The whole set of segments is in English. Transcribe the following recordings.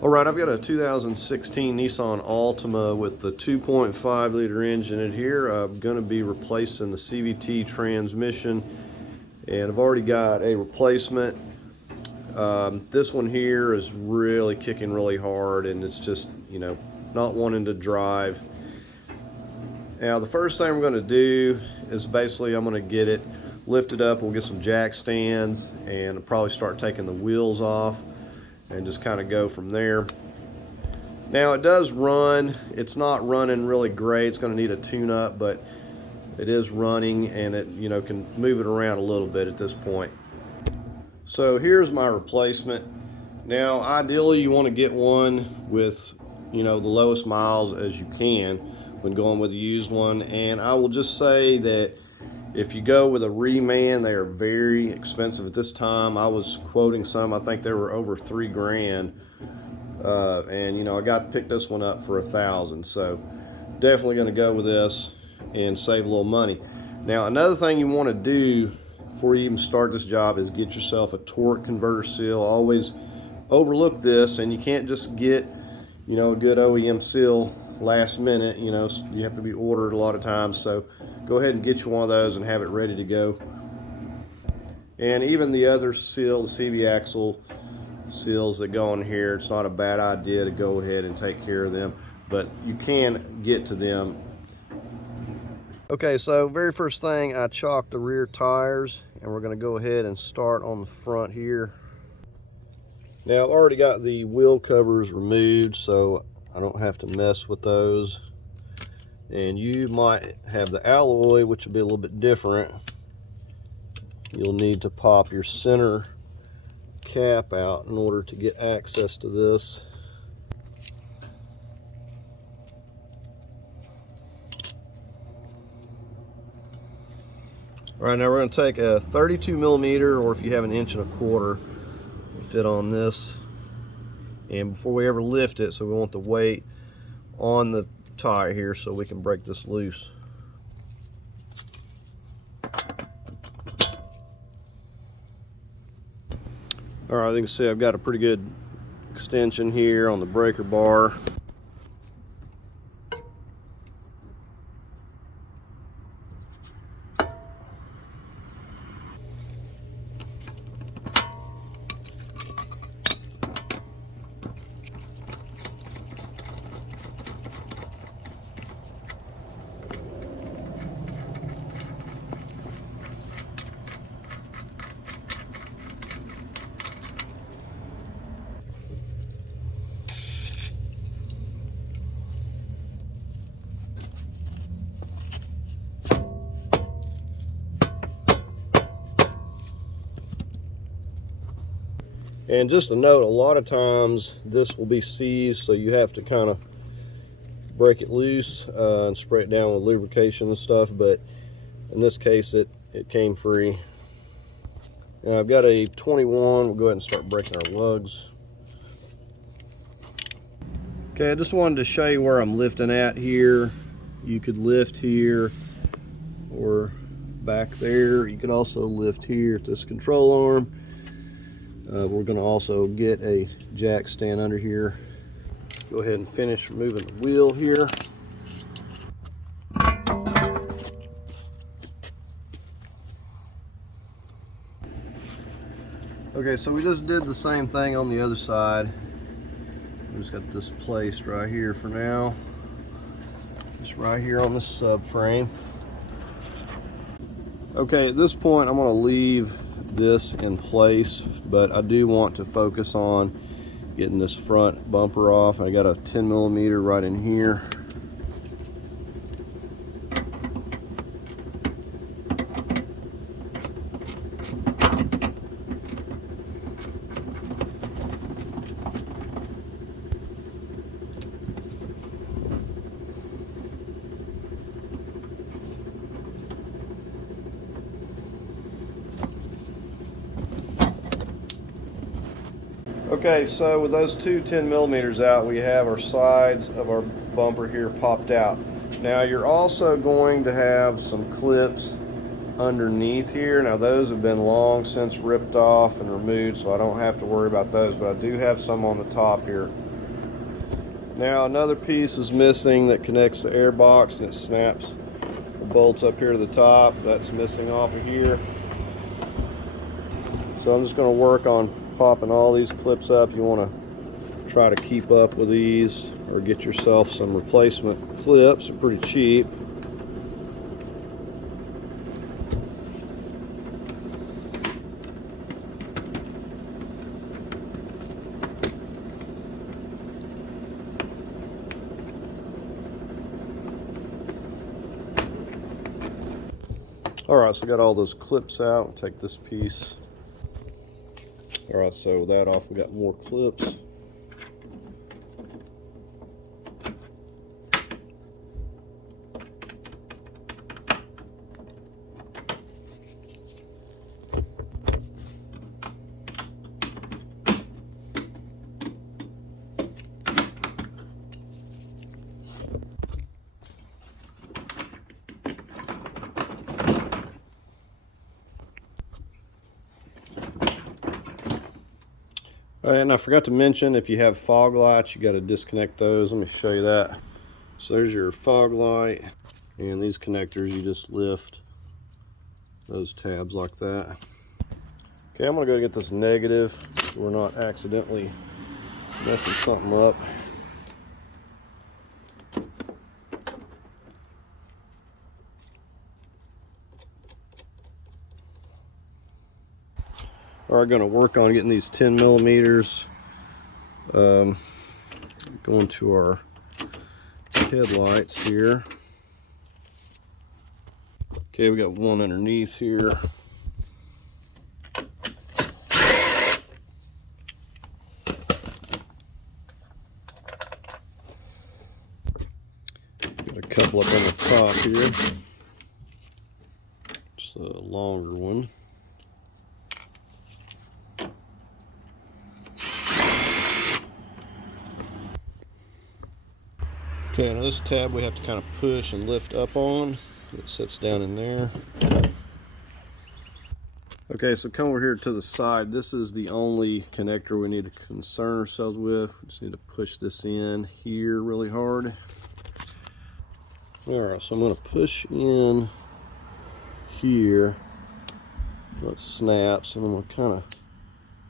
All right, I've got a 2016 Nissan Altima with the 2.5 liter engine in here. I'm going to be replacing the CVT transmission, and I've already got a replacement. This one here is really kicking really hard, and it's just, not wanting to drive. Now, the first thing I'm going to do is basically I'm going to get it lifted up. We'll get some jack stands and I'll probably start taking the wheels off and just kind of go from there. Now, it does run. It's not running really great. It's going to need a tune-up, but it is running, and it can move it around a little bit at this point. So here's my replacement. Now, ideally you want to get one with the lowest miles as you can when going with a used one, and I will just say that if you go with a reman, they are very expensive at this time. I was quoting some, I think they were over $3,000, and I got to pick this one up for $1,000. So definitely going to go with this and save a little money. Now, another thing you want to do before you even start this job is get yourself a torque converter seal. Always overlook this, and you can't just get a good OEM seal last minute. You have to be ordered a lot of times, so go ahead and get you one of those and have it ready to go. And even the other seal, the CV axle seals that go on here, it's not a bad idea to go ahead and take care of them, but you can get to them. Okay, so very first thing, I chalked the rear tires, and we're going to go ahead and start on the front here. Now, I've already got the wheel covers removed, so I don't have to mess with those. And you might have the alloy, which will be a little bit different. You'll need to pop your center cap out in order to get access to this. All right, now we're going to take a 32 millimeter, or if you have an 1.25 inch, fit on this. And before we ever lift it, so we want the weight on the tire here so we can break this loose. All right, you can see I've got a pretty good extension here on the breaker bar. And just a note, a lot of times this will be seized, so you have to kind of break it loose and spray it down with lubrication and stuff, but in this case it came free. And I've got a 21. We'll go ahead and start breaking our lugs. Okay, I just wanted to show you where I'm lifting at here. You could lift here or back there. You could also lift here at this control arm. We're going to also get a jack stand under here. Go ahead and finish removing the wheel here. Okay, so we just did the same thing on the other side. We just got this placed right here for now. Just right here on the subframe. Okay, at this point I'm going to leave this in place, but I do want to focus on getting this front bumper off. I got a 10 millimeter right in here. Okay, so with those two 10 millimeters out, we have our sides of our bumper here popped out. Now you're also going to have some clips underneath here. Now those have been long since ripped off and removed, so I don't have to worry about those, but I do have some on the top here. Now another piece is missing that connects the air box, and it snaps the bolts up here to the top. That's missing off of here. So I'm just going to work on popping all these clips up. You want to try to keep up with these, or get yourself some replacement clips. They're pretty cheap. Alright, so I got all those clips out. I'll take this piece. Alright, so with that off, we got more clips. And I forgot to mention, if you have fog lights, you got to disconnect those. Let me show you that. So there's your fog light, and these connectors, you just lift those tabs like that. Okay, I'm gonna go get this negative so we're not accidentally messing something up. All right, going to work on getting these 10 millimeters going to our headlights here. Okay, we got one underneath here. Got a couple up on the top here. It's a longer one. Okay, now this tab we have to kind of push and lift up on. It sits down in there. Okay, so come over here to the side. This is the only connector we need to concern ourselves with. We just need to push this in here really hard. All right, so I'm going to push in here. It snaps, and I'm going to kind of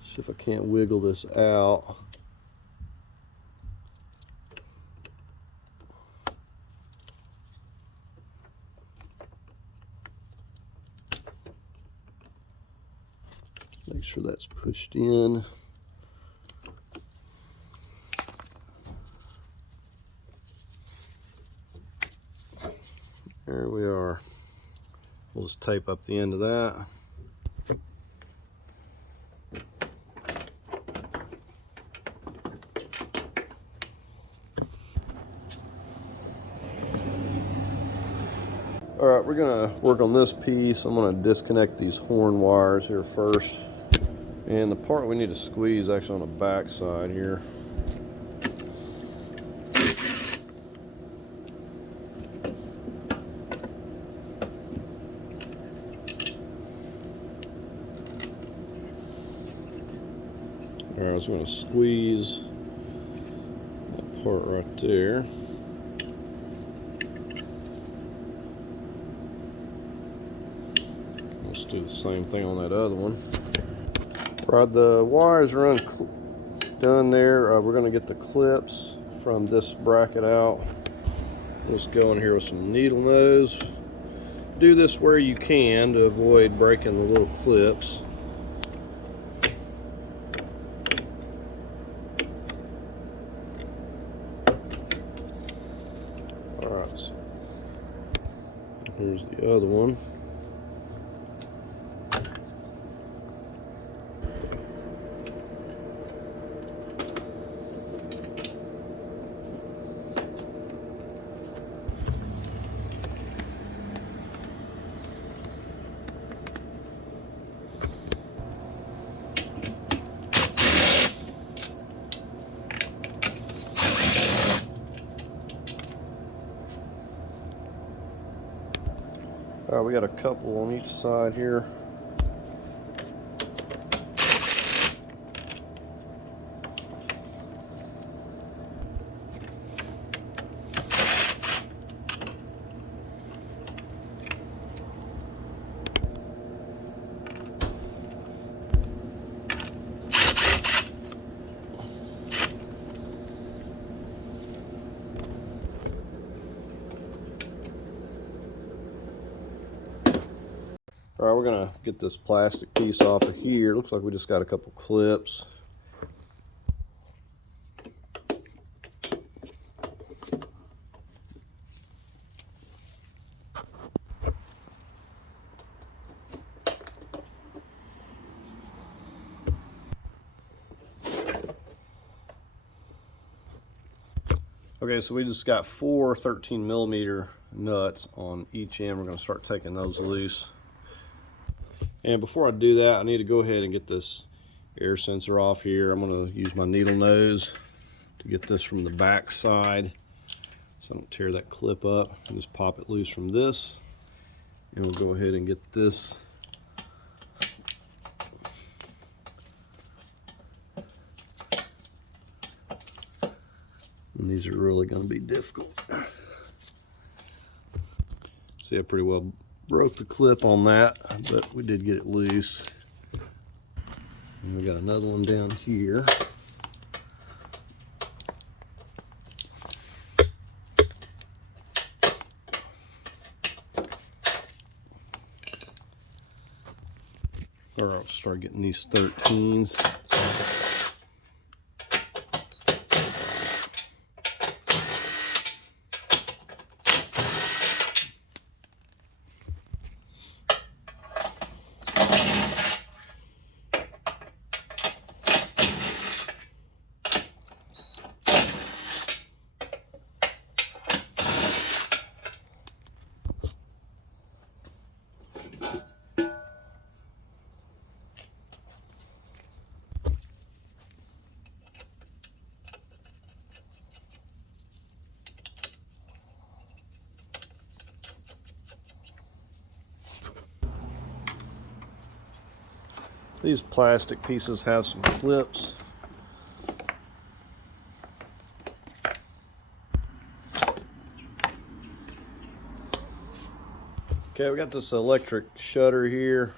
see if I can't wiggle this out. Make sure that's pushed in. There we are. We'll just tape up the end of that. All right, we're gonna work on this piece. I'm gonna disconnect these horn wires here first. And the part we need to squeeze actually on the back side here. All right, so I'm going to squeeze that part right there. Let's do the same thing on that other one. Right, the wires are done there. We're going to get the clips from this bracket out. Just go in here with some needle nose. Do this where you can to avoid breaking the little clips. Alright, so here's the other one. Alright, we got a couple on each side here. All right, we're gonna get this plastic piece off of here. Looks like we just got a couple clips. Okay, so we just got 4 13mm nuts on each end. We're going to start taking those loose. And before I do that, I need to go ahead and get this air sensor off here. I'm going to use my needle nose to get this from the back side so I don't tear that clip up. And just pop it loose from this. And we'll go ahead and get this and these are really going to be difficult. See, I pretty well broke the clip on that, but we did get it loose. And we got another one down here. All right, I'll start getting these 13s. These plastic pieces have some clips. Okay, we got this electric shutter here.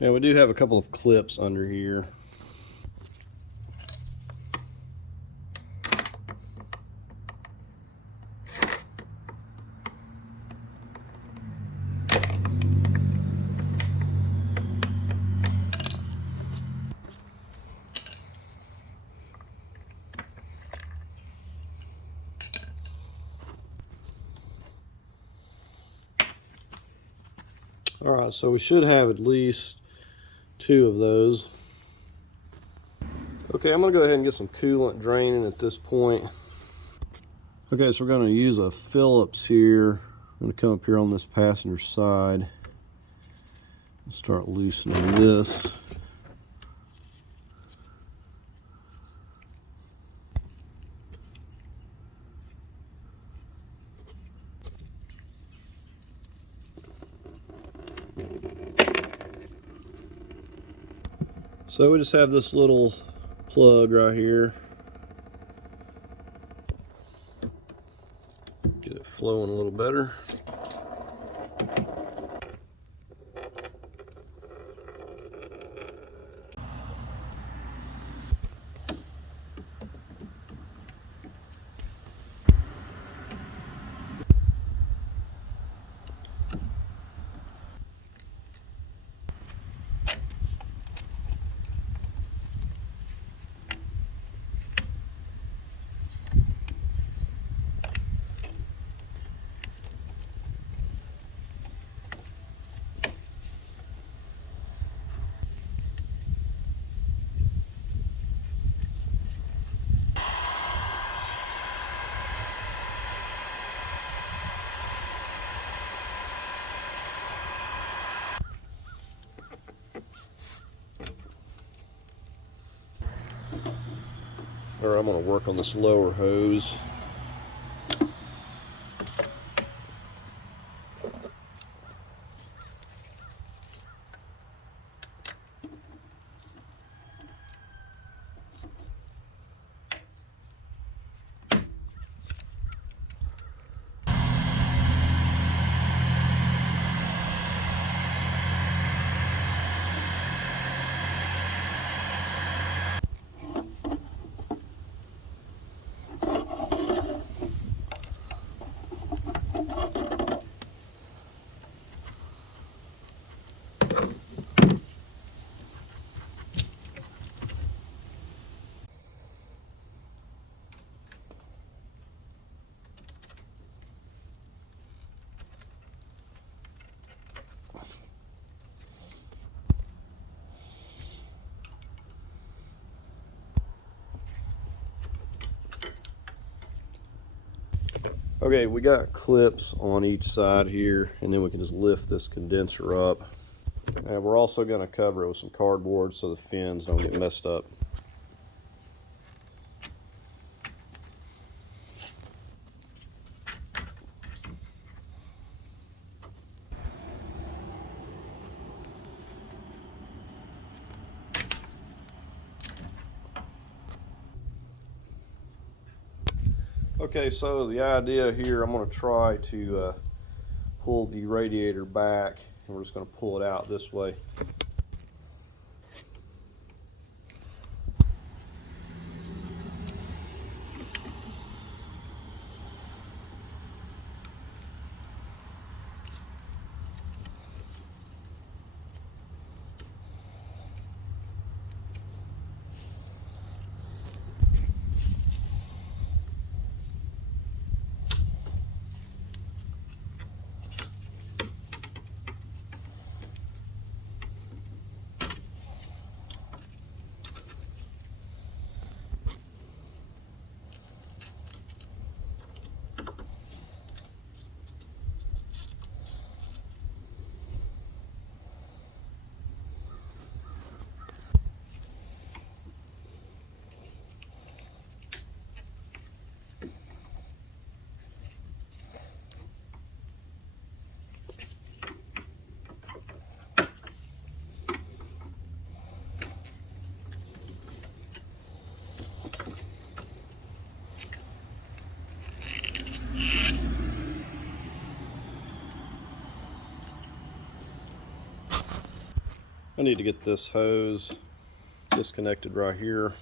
Now we do have a couple of clips under here. All right, so we should have at least 2 of those. Okay, I'm gonna go ahead and get some coolant draining at this point. Okay, so we're gonna use a Phillips here. I'm gonna come up here on this passenger side and start loosening this. So we just have this little plug right here. Get it flowing a little better. Or I'm going to work on this lower hose. Okay, we got clips on each side here, and then we can just lift this condenser up. And we're also going to cover it with some cardboard so the fins don't get messed up. Okay, so the idea here, I'm going to try to pull the radiator back, and we're just going to pull it out this way. I need to get this hose disconnected right here.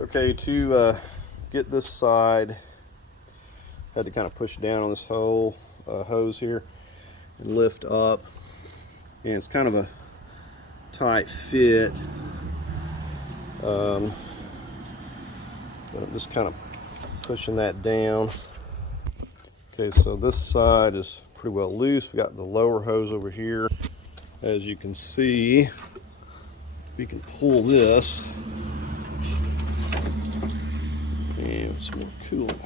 Okay, to get this side, had to kind of push down on this whole hose here and lift up, and it's kind of a tight fit, but I'm just kind of pushing that down. Okay, so this side is pretty well loose. We got the lower hose over here. As you can see, we can pull this and some more coolant.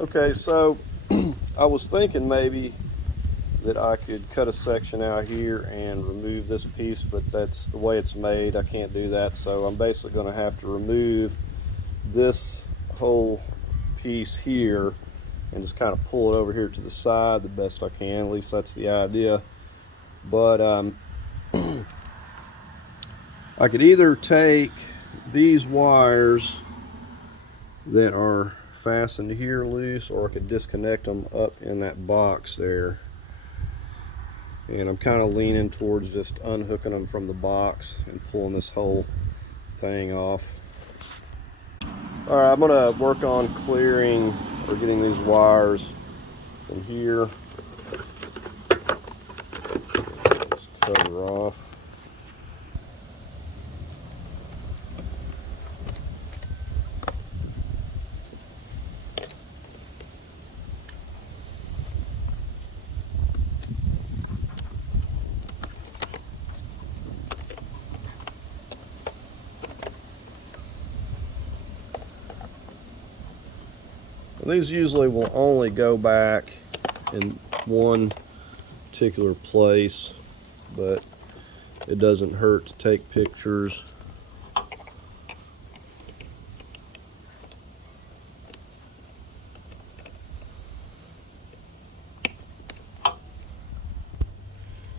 Okay, so I was thinking maybe that I could cut a section out here and remove this piece, but that's the way it's made. I can't do that, so I'm basically going to have to remove this whole piece here and just kind of pull it over here to the side the best I can. At least that's the idea. But I could either take these wires that are fastened here loose, or I could disconnect them up in that box there. And I'm kind of leaning towards just unhooking them from the box and pulling this whole thing off. All right, I'm gonna work on clearing or getting these wires from here. Just cover off. These usually will only go back in one particular place, but it doesn't hurt to take pictures.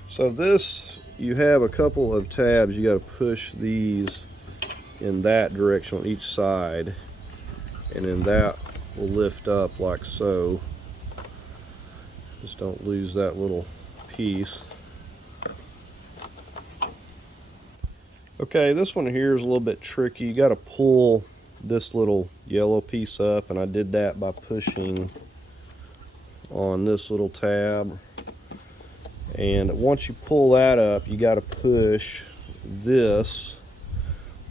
So this, you have a couple of tabs, you got to push these in that direction on each side, and then that will lift up like so. Just don't lose that little piece. Okay, this one here is a little bit tricky. You got to pull this little yellow piece up, and I did that by pushing on this little tab. And once you pull that up, you got to push this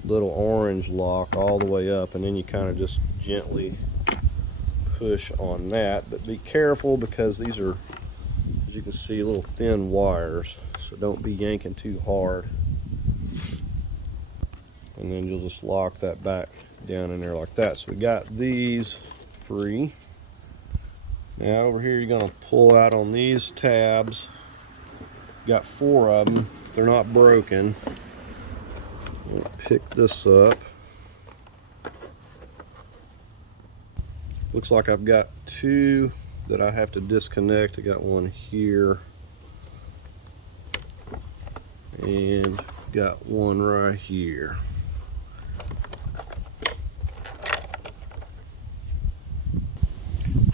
little orange lock all the way up, and then you kind of just gently push on that. But be careful, because these are, as you can see, little thin wires, so don't be yanking too hard. And then you'll just lock that back down in there like that. So we got these free. Now over here, you're going to pull out on these tabs. Got 4 of them. They're not broken. I'm going to pick this up. Looks like I've got 2 that I have to disconnect. I got one here, and got one right here.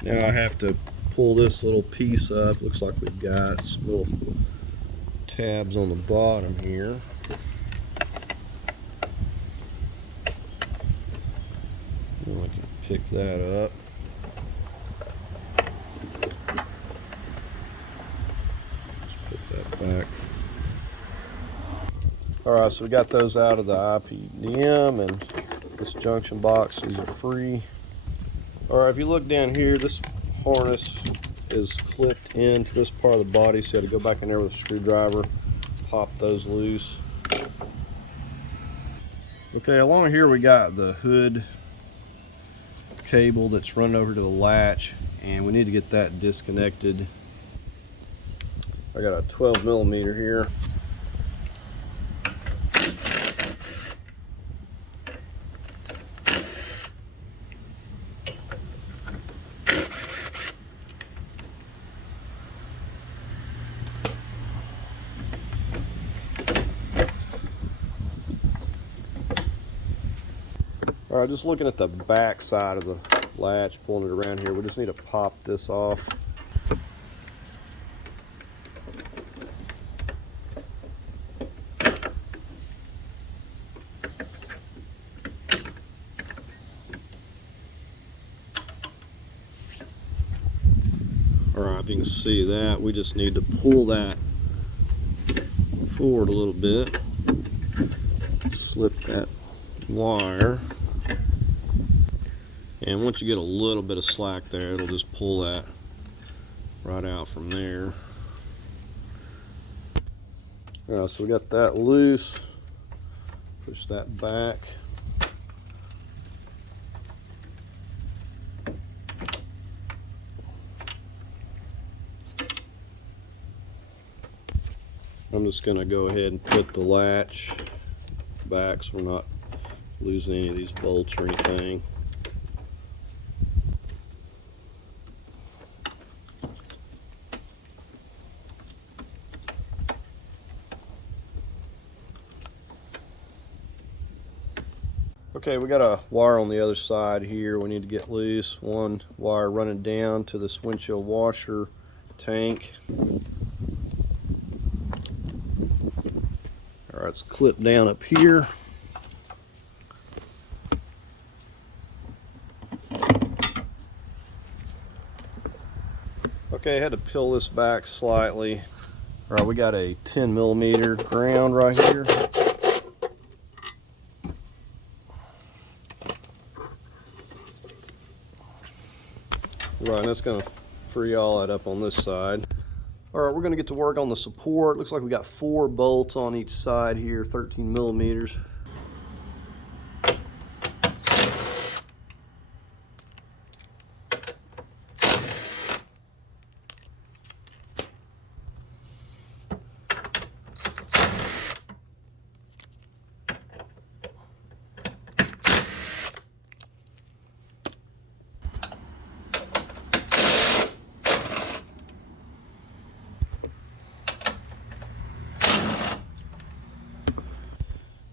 Now I have to pull this little piece up. Looks like we've got some little tabs on the bottom here. And I can pick that up. Just put that back. Alright, so we got those out of the IPDM and this junction box. These are free. Alright, if you look down here, this harness is clipped into this part of the body, so you got to go back in there with a screwdriver, pop those loose. Okay, along here we got the hood cable that's running over to the latch, and we need to get that disconnected. I got a 12mm here. Alright, just looking at the back side of the latch, pulling it around here, we just need to pop this off. Alright, if you can see that, we just need to pull that forward a little bit, slip that wire. And once you get a little bit of slack there, it'll just pull that right out from there. Alright, so we got that loose. Push that back. I'm just going to go ahead and put the latch back so we're not losing any of these bolts or anything. Okay, we got a wire on the other side here we need to get loose. One wire running down to this windshield washer tank. Alright, it's clipped down up here. Okay, I had to peel this back slightly. Alright, we got a 10mm ground right here. Right, and that's going to free all that up on this side. Alright, we're going to get to work on the support. Looks like we got 4 bolts on each side here, 13mm.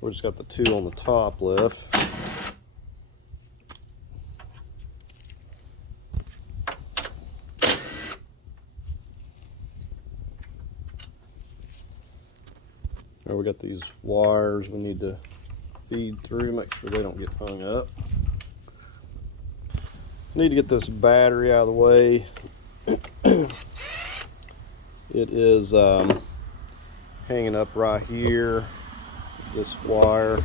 We just got the two on the top left. Now we got these wires we need to feed through, make sure they don't get hung up. Need to get this battery out of the way. It is hanging up right here, this wire.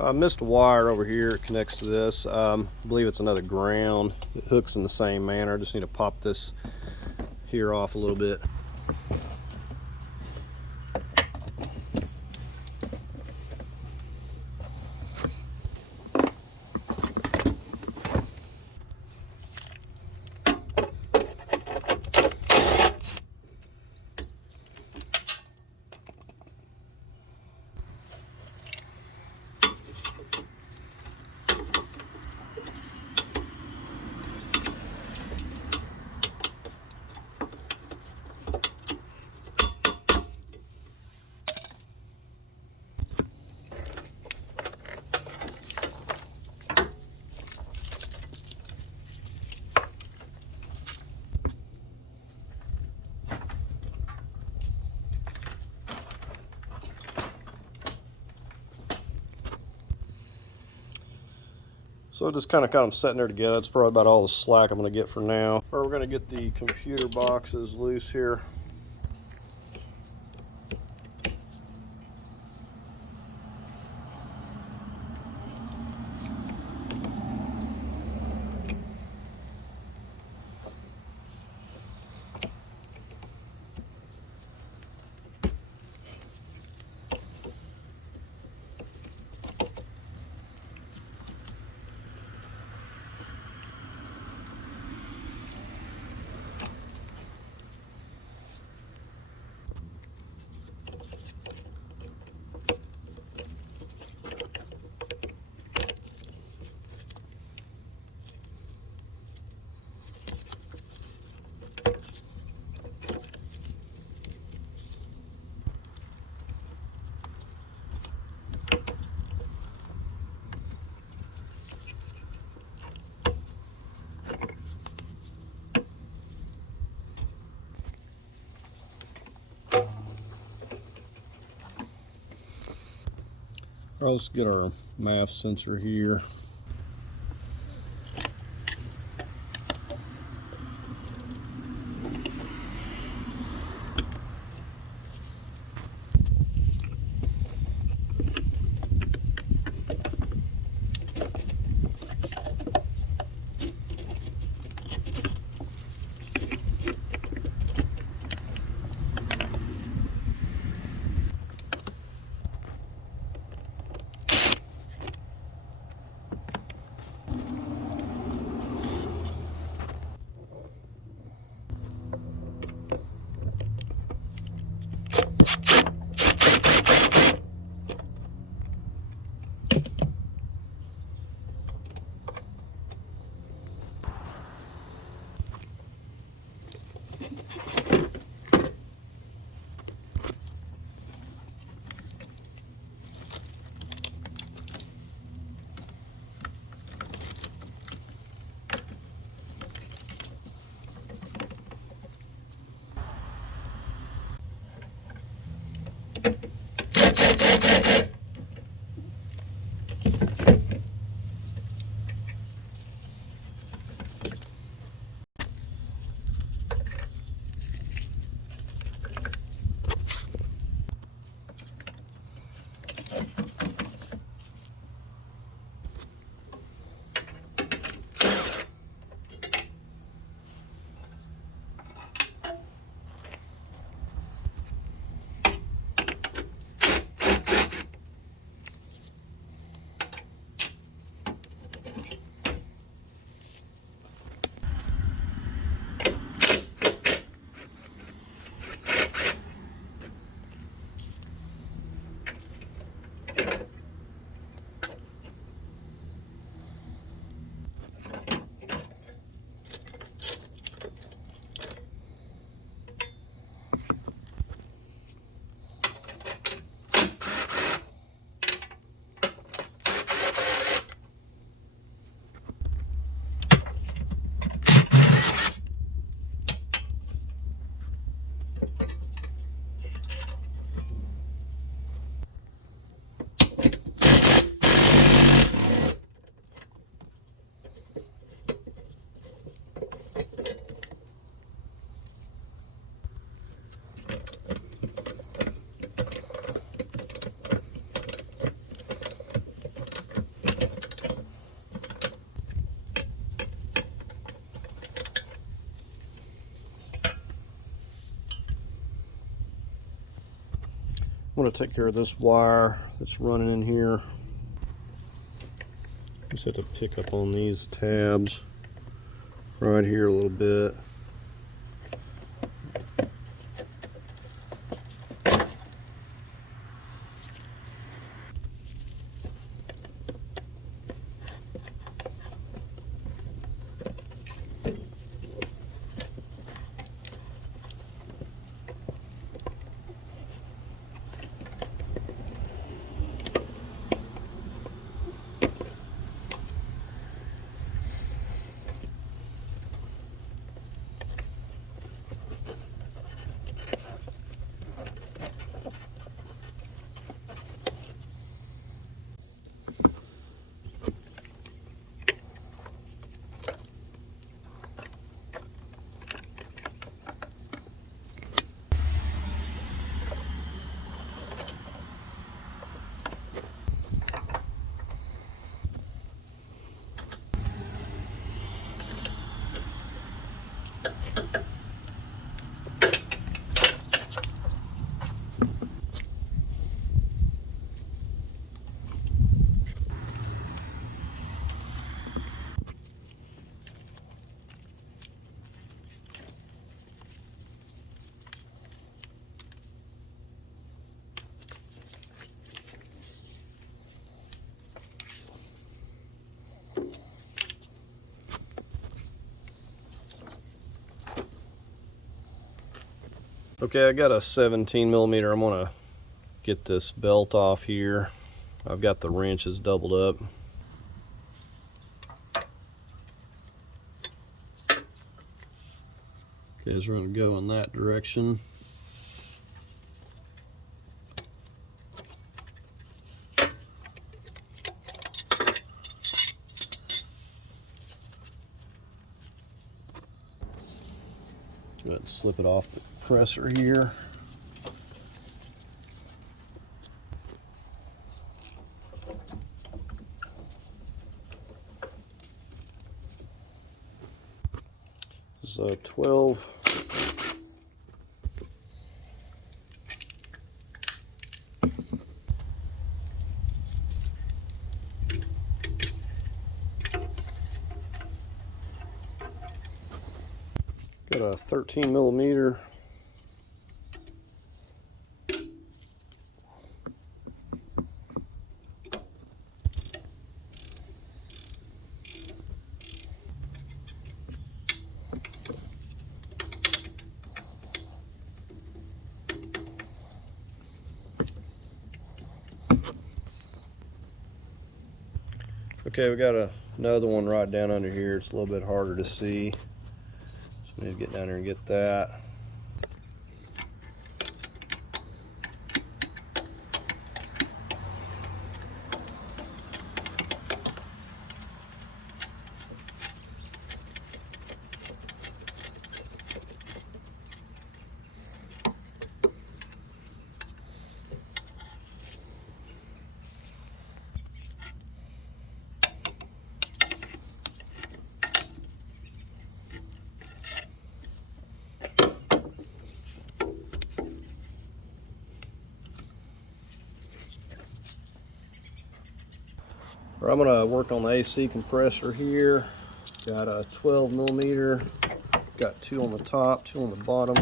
I missed a wire over here. It connects to this. I believe it's another ground. It hooks in the same manner. I just need to pop this here off a little bit. So just kind of got them sitting there together. That's probably about all the slack I'm going to get for now. Or we're going to get the computer boxes loose here. Let's get our MAF sensor here. want to take care of this wire that's running in here. Just have to pick up on these tabs right here a little bit. Okay, I got a 17 millimeter. I'm gonna get this belt off here. I've got the wrenches doubled up. Okay, so we're gonna go in that direction. Go ahead and slip it off the presser here. This is 12. Got a 13 millimeter. Okay, we got another one right down under here. It's a little bit harder to see. So we need to get down there and get that. I'm going to work on the AC compressor here. Got a 12 millimeter. Got 2 on the top, 2 on the bottom.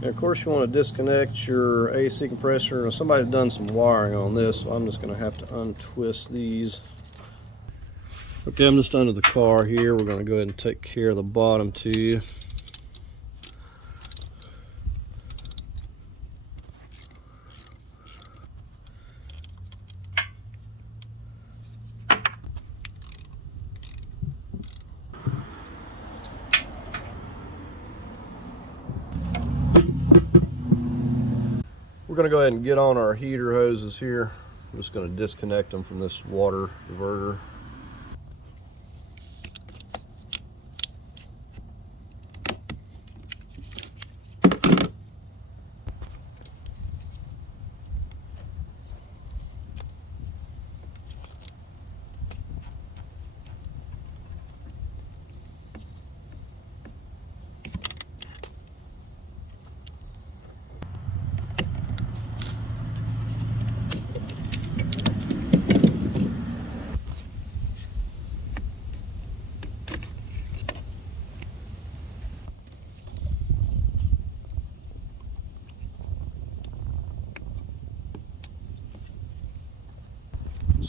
And of course you want to disconnect your AC compressor. Somebody's done some wiring on this, so I'm just going to have to untwist these. Okay, I'm just under the car here. We're going to go ahead and take care of the bottom two. We're going to go ahead and get on our heater hoses here. I'm just going to disconnect them from this water diverter.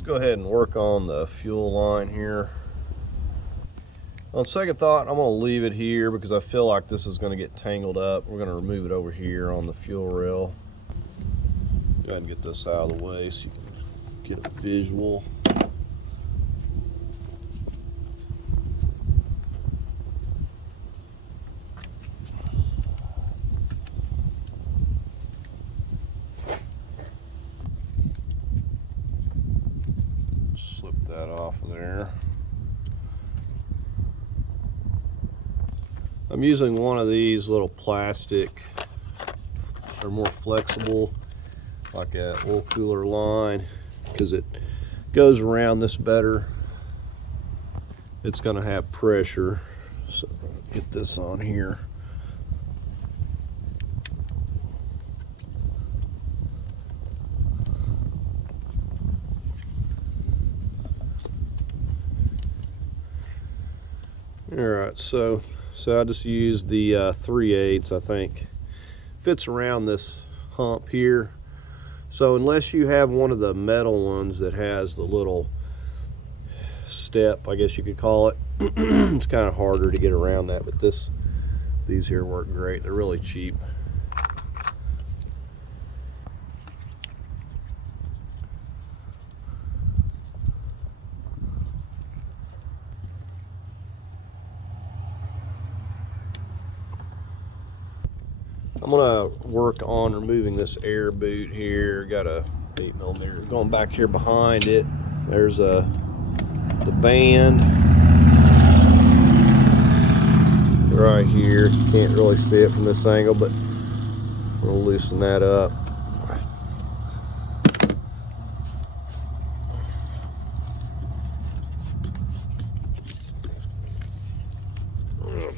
go ahead and work on the fuel line here. On second thought, I'm going to leave it here because I feel like this is going to get tangled up. We're going to remove it over here on the fuel rail. Go ahead and get this out of the way so you can get a visual. Slip that off of there. I'm using one of these little plastic, they're more flexible, like a oil cooler line, because it goes around this better. It's going to have pressure, so get this on here. Alright, so I just used the 3/8, I think. Fits around this hump here. So unless you have one of the metal ones that has the little step, I guess you could call it, it's kind of harder to get around that, but these here work great. They're really cheap. I'm gonna work on removing this air boot here. Got a 8mm. Going back here behind it, there's the band right here. Can't really see it from this angle, but we'll loosen that up.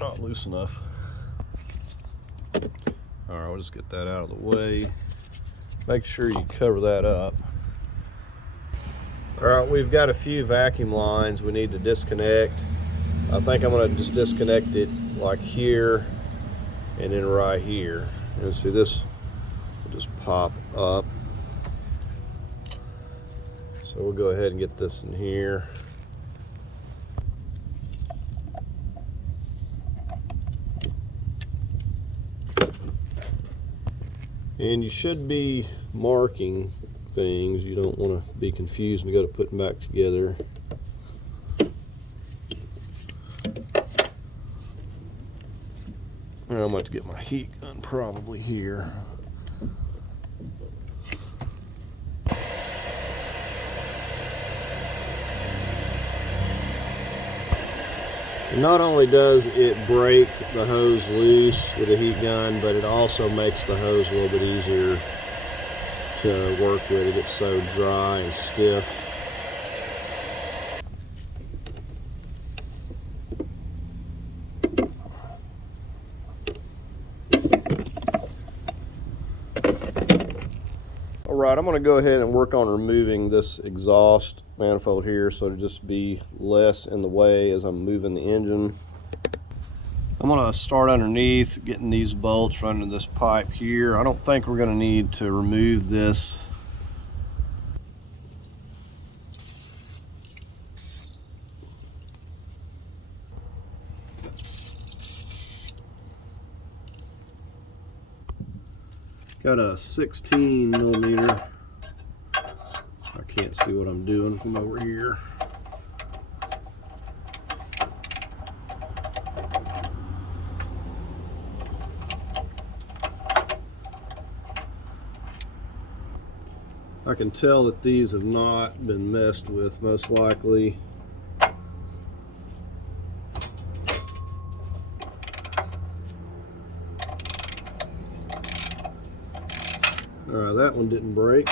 Not loose enough. Alright, we'll just get that out of the way. Make sure you cover that up. Alright, we've got a few vacuum lines we need to disconnect. I think I'm going to just disconnect it like here and then right here. And see, this will just pop up. So we'll go ahead and get this in here. And you should be marking things. You don't want to be confused and go to putting back together. And I'm going to get my heat gun probably here. Not only does it break the hose loose with a heat gun, but it also makes the hose a little bit easier to work with. It gets so dry and stiff. Alright, I'm going to go ahead and work on removing this exhaust manifold here so it'll just be less in the way as I'm moving the engine. I'm going to start underneath, getting these bolts running this pipe here. I don't think we're going to need to remove this. Got a 16mm. I can't see what I'm doing from over here. I can tell that these have not been messed with, most likely. Alright, that one didn't break.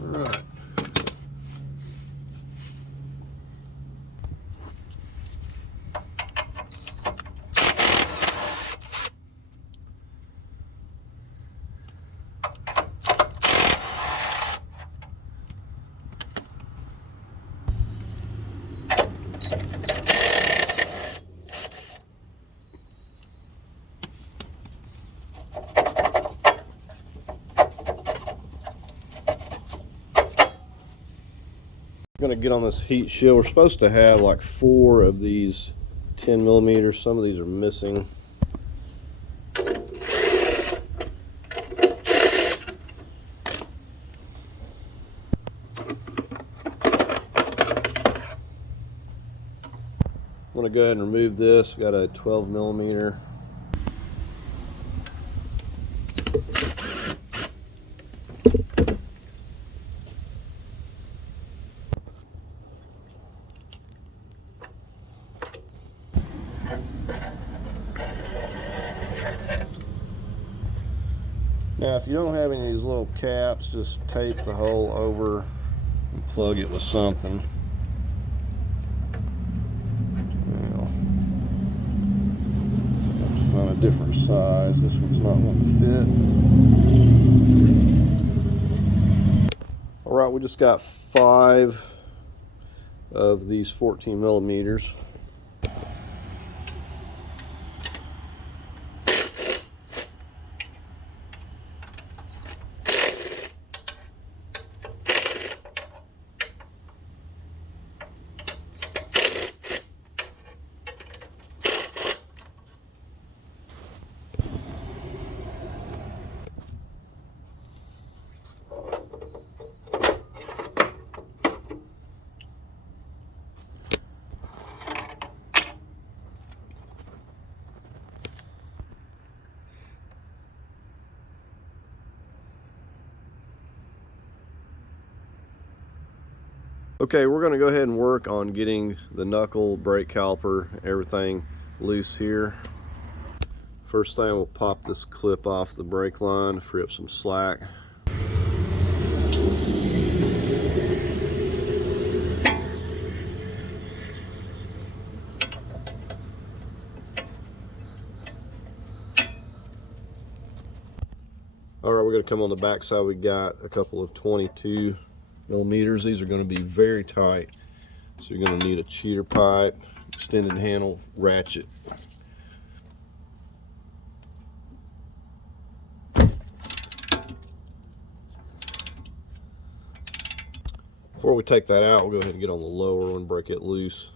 Alright. I'm gonna get on this heat shield. We're supposed to have like 4 of these 10 millimeters. Some of these are missing. I'm going to go ahead and remove this. We've got a 12 millimeter. Now, if you don't have any of these little caps, just tape the hole over and plug it with something. On a different size. This one's not wanting to fit. All right, we just got 5 of these 14 millimeters. Okay, we're going to go ahead and work on getting the knuckle, brake caliper, everything loose here. First thing, we'll pop this clip off the brake line to free up some slack. All right, we're going to come on the back side. We got a couple of 22 millimeters. These are going to be very tight, so you're going to need a cheater pipe, extended handle ratchet. Before we take that out, we'll go ahead and get on the lower one, break it loose.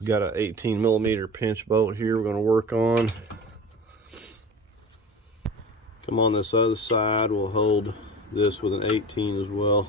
We got an 18 millimeter pinch bolt here we're going to work on. Come on this other side, we'll hold this with an 18 as well.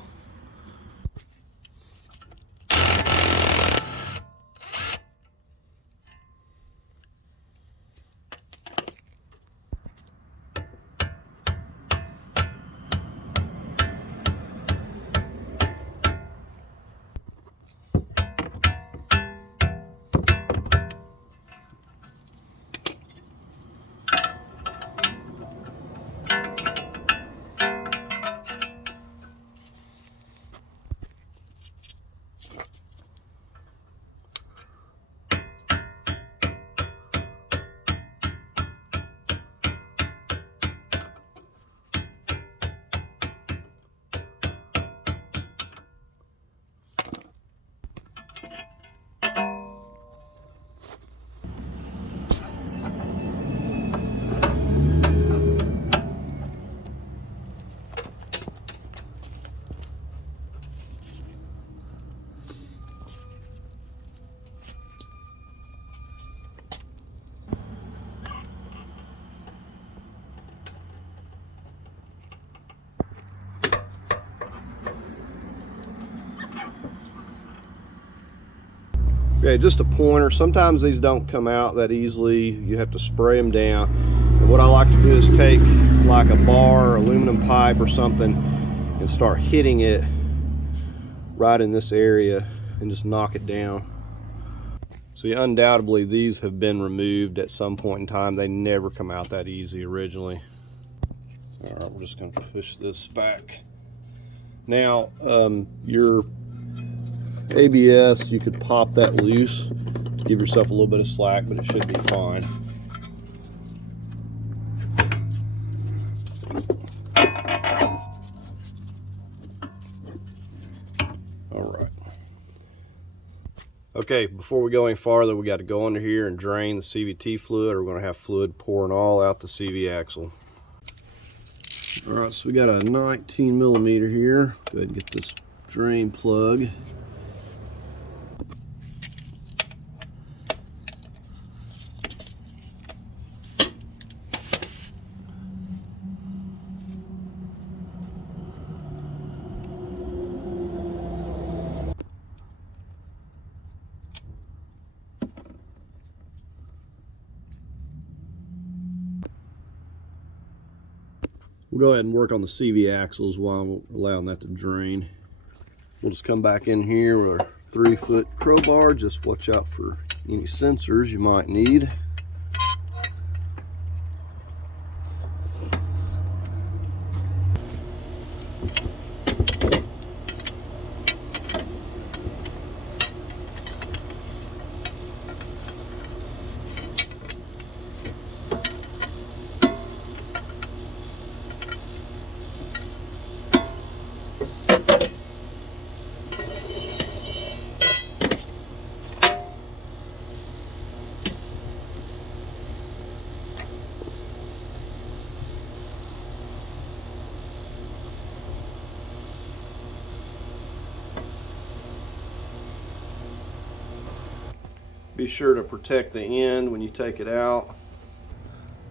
Okay, just a pointer. Sometimes these don't come out that easily. You have to spray them down. And what I like to do is take like a bar, aluminum pipe or something and start hitting it right in this area and just knock it down. See, undoubtedly these have been removed at some point in time. They never come out that easy originally. All right, we're just going to push this back. Now, your ABS, you could pop that loose to give yourself a little bit of slack, but it should be fine. All right. Okay, before we go any farther, we got to go under here and drain the CVT fluid, or we're going to have fluid pouring all out the CV axle. All right, so we got a 19 millimeter here. Go ahead and get this drain plug. We'll go ahead and work on the CV axles while allowing that to drain. We'll just come back in here with our 3-foot crowbar. Just watch out for any sensors you might need. Be sure to protect the end when you take it out.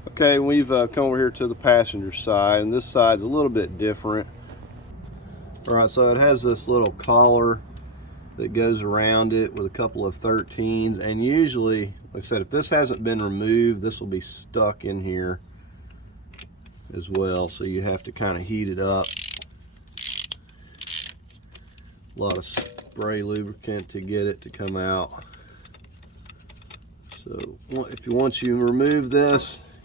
Okay, we've come over here to the passenger side, and this side's a little bit different. All right, so it has this little collar that goes around it with a couple of 13s, and usually, like I said, if this hasn't been removed, this will be stuck in here as well, so you have to kind of heat it up. A lot of spray lubricant to get it to come out. So if once you remove this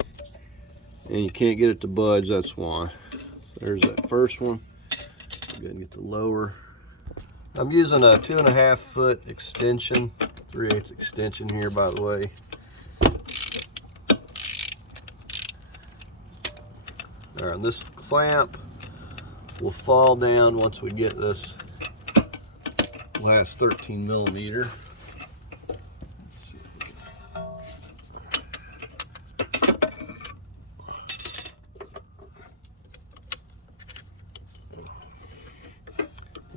and you can't get it to budge, that's why. So there's that first one. Go ahead and get the lower. I'm using a 2.5 foot extension, 3/8 extension here, by the way. All right, and this clamp will fall down once we get this last 13 millimeter.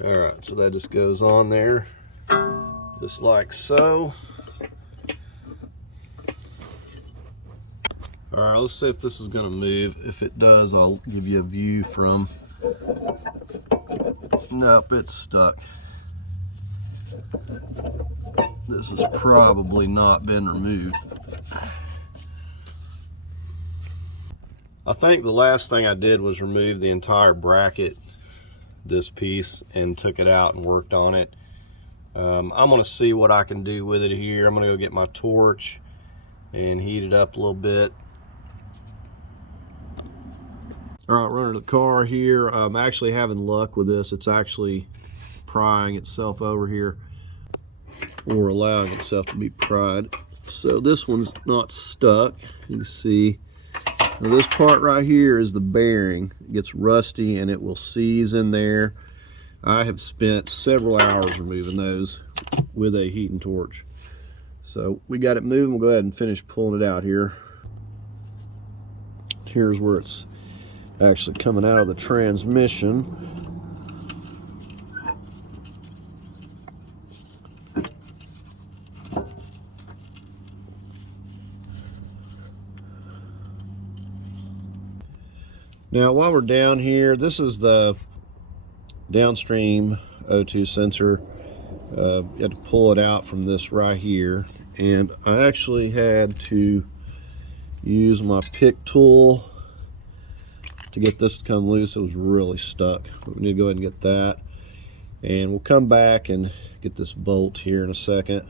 All right, so that just goes on there, just like so. All right, let's see if this is gonna move. If it does, I'll give you a view from, nope, it's stuck. This has probably not been removed. I think the last thing I did was remove the entire bracket, this piece, and took it out and worked on it. I'm gonna see what I can do with it here. I'm gonna go get my torch and heat it up a little bit. All right, running the car here. I'm actually having luck with this. It's actually prying itself over here, or allowing itself to be pried. So this one's not stuck. You can see now this part right here is the bearing. It gets rusty and it will seize in there. I have spent several hours removing those with a heating torch. So we got it moving. We'll go ahead and finish pulling it out here. Here's where it's actually coming out of the transmission. Now, while we're down here, this is the downstream O2 sensor. You had to pull it out from this right here, and I actually had to use my pick tool to get this to come loose. It was really stuck, but we need to go ahead and get that, and we'll come back and get this bolt here in a second.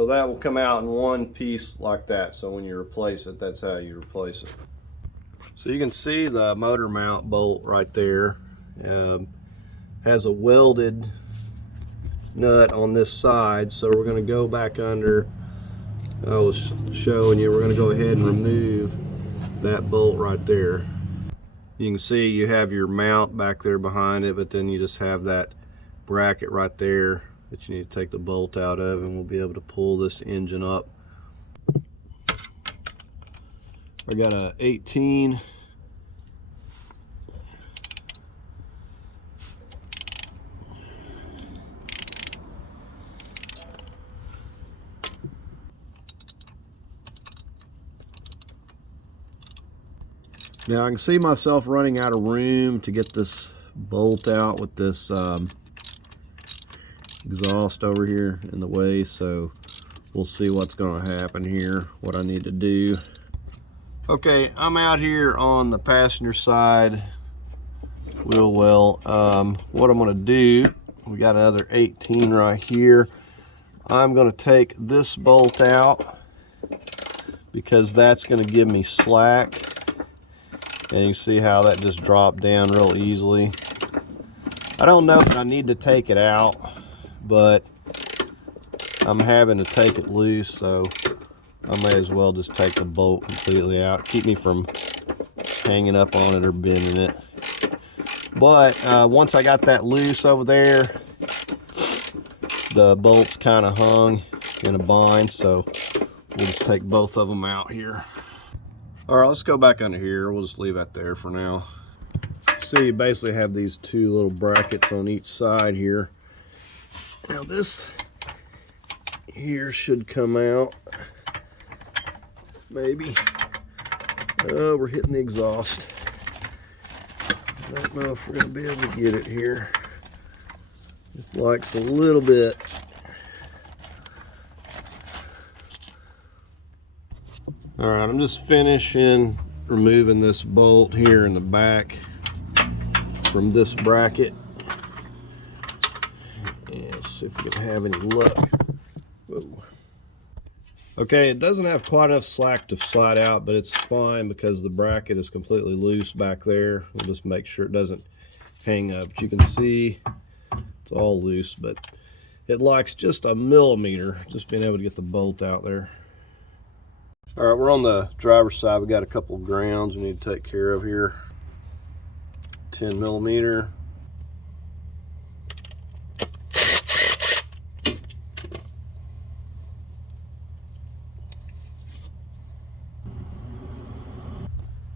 So that will come out in one piece like that. So when you replace it, that's how you replace it. So you can see the motor mount bolt right there. Has a welded nut on this side. So we're going to go back under. I was showing you, we're going to go ahead and remove that bolt right there. You can see you have your mount back there behind it, but then you just have that bracket right there that you need to take the bolt out of, and we'll be able to pull this engine up. I got a 18 Now I can see myself running out of room to get this bolt out with this exhaust over here in the way, so we'll see what's going to happen here, what I need to do. Okay, I'm out here on the passenger side wheel well. What I'm going to do, we got another 18 right here. I'm going to take this bolt out because that's going to give me slack. And you see how that just dropped down real easily. I don't know if I need to take it out, but I'm having to take it loose, so I may as well just take the bolt completely out. Keep me from hanging up on it or bending it. But once I got that loose over there, the bolt's kind of hung in a bind, so we'll just take both of them out here. All right, let's go back under here. We'll just leave that there for now. See, you basically have these two little brackets on each side here. Now this here should come out. Maybe. Oh, we're hitting the exhaust. I don't know if we're going to be able to get it here. It likes a little bit. All right, I'm just finishing removing this bolt here in the back from this bracket. And let's see if we can have any luck. Whoa. Okay, it doesn't have quite enough slack to slide out, but it's fine because the bracket is completely loose back there. We'll just make sure it doesn't hang up. But you can see it's all loose, but it likes just a millimeter, just being able to get the bolt out there. All right, we're on the driver's side. We got a couple of grounds we need to take care of here. 10 millimeter.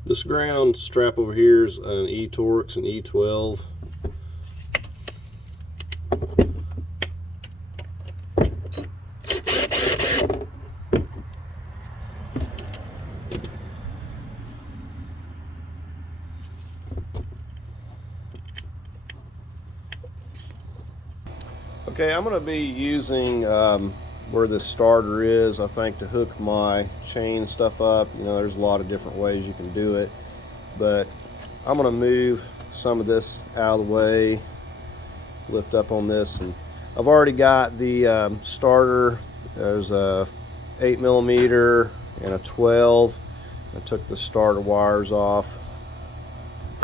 This ground strap over here is an E-Torx and E12. Okay, I'm going to be using where this starter is, I think, to hook my chain stuff up. You know, there's a lot of different ways you can do it, but I'm going to move some of this out of the way, lift up on this, and I've already got the starter. There's a 8 millimeter and a 12. I took the starter wires off.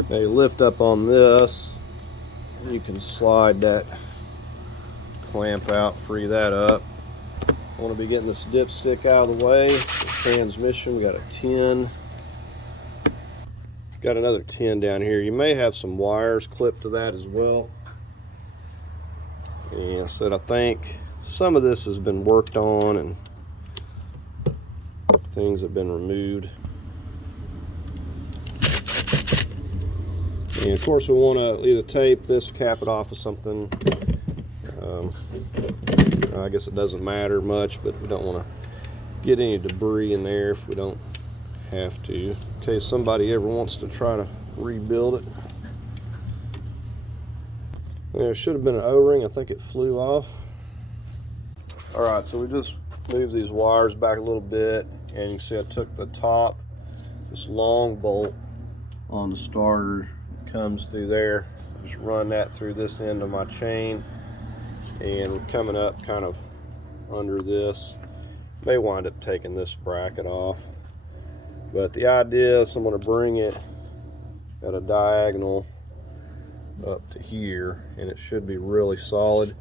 Now you lift up on this, you can slide that clamp out, free that up. I want to be getting this dipstick out of the way. The transmission, we got a 10. Got another 10 down here. You may have some wires clipped to that as well. And so I think some of this has been worked on and things have been removed. And of course we want to either tape this, cap it off with something. I guess it doesn't matter much, but we don't want to get any debris in there if we don't have to, in case somebody ever wants to try to rebuild it. There should have been an O-ring. I think it flew off. All right, so we just moved these wires back a little bit, and you can see I took the top, this long bolt on the starter, comes through there. Just run that through this end of my chain, and we're coming up kind of under this. May wind up taking this bracket off. But the idea is I'm going to bring it at a diagonal up to here, and it should be really solid.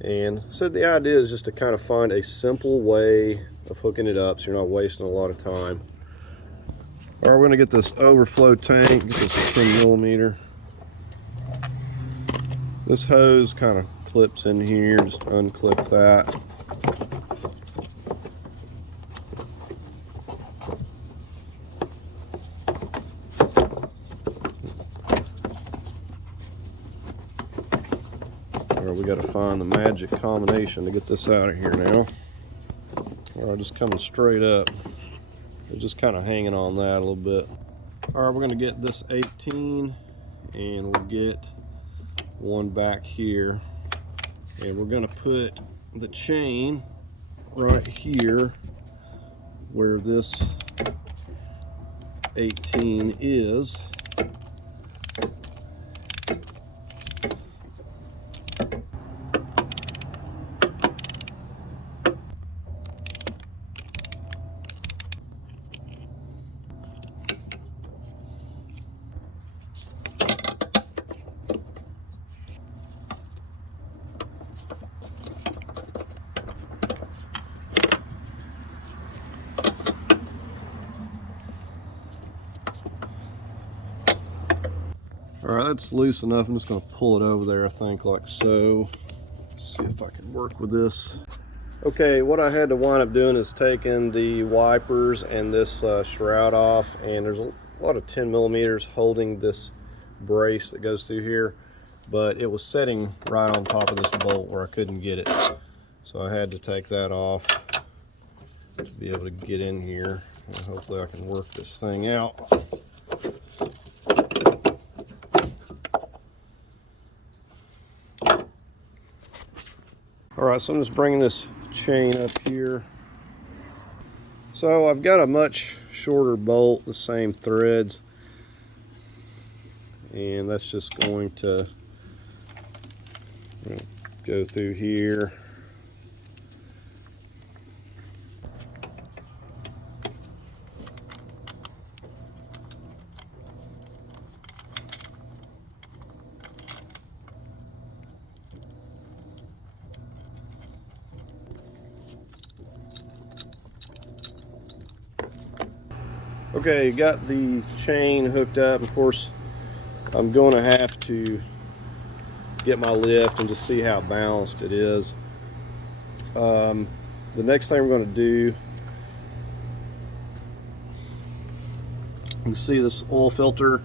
And so the idea is just to kind of find a simple way of hooking it up so you're not wasting a lot of time. All right, we're going to get this overflow tank, get this 10mm. This hose kind of clips in here, just unclip that. All right, we got to find the magic combination to get this out of here now. All right, just coming straight up. It's just kind of hanging on that a little bit. All right, we're going to get this 18 and we'll get one back here, and we're going to put the chain right here where this 18 is. All right, that's loose enough. I'm just going to pull it over there, I think, like so. See if I can work with this. Okay, what I had to wind up doing is taking the wipers and this shroud off, and there's a lot of 10mm holding this brace that goes through here, but it was setting right on top of this bolt where I couldn't get it. So I had to take that off to be able to get in here, and hopefully I can work this thing out. All right, so I'm just bringing this chain up here. So I've got a much shorter bolt, the same threads, and that's just going to go through here. Okay, got the chain hooked up. Of course, I'm going to have to get my lift and just see how balanced it is. The next thing we're going to do, you see this oil filter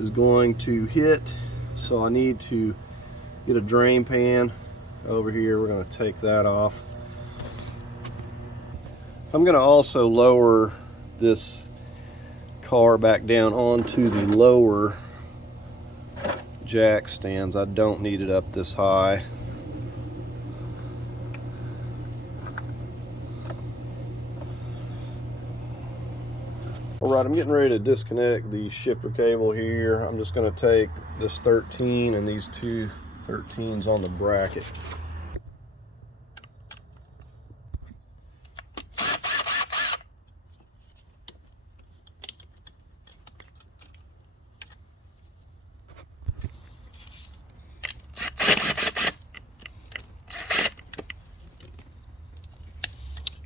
is going to hit, so I need to get a drain pan over here. We're going to take that off. I'm going to also lower this car back down onto the lower jack stands. I don't need it up this high. Alright, I'm getting ready to disconnect the shifter cable here. I'm just going to take this 13 and these two 13s on the bracket.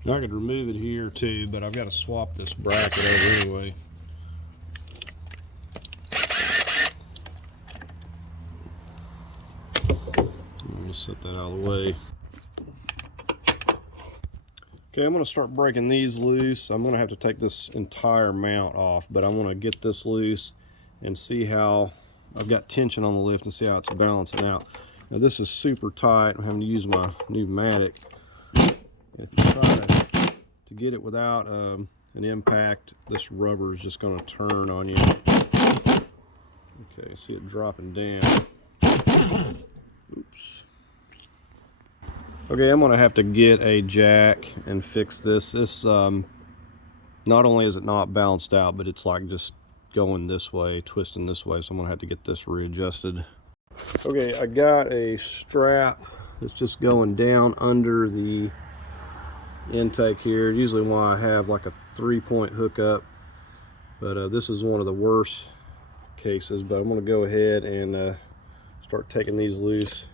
Now I could remove it here too, but I've got to swap this bracket over anyway. Let me set that out of the way. Okay, I'm going to start breaking these loose. I'm going to have to take this entire mount off, but I want to get this loose and see how I've got tension on the lift and see how it's balancing out. Now this is super tight. I'm having to use my pneumatic. If you try to get it without an impact, this rubber is just going to turn on you. Okay, see it dropping down. Oops. Okay, I'm going to have to get a jack and fix this. This, not only is it not balanced out, but it's like just going this way, twisting this way, so I'm going to have to get this readjusted. Okay, I got a strap that's just going down under the intake here. Usually why I have like a 3-point hookup, but this is one of the worst cases. But I'm going to go ahead and start taking these loose.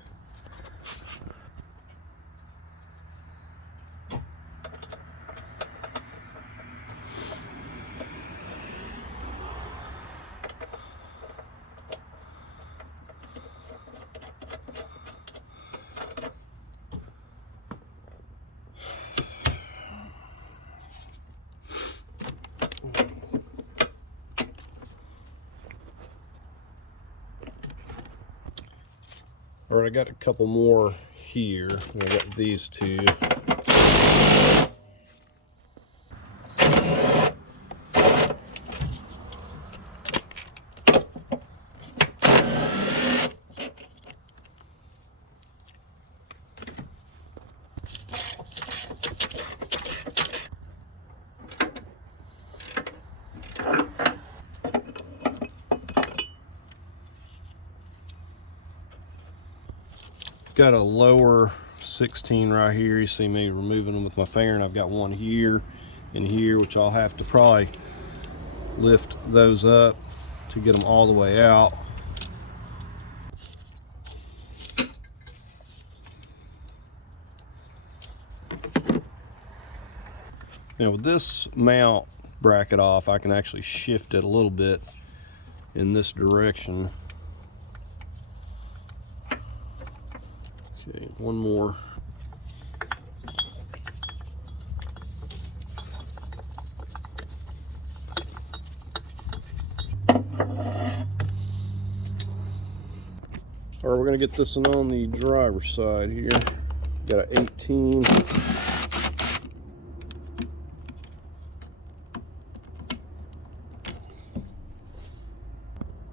All right, I got a couple more here. I got these two. Got a lower 16 right here. You see me removing them with my finger, and I've got one here and here, which I'll have to probably lift those up to get them all the way out. Now with this mount bracket off, I can actually shift it a little bit in this direction. Okay, one more. All right, we're gonna get this one on the driver's side here. Got an 18.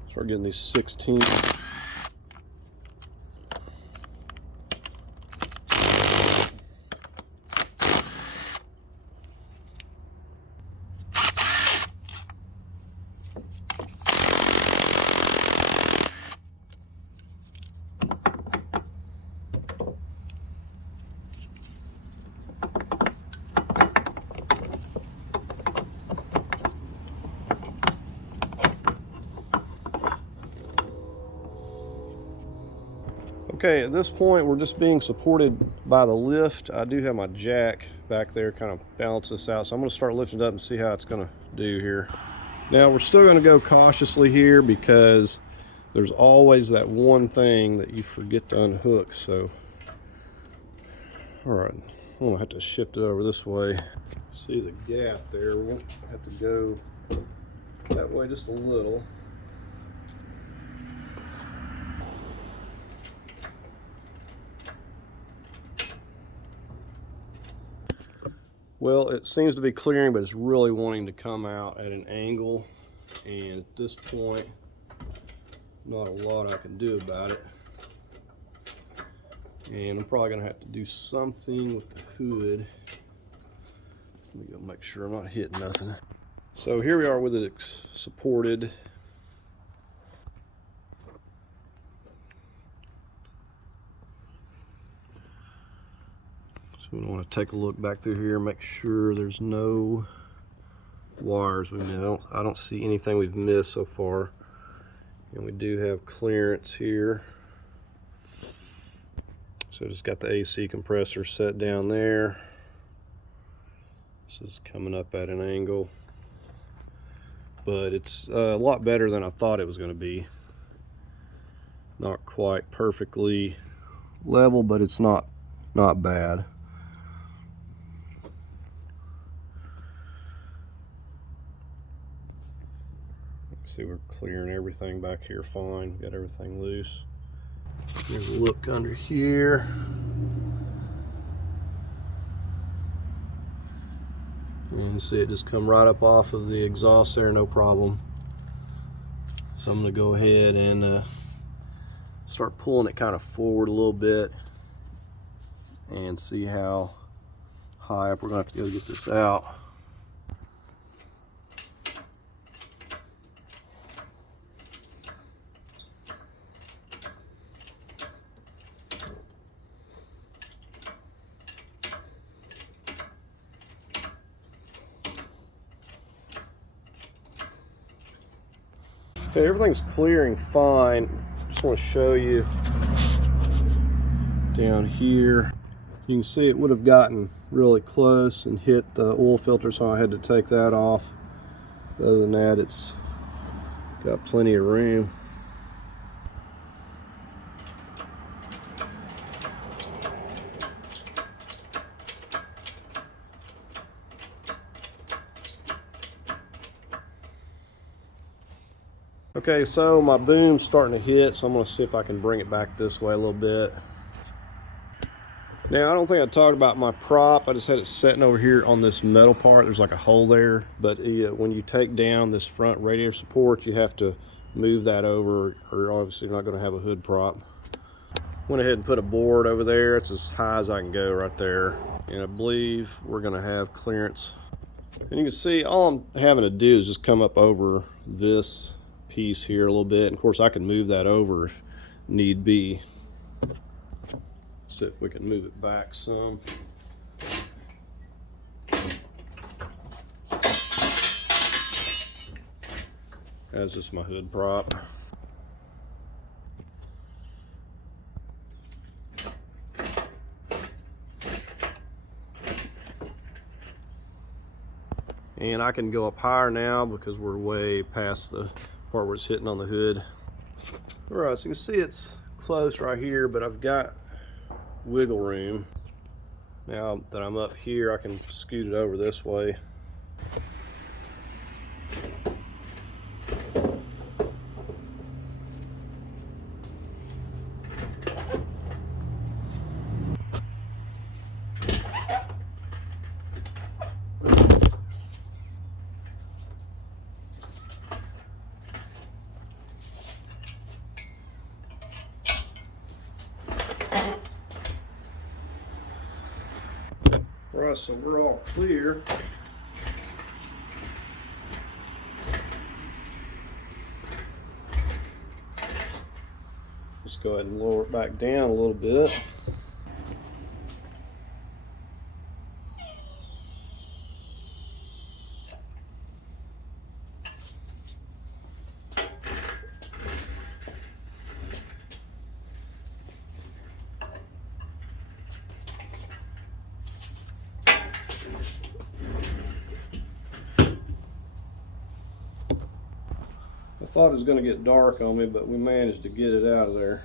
Start getting these 16. Okay, at this point we're just being supported by the lift. I do have my jack back there, kind of balance this out. So I'm going to start lifting it up and see how it's going to do here. Now we're still going to go cautiously here because there's always that one thing that you forget to unhook. So, all right, I'm going to have to shift it over this way. See the gap there, we're going to have to go that way just a little. Well, it seems to be clearing, but it's really wanting to come out at an angle. And at this point, not a lot I can do about it. And I'm probably gonna have to do something with the hood. Let me go make sure I'm not hitting nothing. So here we are with it supported. So we want to take a look back through here, make sure there's no wires we missed. I don't see anything we've missed so far. And we do have clearance here. So just got the AC compressor set down there. This is coming up at an angle. But it's a lot better than I thought it was going to be. Not quite perfectly level, but it's not bad. See, we're clearing everything back here fine. Got everything loose. Here's a look under here. And you see it just come right up off of the exhaust there, no problem. So I'm going to go ahead and start pulling it kind of forward a little bit and see how high up we're going to have to go get this out. Okay, everything's clearing fine. Just want to show you down here. You can see it would have gotten really close and hit the oil filter, so I had to take that off. Other than that, it's got plenty of room. Okay, so my boom's starting to hit, so I'm going to see if I can bring it back this way a little bit. Now, I don't think I talked about my prop. I just had it sitting over here on this metal part. There's like a hole there, but when you take down this front radiator support, you have to move that over, or obviously you're not going to have a hood prop. Went ahead and put a board over there. It's as high as I can go right there, and I believe we're going to have clearance. And you can see all I'm having to do is just come up over this piece here a little bit, and of course I can move that over if need be. See if we can move it back some. That's just my hood prop. And I can go up higher now because we're way past the part where it's hitting on the hood. All right, so you can see it's close right here, but I've got wiggle room. Now that I'm up here, I can scoot it over this way. All right, so we're all clear. Just go ahead and lower it back down a little bit. I thought it was going to get dark on me, but we managed to get it out of there.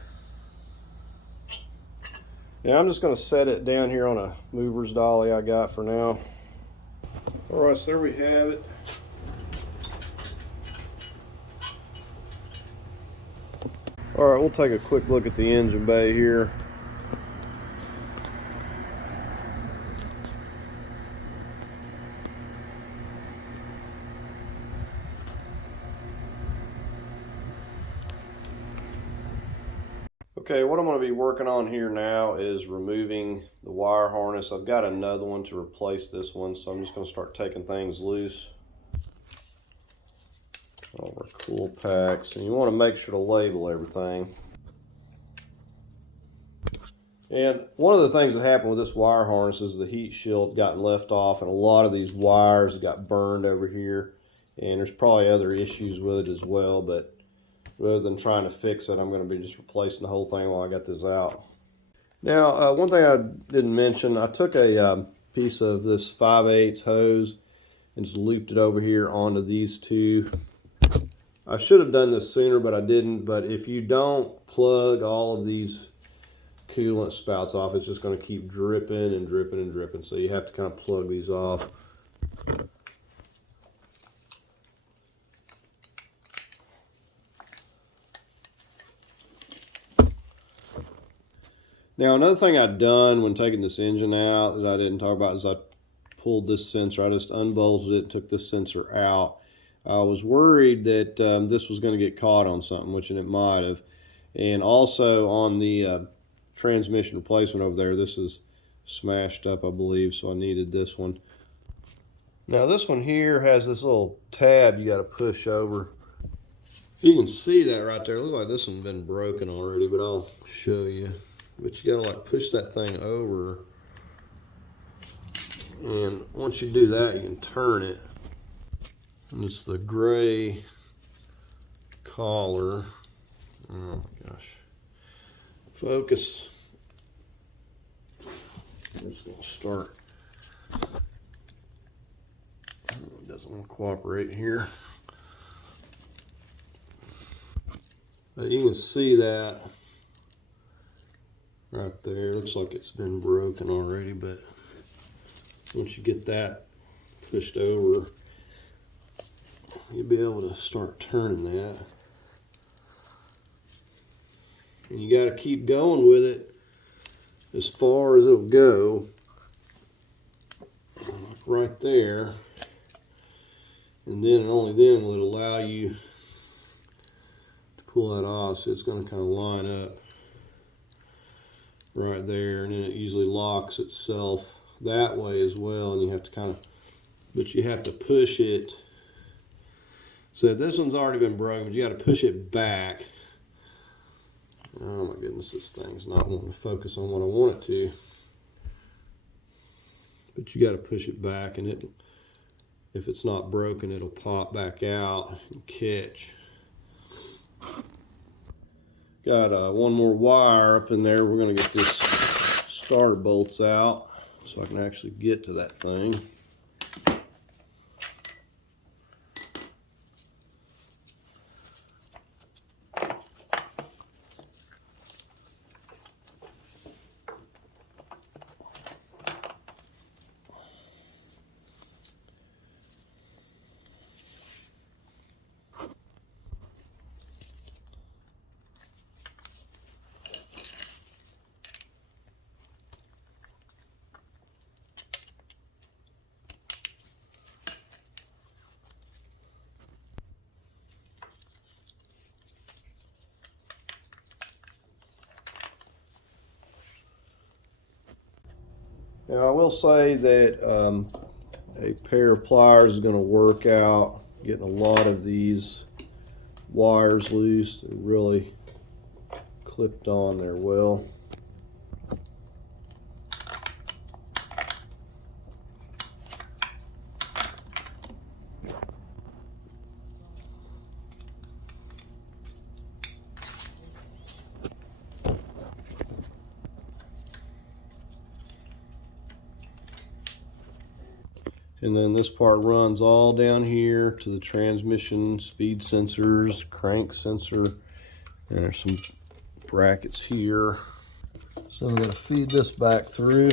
Now I'm just going to set it down here on a mover's dolly I got for now. All right, so there we have it. All right, we'll take a quick look at the engine bay here. Okay, what I'm going to be working on here now is removing the wire harness. I've got another one to replace this one, so I'm just going to start taking things loose. All our cool packs, and you want to make sure to label everything. And one of the things that happened with this wire harness is the heat shield gotten left off, and a lot of these wires got burned over here, and there's probably other issues with it as well, but rather than trying to fix it, I'm going to be just replacing the whole thing while I got this out. Now, one thing I didn't mention, I took a piece of this 5/8 hose and just looped it over here onto these two. I should have done this sooner, but I didn't. But if you don't plug all of these coolant spouts off, it's just going to keep dripping and dripping and dripping. So you have to kind of plug these off. Now, another thing I'd done when taking this engine out that I didn't talk about is I pulled this sensor. I just unbolted it, took this sensor out. I was worried that this was going to get caught on something, which it might have. And also on the transmission replacement over there, this is smashed up, I believe, so I needed this one. Now, this one here has this little tab you got to push over. If you can see that right there, it looks like this one's been broken already, but I'll show you. But you gotta like push that thing over, and once you do that, you can turn it, and it's the gray collar. Oh my gosh. Focus. I'm just going to start. It doesn't want to cooperate here. But you can see that right there. Looks like it's been broken already, but once you get that pushed over, you'll be able to start turning that. And you got to keep going with it as far as it'll go. Right there. And then and only then will it allow you to pull that off. So it's going to kind of line up right there, and then it usually locks itself that way as well. And you have to kind of, but you have to push it. So this one's already been broken, but you got to push it back. Oh my goodness, this thing's not wanting to focus on what I want it to. But you got to push it back, and it, if it's not broken, it'll pop back out and catch. Got one more wire up in there. We're going to get this starter bolts out so I can actually get to that thing. Now I will say that a pair of pliers is going to work out getting a lot of these wires loose. They're really clipped on there well. And then this part runs all down here to the transmission speed sensors, crank sensor, and there's some brackets here. So I'm going to feed this back through.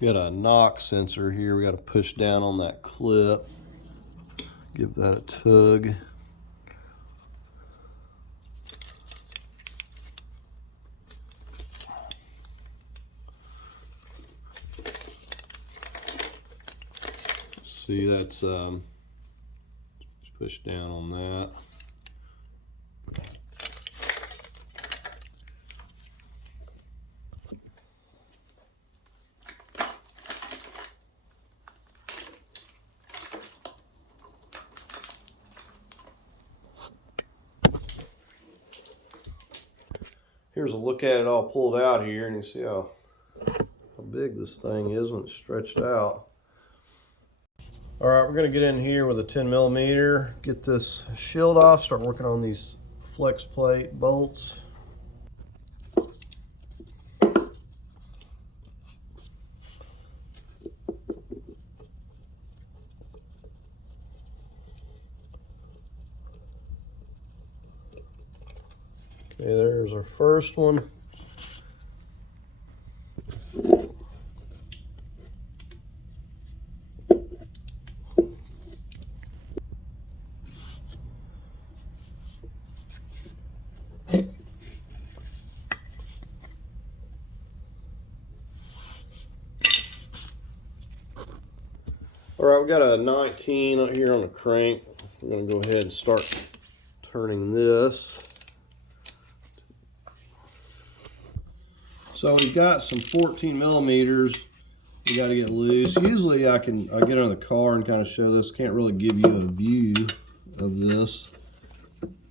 We got a knock sensor here. We got to push down on that clip. Give that a tug. See, that's just push down on that. Here's a look at it all pulled out here, and you see how big this thing is when it's stretched out. All right, we're going to get in here with a 10mm, get this shield off, start working on these flex plate bolts. Okay, there's our first one. All right, we got a 19 out here on the crank. I'm going to go ahead and start turning this. So we've got some 14mm. We got to get loose. Usually I get on the car and kind of show this. Can't really give you a view of this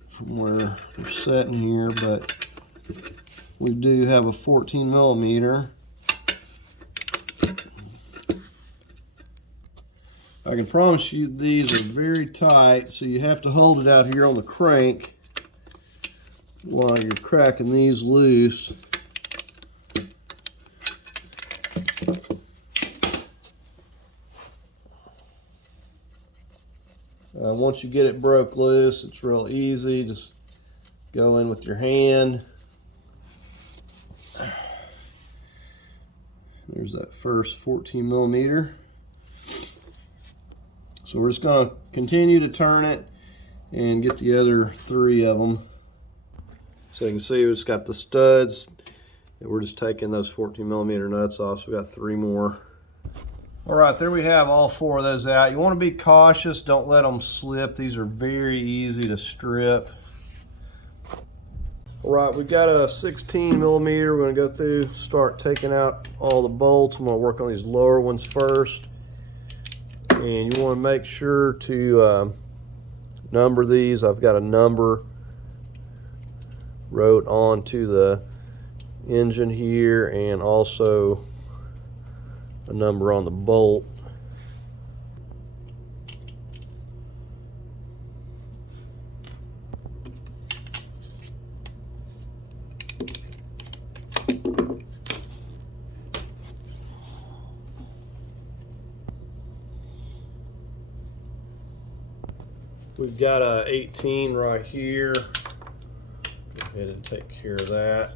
from where we're sitting here, but we do have a 14mm. I can promise you these are very tight, so you have to hold it out here on the crank while you're cracking these loose. Once you get it broke loose, it's real easy. Just go in with your hand. There's that first 14 millimeter. So we're just going to continue to turn it and get the other 3 of them. So you can see we just got the studs, and we're just taking those 14 millimeter nuts off. So we got 3 more. All right, there we have all 4 of those out. You want to be cautious, don't let them slip. These are very easy to strip. All right, we've got a 16 millimeter. We're gonna go through, start taking out all the bolts. I'm gonna work on these lower ones first. And you wanna make sure to number these. I've got a number wrote onto the engine here, and also a number on the bolt. We've got a 18 right here. Go ahead and take care of that.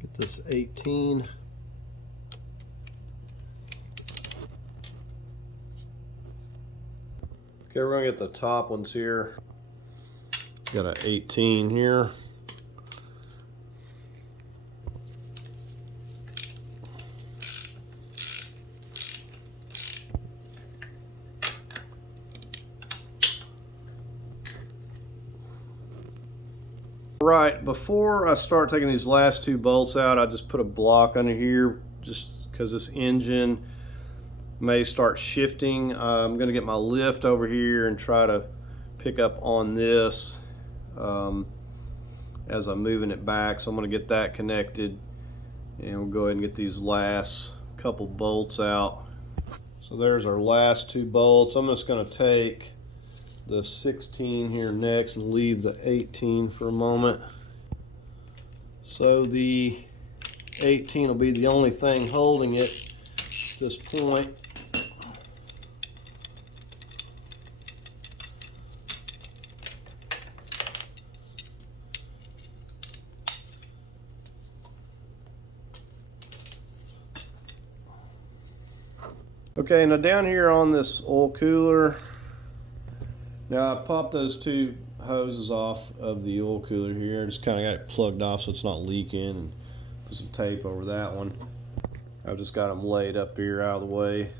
Get this 18. Okay, we're gonna get the top ones here. Got an 18 here. Right, before I start taking these last 2 bolts out, I just put a block under here just because this engine may start shifting. I'm going to get my lift over here and try to pick up on this as I'm moving it back. So I'm going to get that connected, and we'll go ahead and get these last couple bolts out. So there's our last 2 bolts. I'm just going to take the 16 here next and leave the 18 for a moment. So the 18 will be the only thing holding it at this point. Okay, now down here on this oil cooler, now I popped those 2 hoses off of the oil cooler here. Just kind of got it plugged off so it's not leaking, and put some tape over that one. I've just got them laid up here out of the way.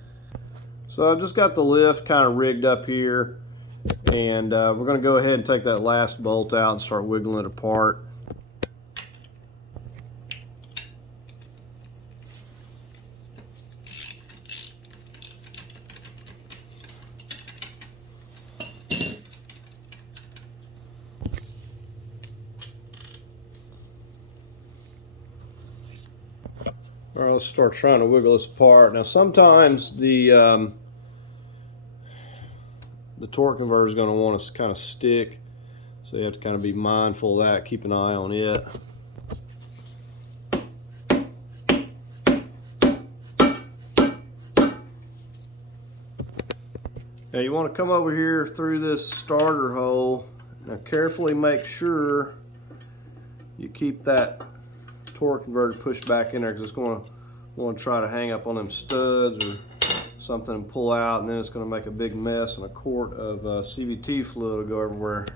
So I've just got the lift kind of rigged up here, and we're going to go ahead and take that last bolt out and start wiggling it apart. All right, let's start trying to wiggle this apart. Now sometimes the torque converter is going to want to kind of stick, so you have to kind of be mindful of that, keep an eye on it. Now you want to come over here through this starter hole. Now carefully make sure you keep that torque converter pushed back in there, because it's going to want to try to hang up on them studs or something and pull out, and then it's going to make a big mess, and a quart of CVT fluid will go everywhere.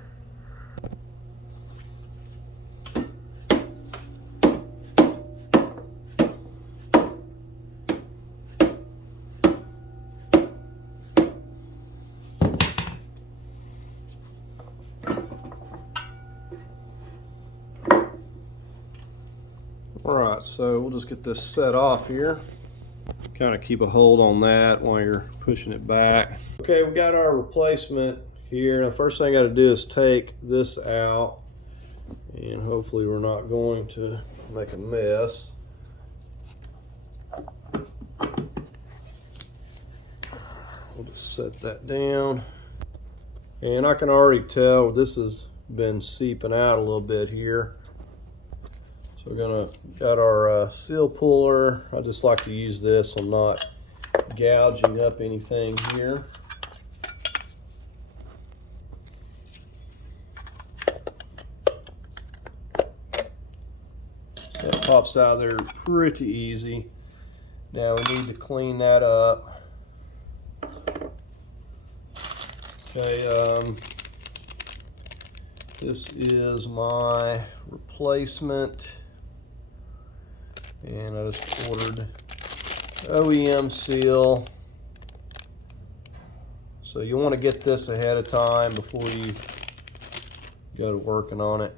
Alright, so we'll just get this set off here. Kind of keep a hold on that while you're pushing it back. Okay, we got our replacement here. The first thing I got to do is take this out, and hopefully we're not going to make a mess. We'll just set that down. And I can already tell this has been seeping out a little bit here. So we're got our seal puller. I just like to use this. I'm not gouging up anything here. So that pops out of there pretty easy. Now we need to clean that up. Okay, this is my replacement. And I just ordered OEM seal. So you want to get this ahead of time before you go to working on it.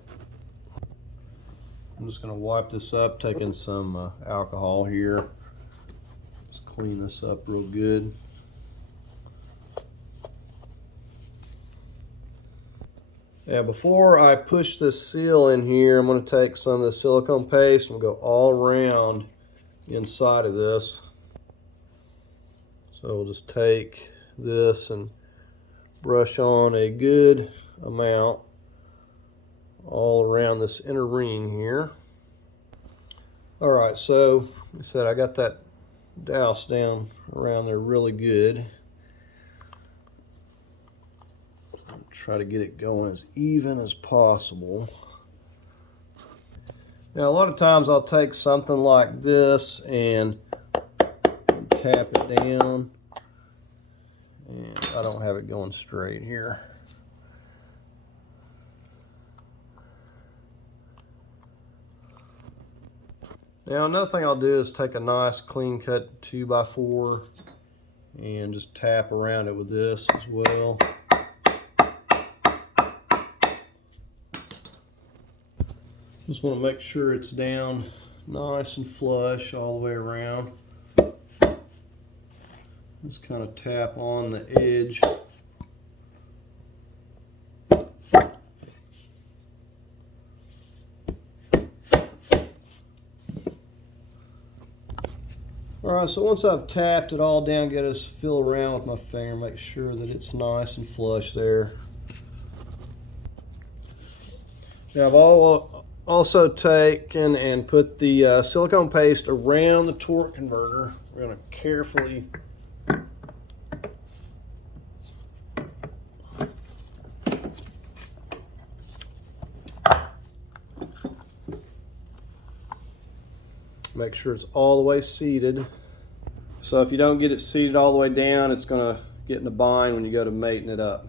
I'm just going to wipe this up, taking some alcohol here. Just clean this up real good. Now before I push this seal in here, I'm going to take some of the silicone paste and go all around inside of this. So we'll just take this and brush on a good amount all around this inner ring here. Alright, so like I said, I got that doused down around there really good. Try to get it going as even as possible. Now a lot of times I'll take something like this and tap it down, and I don't have it going straight here. Now another thing I'll do is take a nice clean cut 2x4 and just tap around it with this as well. Just want to make sure it's down nice and flush all the way around. Just kind of tap on the edge. Alright, so once I've tapped it all down, get us feel around with my finger, make sure that it's nice and flush there. Now I've also taken and put the silicone paste around the torque converter. We're going to carefully make sure it's all the way seated. So if you don't get it seated all the way down, it's going to get in a bind when you go to mating it up.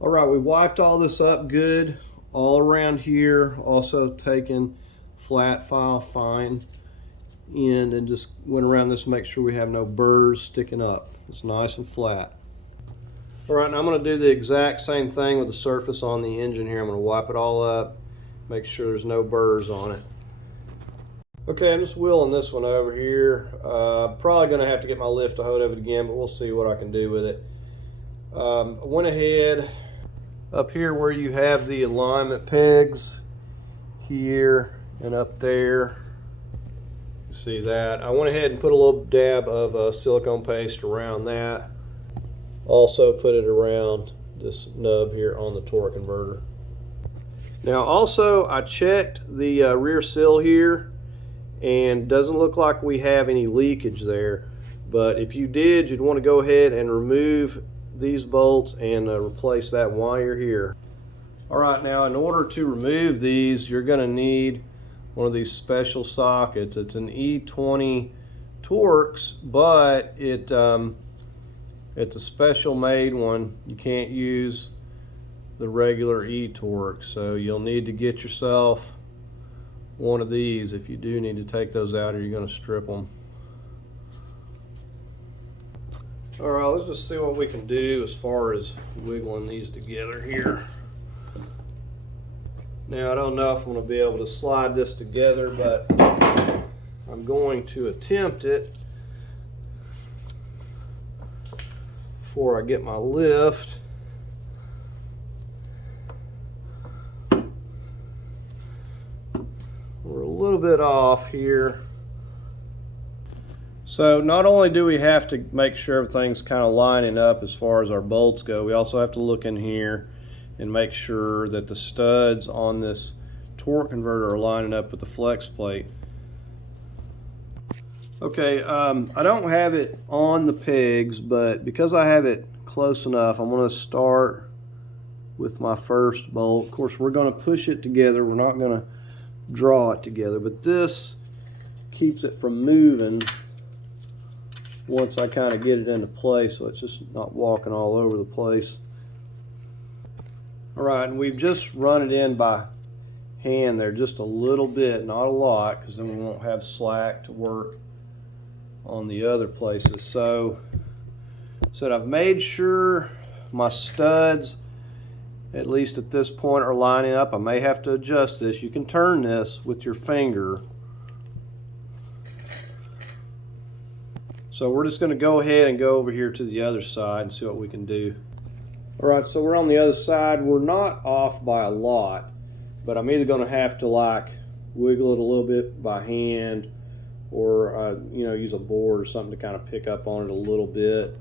Alright, we wiped all this up good all around here. Also taken flat file fine end and just went around this to make sure we have no burrs sticking up. It's nice and flat. Alright, now I'm going to do the exact same thing with the surface on the engine here. I'm going to wipe it all up, make sure there's no burrs on it. Okay, I'm just wheeling this one over here. Probably going to have to get my lift a hold of it again, but we'll see what I can do with it. I went ahead up here where you have the alignment pegs here and up there. You see that? I went ahead and put a little dab of silicone paste around that. Also put it around this nub here on the torque converter. Now also I checked the rear sill here, and doesn't look like we have any leakage there, but if you did, you'd want to go ahead and remove these bolts and replace that wire here. Alright, now in order to remove these, you're going to need one of these special sockets. It's an E20 Torx, but it's a special made one. You can't use the regular E-Torx, so you'll need to get yourself one of these if you do need to take those out or you're going to strip them. All right, let's just see what we can do as far as wiggling these together here. Now, I don't know if I'm going to be able to slide this together, but I'm going to attempt it before I get my lift. We're a little bit off here. So not only do we have to make sure everything's kind of lining up as far as our bolts go, we also have to look in here and make sure that the studs on this torque converter are lining up with the flex plate. Okay, I don't have it on the pegs, but because I have it close enough, I'm going to start with my first bolt. Of course, we're going to push it together. We're not going to draw it together, but this keeps it from moving once I kind of get it into place, so it's just not walking all over the place. All right, and we've just run it in by hand there just a little bit, not a lot, because then we won't have slack to work on the other places. So I've made sure my studs, at least at this point, are lining up. I may have to adjust this. You can turn this with your finger. So we're just going to go ahead and go over here to the other side and see what we can do. All right, so we're on the other side. We're not off by a lot, but I'm either going to have to like wiggle it a little bit by hand, or use a board or something to kind of pick up on it a little bit.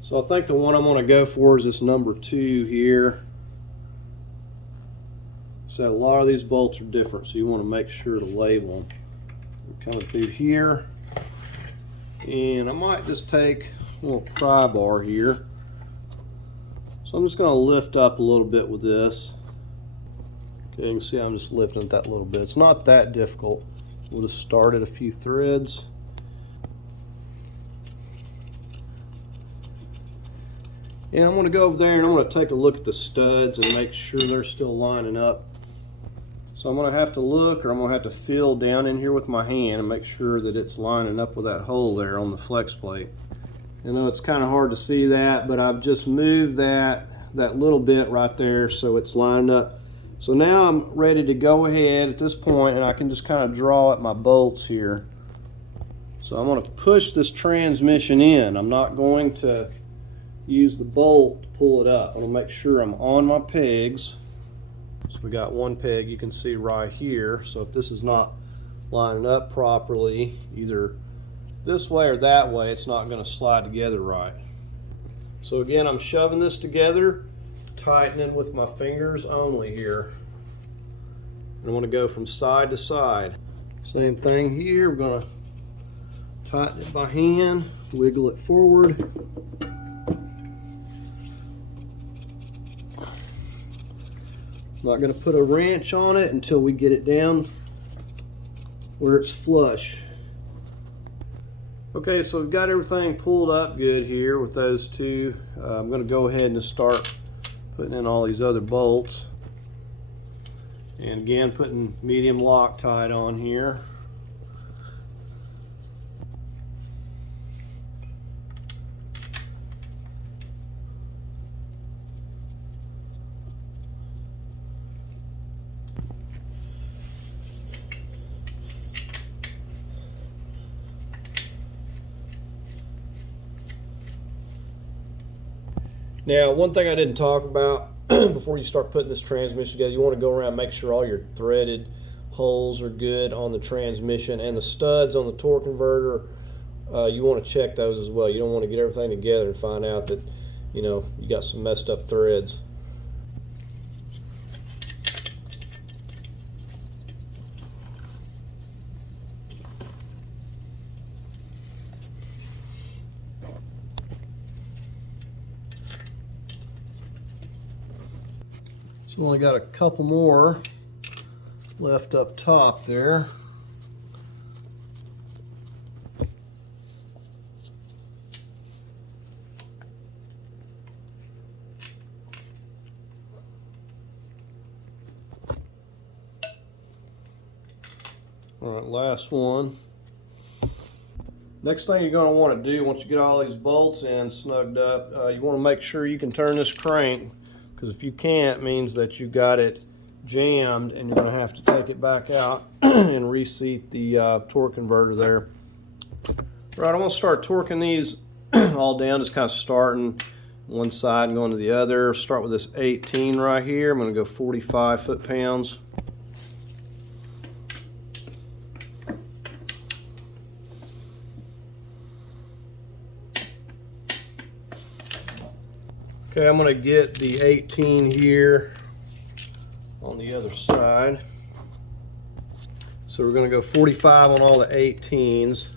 So I think the one I'm going to go for is this number 2 here. So a lot of these bolts are different, so you want to make sure to label them. We're coming through here, and I might just take a little pry bar here. So I'm just going to lift up a little bit with this. Okay, you can see I'm just lifting it that little bit. It's not that difficult. We'll just start at a few threads. And I'm going to go over there and I'm going to take a look at the studs and make sure they're still lining up. So I'm going to have to look, or I'm going to have to feel down in here with my hand and make sure that it's lining up with that hole there on the flex plate. I know it's kind of hard to see that, but I've just moved that little bit right there so it's lined up. So now I'm ready to go ahead at this point, and I can just kind of draw at my bolts here. So I'm going to push this transmission in. I'm not going to use the bolt to pull it up. I'm going to make sure I'm on my pegs. So we got one peg you can see right here. So if this is not lining up properly, either this way or that way, it's not going to slide together right. So again, I'm shoving this together, tightening with my fingers only here. And I want to go from side to side. Same thing here. We're going to tighten it by hand, wiggle it forward. Not going to put a wrench on it until we get it down where it's flush. Okay, so we've got everything pulled up good here with those two. I'm going to go ahead and just start putting in all these other bolts. And again, putting medium Loctite on here. Now, one thing I didn't talk about before you start putting this transmission together, you want to go around and make sure all your threaded holes are good on the transmission, and the studs on the torque converter, you want to check those as well. You don't want to get everything together and find out that you got some messed up threads. So only got a couple more left up top there. All right, last one. Next thing you're going to want to do once you get all these bolts in snugged up, you want to make sure you can turn this crank, because if you can't, it means that you got it jammed and you're going to have to take it back out and reseat the torque converter there. Right, I'm going to start torquing these all down, just kind of starting one side and going to the other. Start with this 18 right here. I'm going to go 45 foot-pounds. Okay, I'm going to get the 18 here on the other side. So we're going to go 45 on all the 18s.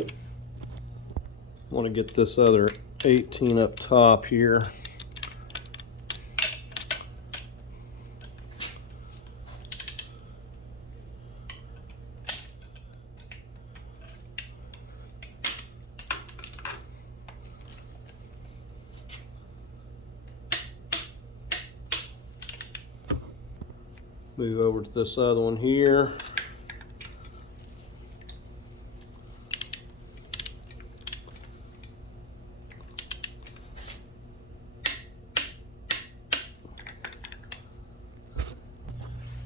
I want to get this other 18 up top here. Move over to this other one here.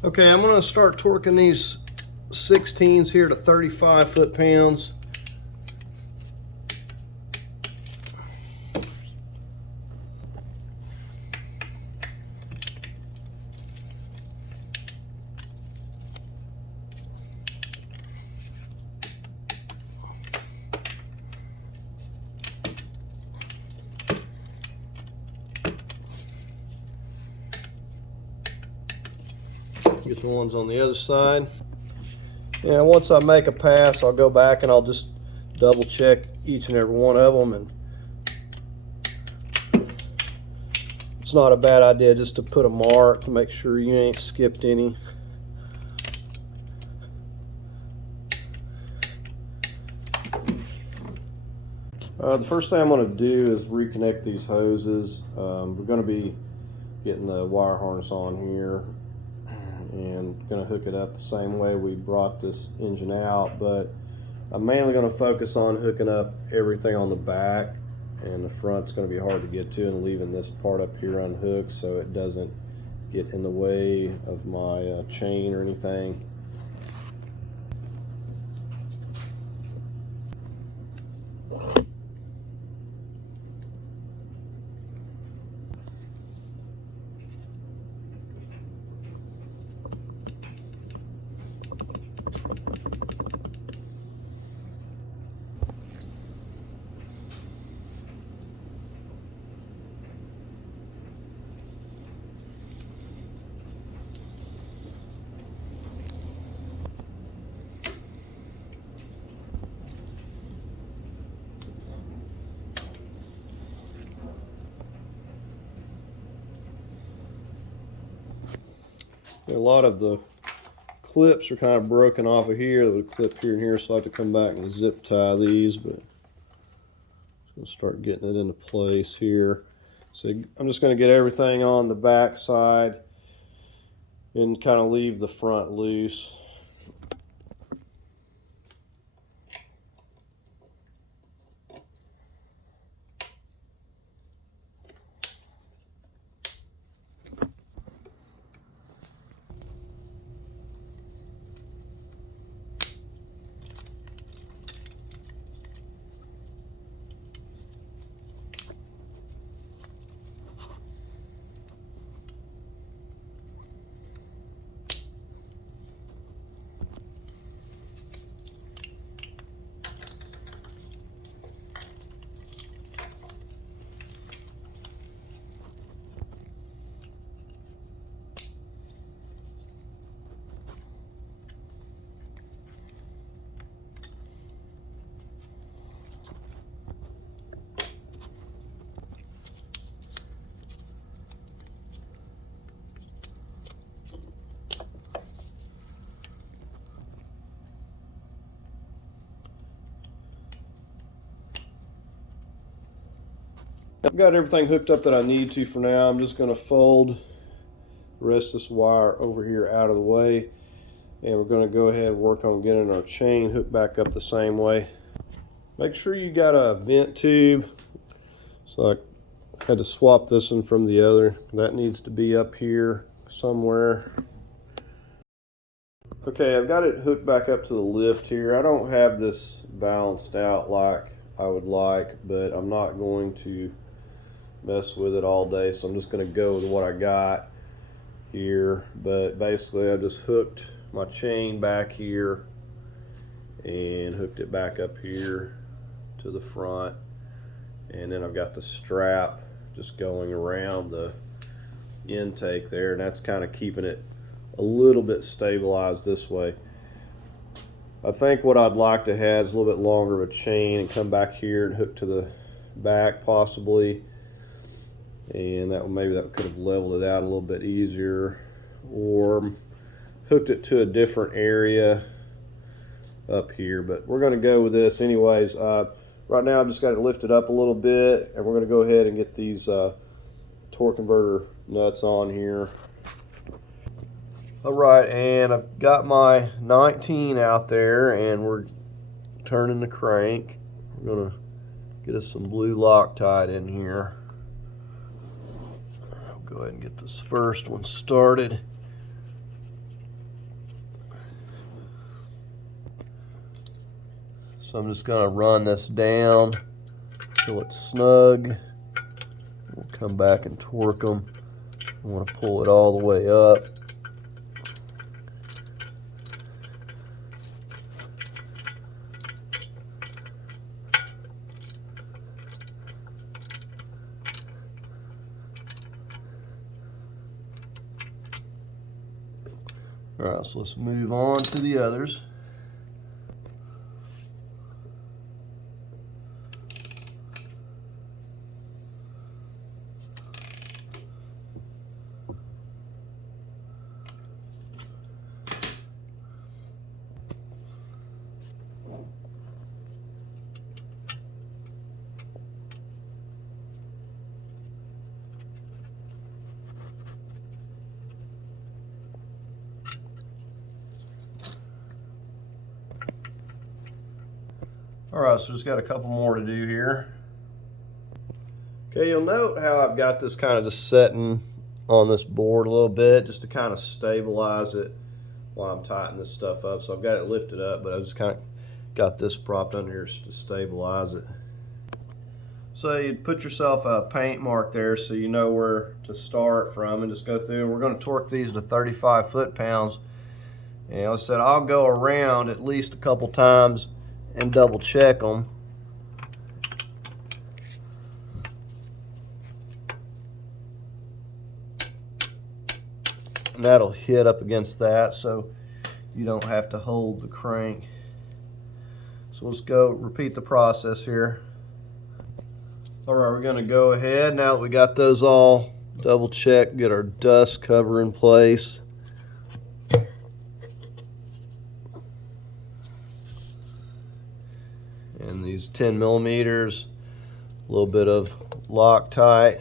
Okay, I'm going to start torquing these 16s here to 35 foot-pounds. Get the ones on the other side. And once I make a pass, I'll go back and I'll just double check each and every one of them. And it's not a bad idea just to put a mark to make sure you ain't skipped any. The first thing I'm going to do is reconnect these hoses. We're going to be getting the wire harness on here and going to hook it up the same way we brought this engine out, but I'm mainly going to focus on hooking up everything on the back, and the front's going to be hard to get to, and leaving this part up here unhooked so it doesn't get in the way of my chain or anything. A lot of the clips are kind of broken off of here. There was a clip here and here, so I have to come back and zip tie these, but I'm going to start getting it into place here. So I'm just going to get everything on the back side and kind of leave the front loose. I've got everything hooked up that I need to for now. I'm just going to fold rest of this wire over here out of the way, and we're going to go ahead and work on getting our chain hooked back up the same way. Make sure you got a vent tube. So I had to swap this one from the other. That needs to be up here somewhere. Okay, I've got it hooked back up to the lift here. I don't have this balanced out like I would like, but I'm not going to mess with it all day, so I'm just going to go with what I got here. But basically I just hooked my chain back here and hooked it back up here to the front, and then I've got the strap just going around the intake there, and that's kind of keeping it a little bit stabilized this way. I think what I'd like to have is a little bit longer of a chain and come back here and hook to the back possibly, and that maybe that could have leveled it out a little bit easier, or hooked it to a different area up here. But we're going to go with this anyways. Right now I've just got it lifted up a little bit, and we're going to go ahead and get these torque converter nuts on here. Alright, and I've got my 19 out there, and we're turning the crank. We're going to get us some blue Loctite in here. I'll go ahead and get this first one started. So I'm just going to run this down until it's snug. We'll come back and torque them. I want to pull it all the way up. All right, so let's move on to the others. Alright, so just got a couple more to do here. Okay, you'll note how I've got this kind of just setting on this board a little bit just to kind of stabilize it while I'm tightening this stuff up. So I've got it lifted up, but I just kind of got this propped under here to stabilize it. So you put yourself a paint mark there so you know where to start from, and just go through. And we're going to torque these to 35 foot-pounds. And like I said, I'll go around at least a couple times and double check them. And that'll hit up against that so you don't have to hold the crank. So let's go repeat the process here. Alright, we're going to go ahead, now that we got those all double checked, get our dust cover in place. And these 10 millimeters, a little bit of Loctite.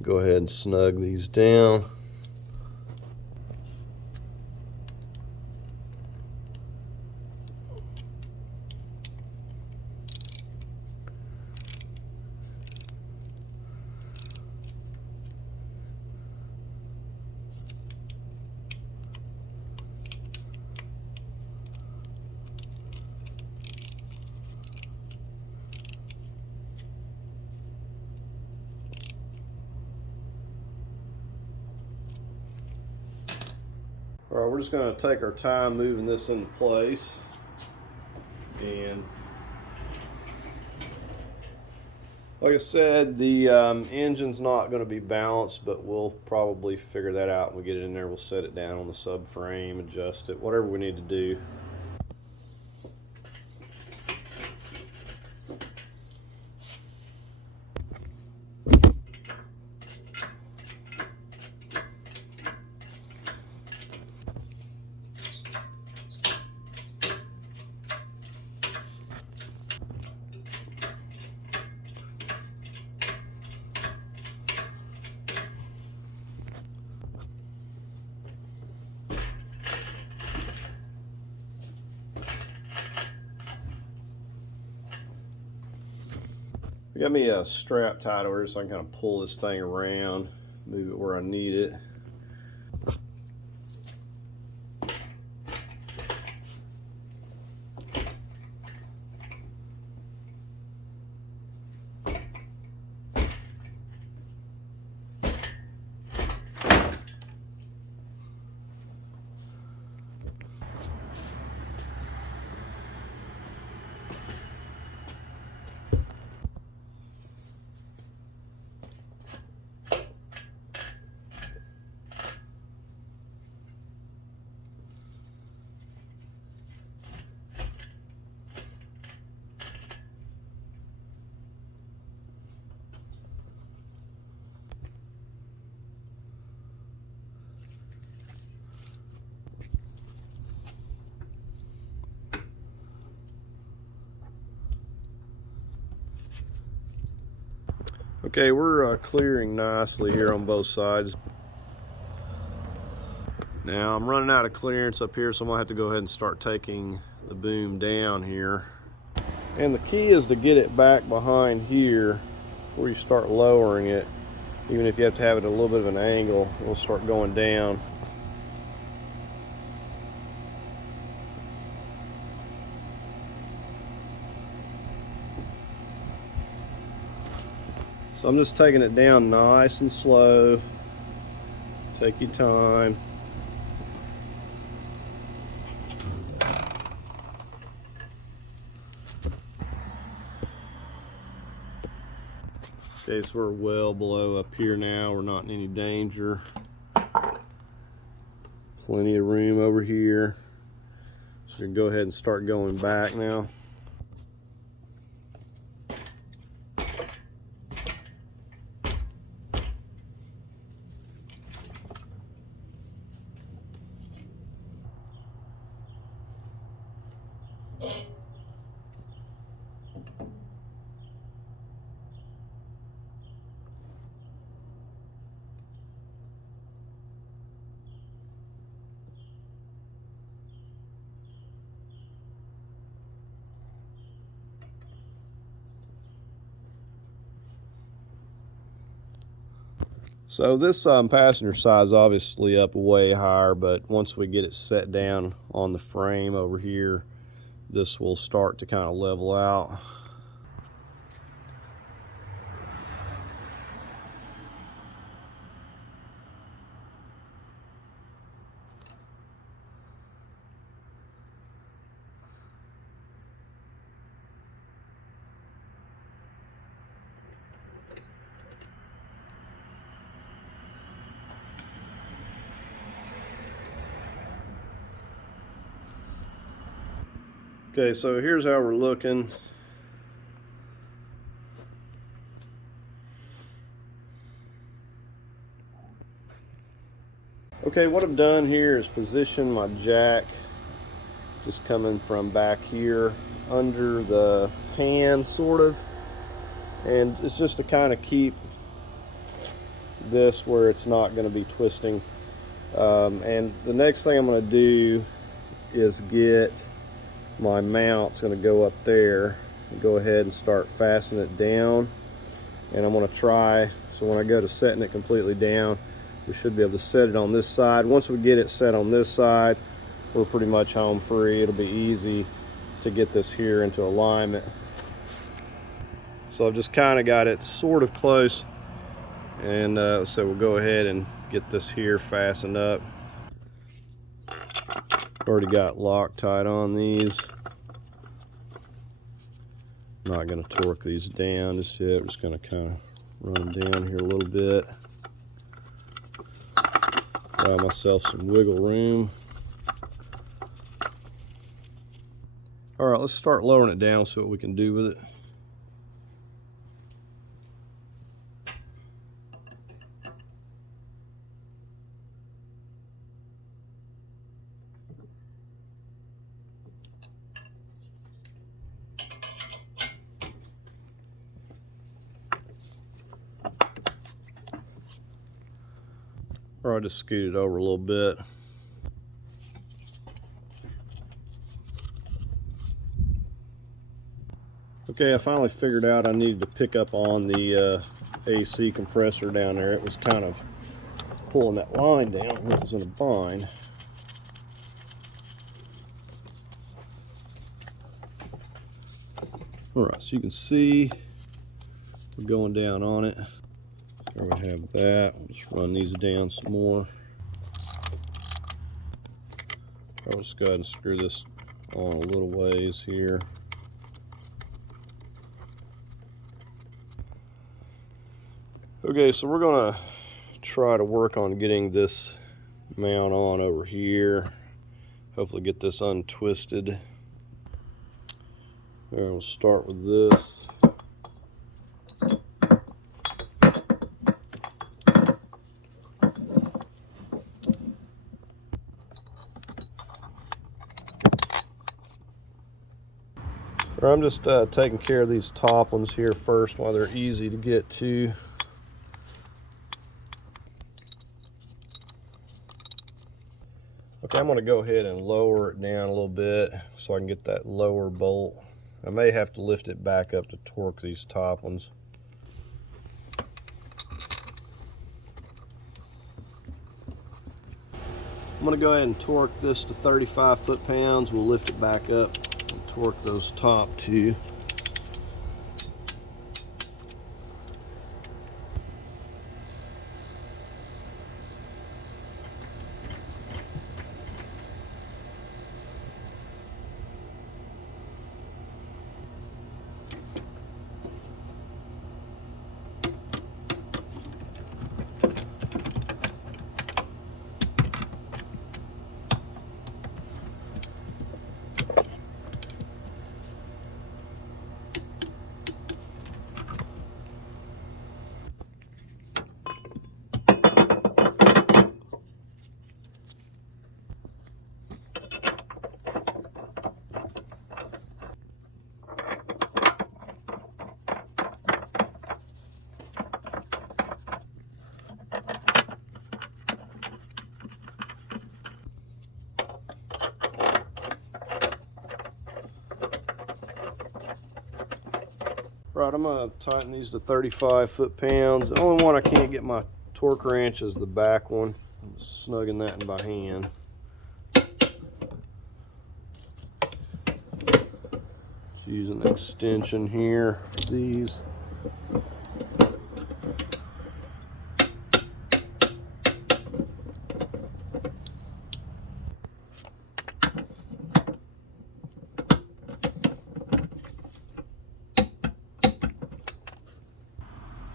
Go ahead and snug these down. Alright, we're just going to take our time moving this into place, and like I said, the engine's not going to be balanced, but we'll probably figure that out when we get it in there. We'll set it down on the subframe, adjust it, whatever we need to do. Got me a strap tied over here so I can kind of pull this thing around, move it where I need it. Okay, we're clearing nicely here on both sides. Now I'm running out of clearance up here, so I'm gonna have to go ahead and start taking the boom down here. And the key is to get it back behind here before you start lowering it. Even if you have to have it at a little bit of an angle, it'll start going down. So I'm just taking it down nice and slow. Take your time. Okay, so we're well below up here now. We're not in any danger. Plenty of room over here. So we can go ahead and start going back now. So this passenger side is obviously up way higher, but once we get it set down on the frame over here, this will start to kind of level out. Okay, so here's how we're looking. Okay, what I've done here is position my jack just coming from back here under the pan, sort of. And it's just to kind of keep this where it's not going to be twisting. And the next thing I'm going to do is get my mount's going to go up there and go ahead and start fastening it down. And I'm going to try, so when I go to setting it completely down, we should be able to set it on this side. Once we get it set on this side, we're pretty much home free. It'll be easy to get this here into alignment. So I've just kind of got it sort of close, and so we'll go ahead and get this here fastened up. Already got Loctite on these. Not going to torque these down just yet. We're just going to kind of run them down here a little bit. Allow myself some wiggle room. All right, let's start lowering it down, see what we can do with it. Or I just scoot it over a little bit. Okay, I finally figured out I needed to pick up on the AC compressor down there. It was kind of pulling that line down when it was in a bind. Alright, so you can see we're going down on it. There we have that. We'll just run these down some more. I'll just go ahead and screw this on a little ways here. Okay, so we're going to try to work on getting this mount on over here. Hopefully get this untwisted. Alright, we'll start with this. I'm just taking care of these top ones here first while they're easy to get to. Okay, I'm going to go ahead and lower it down a little bit so I can get that lower bolt. I may have to lift it back up to torque these top ones. I'm going to go ahead and torque this to 35 foot-pounds. We'll lift it back up and torque those top two. Right, I'm going to tighten these to 35 foot-pounds. The only one I can't get my torque wrench is the back one. I'm snugging that in by hand. Just using an extension here for these.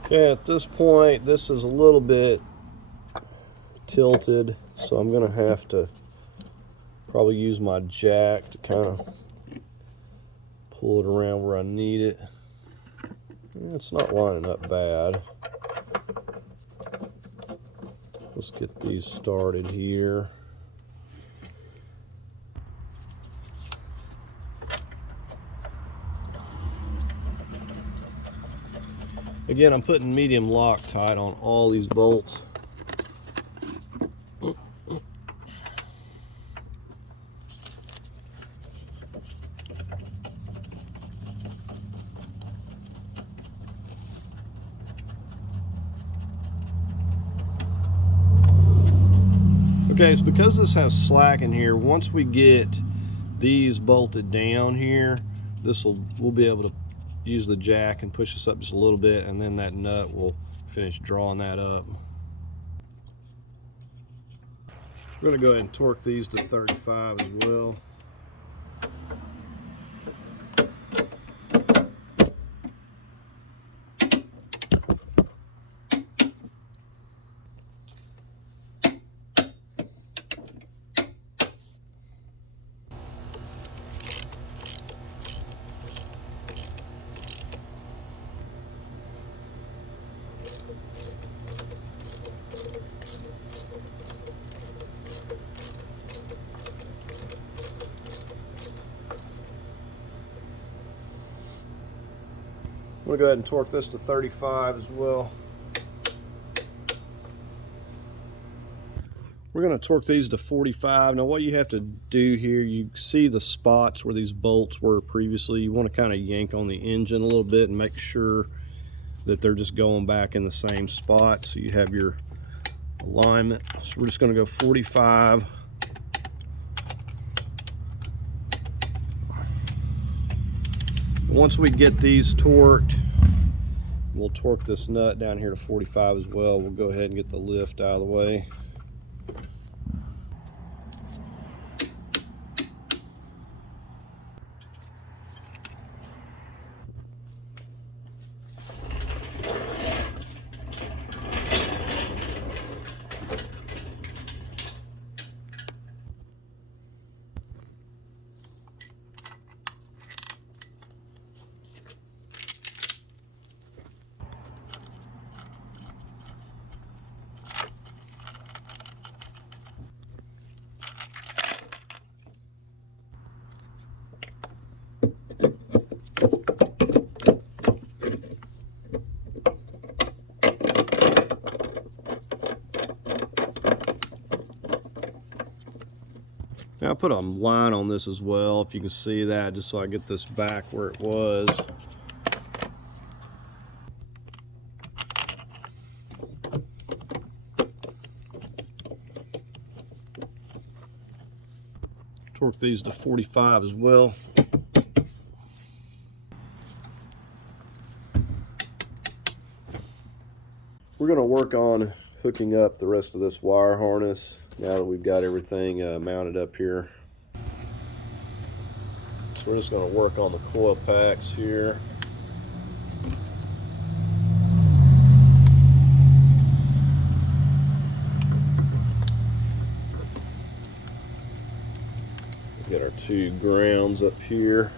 Okay, at this point, this is a little bit tilted, so I'm going to have to probably use my jack to kind of pull it around where I need it. It's not lining up bad. Let's get these started here. Again, I'm putting medium Loctite on all these bolts. Okay, it's because this has slack in here. Once we get these bolted down here, we'll be able to use the jack and push this up just a little bit, and then that nut will finish drawing that up. We're going to go ahead and torque these to 35 as well. I'm going to go ahead and torque this to 35 as well. We're going to torque these to 45. Now what you have to do here, you see the spots where these bolts were previously. You want to kind of yank on the engine a little bit and make sure that they're just going back in the same spot so you have your alignment. So we're just going to go 45. Once we get these torqued, we'll torque this nut down here to 45 as well. We'll go ahead and get the lift out of the way. Now I put a line on this as well, if you can see that, just so I get this back where it was. Torque these to 45 as well. We're going to work on hooking up the rest of this wire harness now that we've got everything mounted up here. So we're just going to work on the coil packs here. We've got our two grounds up here.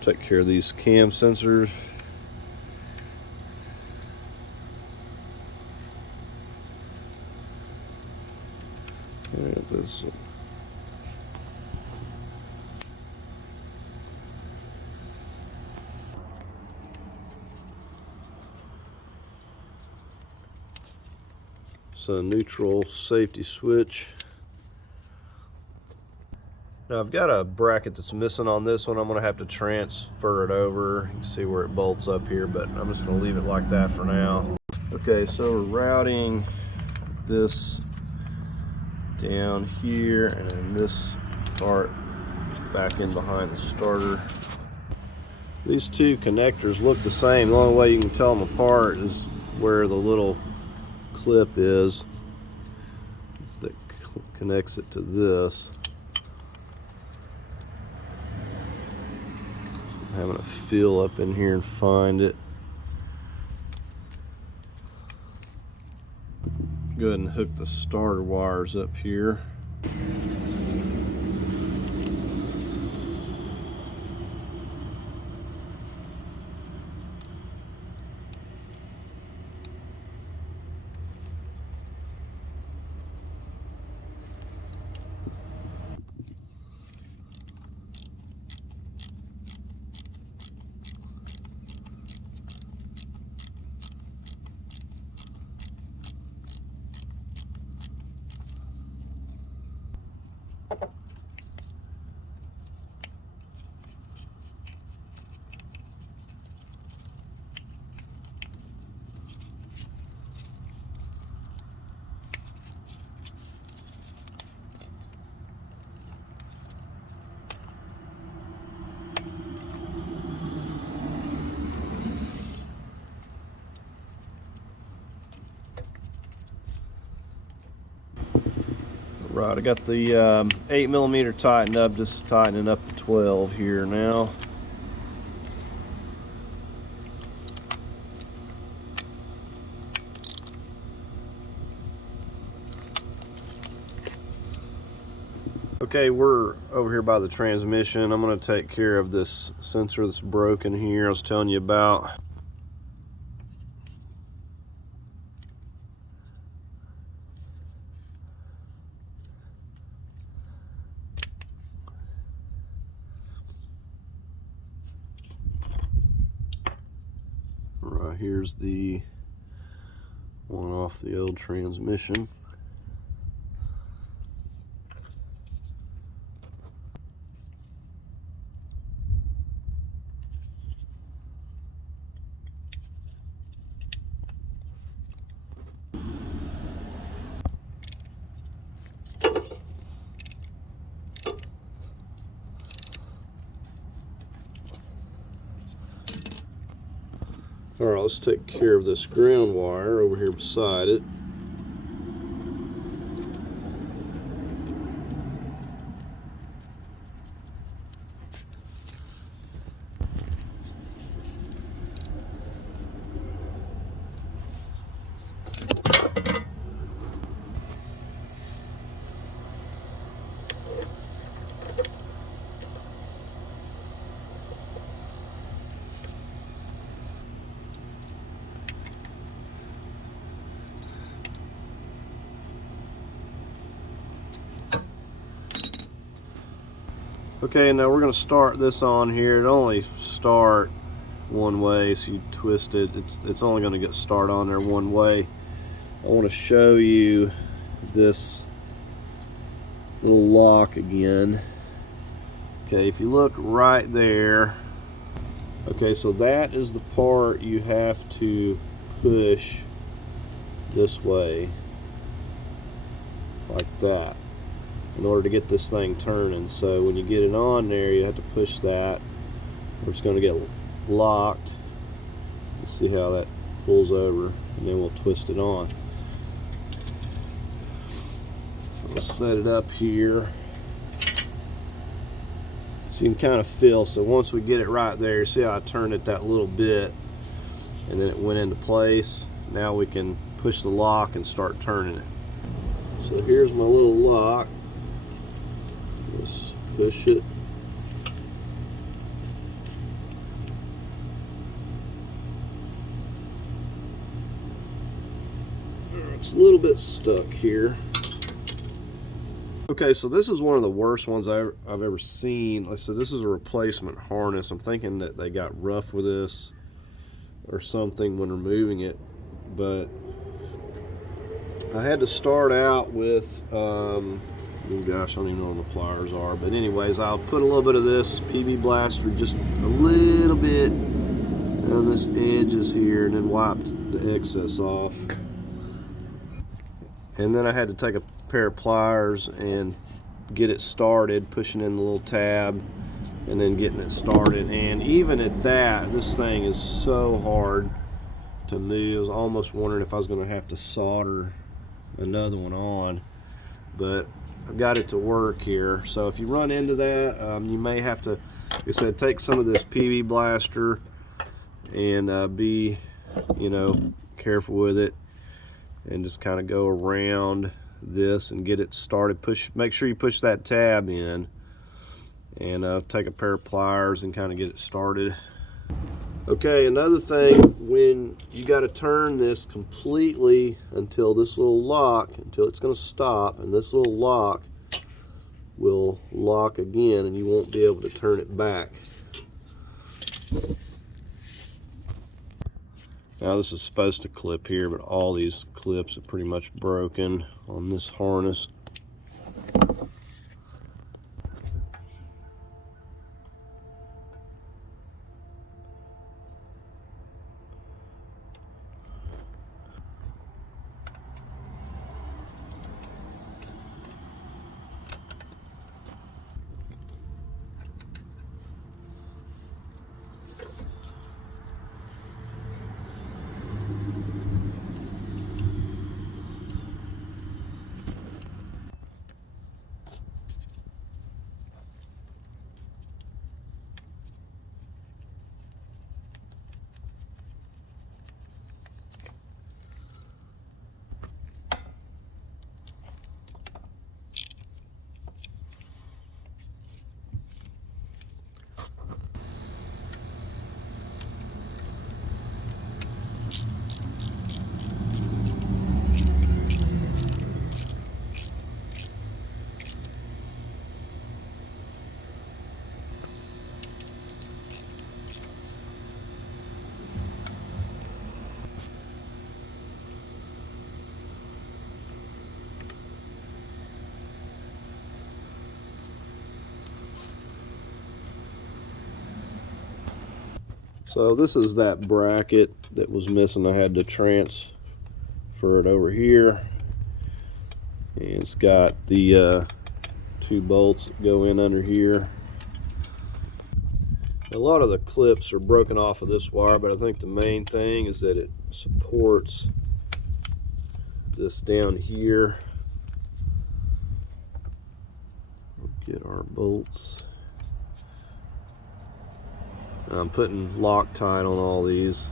Take care of these cam sensors. And this. So neutral safety switch. Now I've got a bracket that's missing on this one. I'm going to have to transfer it over. You can see where it bolts up here, but I'm just going to leave it like that for now. Okay, so we're routing this down here and then this part back in behind the starter. These two connectors look the same. The only way you can tell them apart is where the little clip is that connects it to this. I'm having to feel up in here and find it. Go ahead and hook the starter wires up here. Right, I got the 8mm tightened up, just tightening up to 12 here now. Okay, we're over here by the transmission. I'm going to take care of this sensor that's broken here I was telling you about. Right here's the one off the old transmission. Alright, let's take care of this ground wire over here beside it. Okay, now we're going to start this on here. It only start one way, so you twist it. It's only going to get start on there one way. I want to show you this little lock again. Okay, if you look right there, okay, so that is the part you have to push this way, like that, in order to get this thing turning. So when you get it on there, you have to push that, or it's going to get locked. You see how that pulls over, and then we'll twist it on. I'll set it up here so you can kind of feel. So once we get it right there, see how I turned it that little bit and then it went into place. Now we can push the lock and start turning it. So here's my little lock. Let's push it. It's a little bit stuck here. Okay, so this is one of the worst ones I've ever seen. Like I said, this is a replacement harness. I'm thinking that they got rough with this or something when removing it, but I had to start out with oh gosh, I don't even know where my pliers are, but anyways, I'll put a little bit of this PB Blaster, just a little bit on this edges here, and then wiped the excess off. And then I had to take a pair of pliers and get it started, pushing in the little tab and then getting it started. And even at that, this thing is so hard to move. I was almost wondering if I was going to have to solder another one on, but I've got it to work here. So if you run into that, you may have to, like I said, take some of this PB Blaster and be, you know, careful with it, and just kind of go around this and get it started. Make sure you push that tab in, and take a pair of pliers and kind of get it started. Okay, another thing, when you got to turn this completely until this little lock, until it's going to stop, and this little lock will lock again and you won't be able to turn it back. Now this is supposed to clip here, but all these clips are pretty much broken on this harness. So this is that bracket that was missing. I had to transfer it over here. And it's got the 2 bolts that go in under here. A lot of the clips are broken off of this wire, but I think the main thing is that it supports this down here. We'll get our bolts. I'm putting Loctite on all these.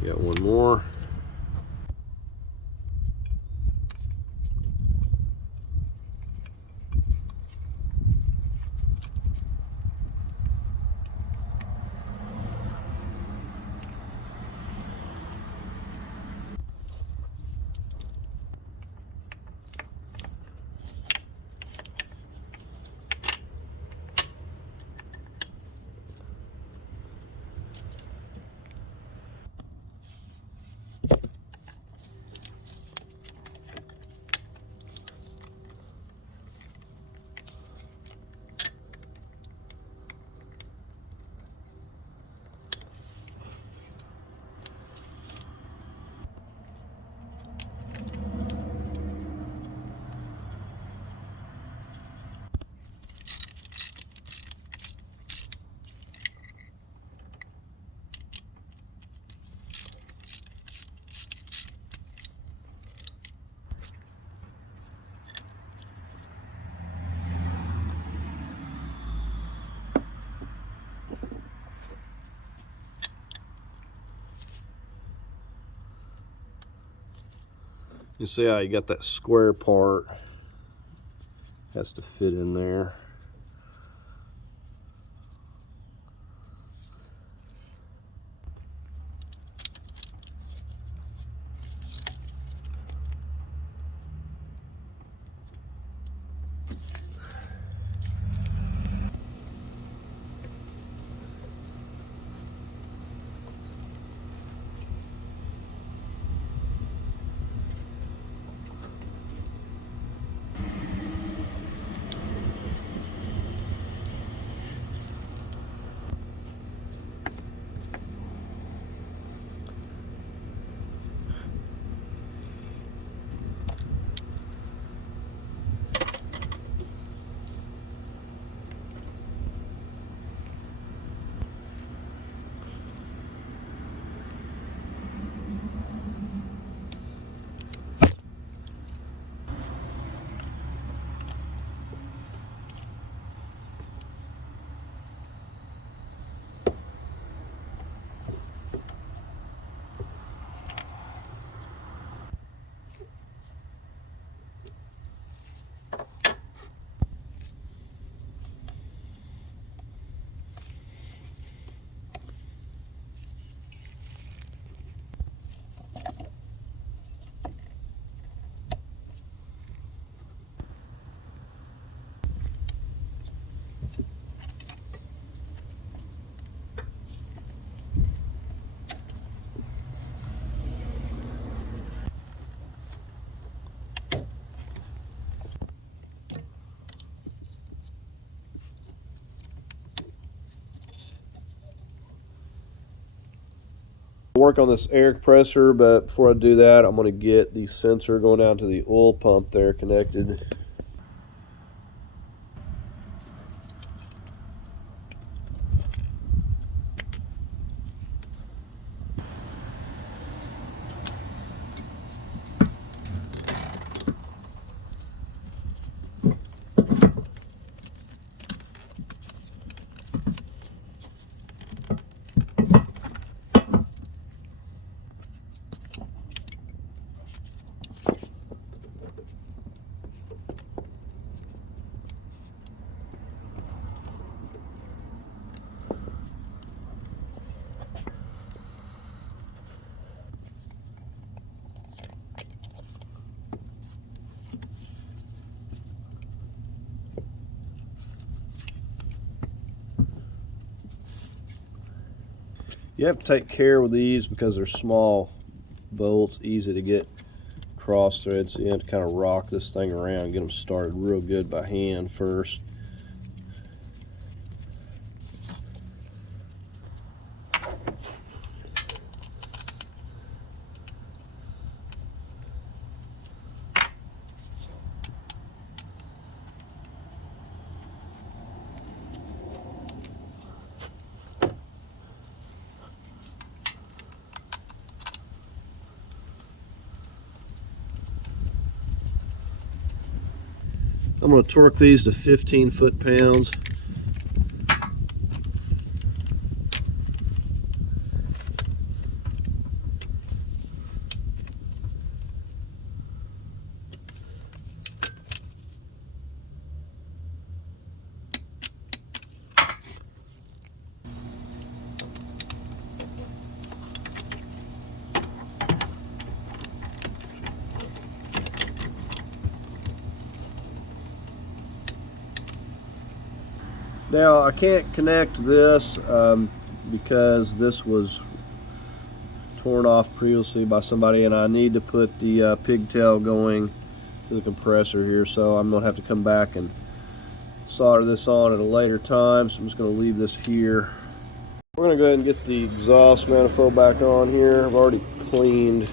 So got one more. You see how you got that square part, has to fit in there. Work on this air compressor, but before I do that, I'm going to get the sensor going down to the oil pump there connected. You have to take care with these because they're small bolts, easy to get cross threads. So you have to kind of rock this thing around, get them started real good by hand first. I'm going to torque these to 15 foot-pounds. Now I can't connect this because this was torn off previously by somebody, and I need to put the pigtail going to the compressor here, so I'm going to have to come back and solder this on at a later time. So I'm just going to leave this here. We're going to go ahead and get the exhaust manifold back on here. I've already cleaned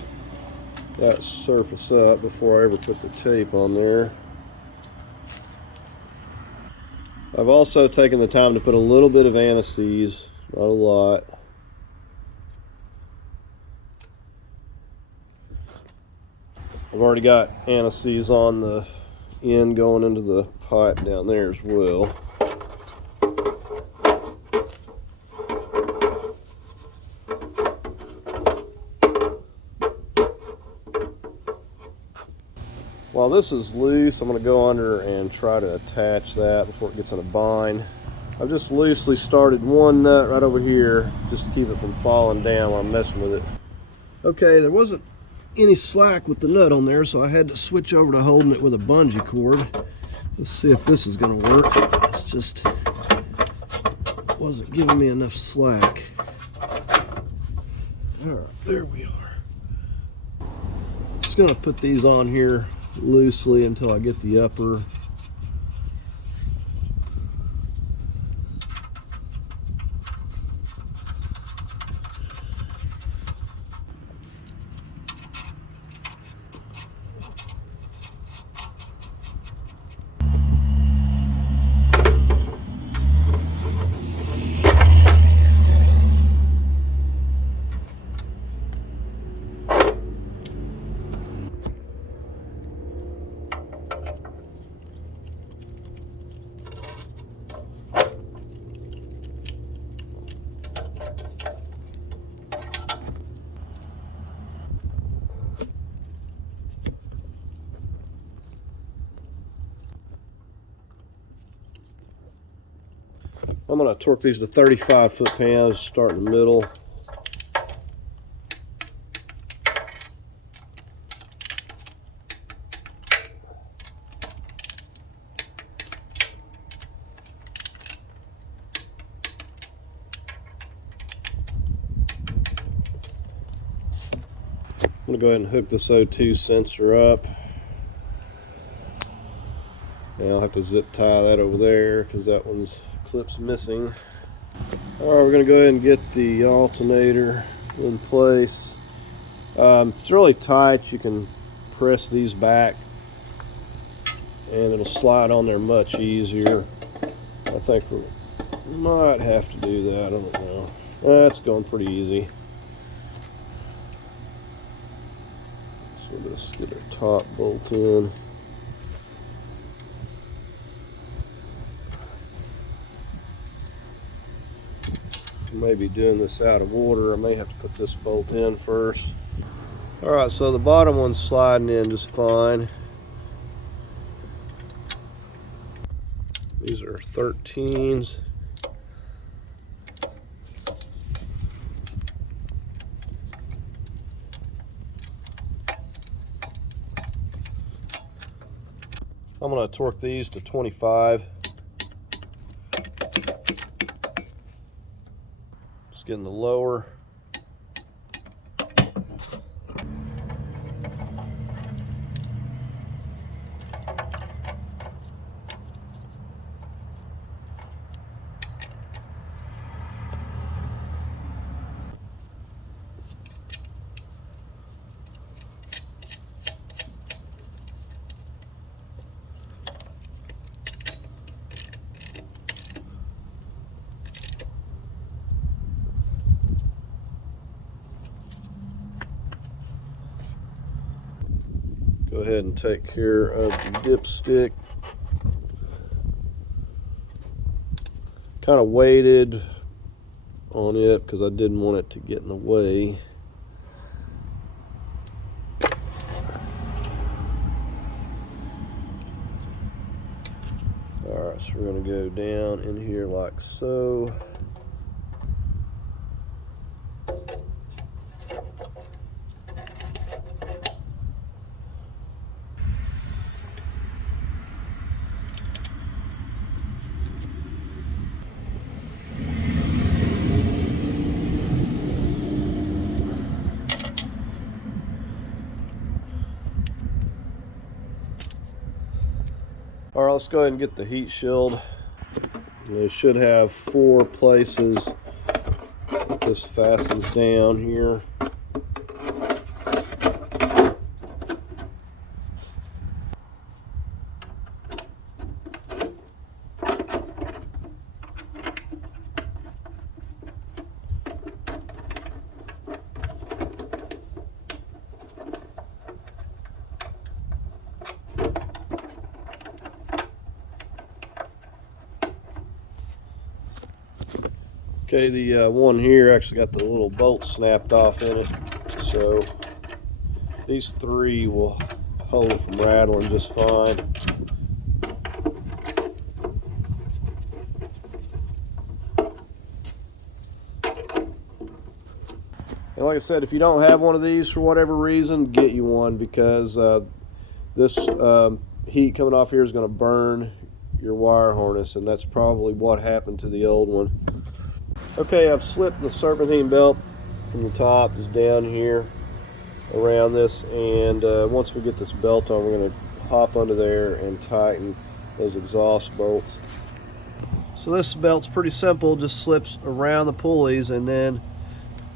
that surface up before I ever put the tape on there. I've also taken the time to put a little bit of anti-seize, not a lot. I've already got anti-seize on the end going into the pipe down there as well. While this is loose, I'm going to go under and try to attach that before it gets in a bind. I've just loosely started one nut right over here just to keep it from falling down while I'm messing with it. Okay, there wasn't any slack with the nut on there, so I had to switch over to holding it with a bungee cord. Let's see if this is going to work. It's just wasn't giving me enough slack. All right, there we are. Just going to put these on here loosely until I get the upper. I'm going to torque these to 35 foot-pounds, start in the middle. I'm going to go ahead and hook this O2 sensor up. And I'll have to zip tie that over there because that one's clip's missing. Alright, we're going to go ahead and get the alternator in place. If it's really tight, you can press these back and it'll slide on there much easier. I think we might have to do that, I don't know. That's going pretty easy. So we'll just get our top bolt in. Maybe doing this out of order. I may have to put this bolt in first. Alright, so the bottom one's sliding in just fine. These are 13s. I'm going to torque these to 25. Just getting the lower. Go ahead and take care of the dipstick. Kind of waited on it because I didn't want it to get in the way. Alright, so we're going to go down in here like so. Alright, let's go ahead and get the heat shield. It should have 4 places that this fastens down here. Okay, the one here actually got the little bolt snapped off in it, so these 3 will hold it from rattling just fine. And like I said, if you don't have one of these for whatever reason, get you one, because this heat coming off here is going to burn your wire harness, and that's probably what happened to the old one. Okay, I've slipped the serpentine belt from the top is down here around this, and once we get this belt on, we're going to hop under there and tighten those exhaust bolts. So this belt's pretty simple, just slips around the pulleys and then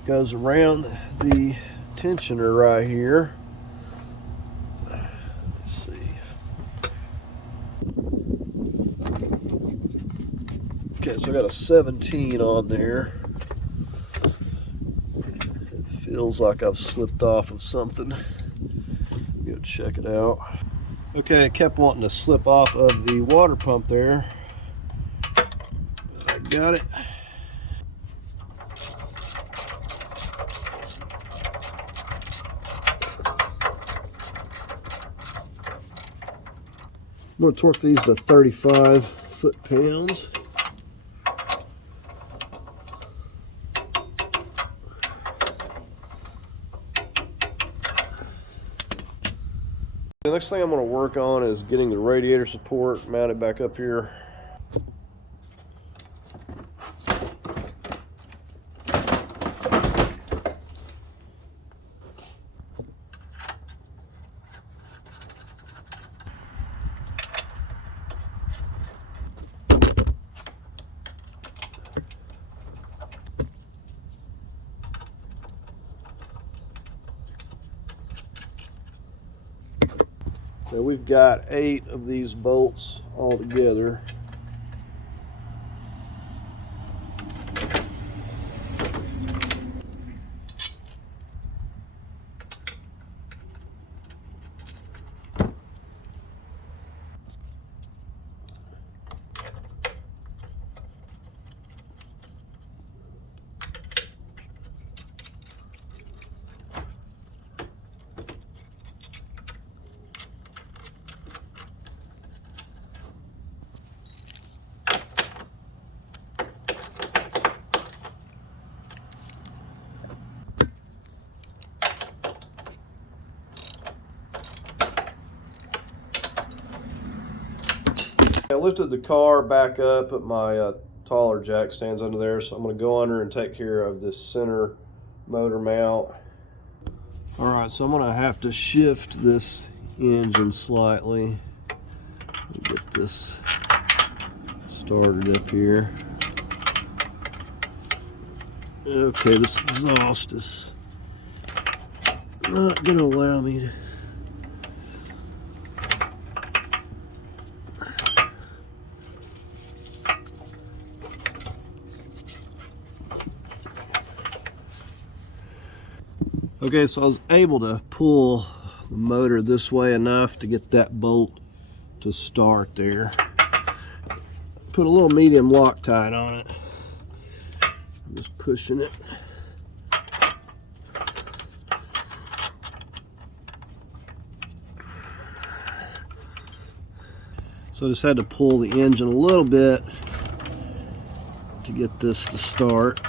goes around the tensioner right here. Let's see. Okay, so I got a 17 on there. It feels like I've slipped off of something. Go check it out. Okay, I kept wanting to slip off of the water pump there. I got it. I'm going to torque these to 35 foot-pounds. The next thing I'm going to work on is getting the radiator support mounted back up here. Now we've got 8 of these bolts all together. I lifted the car back up, put my taller jack stands under there, so I'm going to go under and take care of this center motor mount. Alright, so I'm going to have to shift this engine slightly to get this started up here. Okay, this exhaust is not going to allow me to. Okay, so I was able to pull the motor this way enough to get that bolt to start there. put a little medium Loctite on it. I'm just pushing it. So I just had to pull the engine a little bit to get this to start.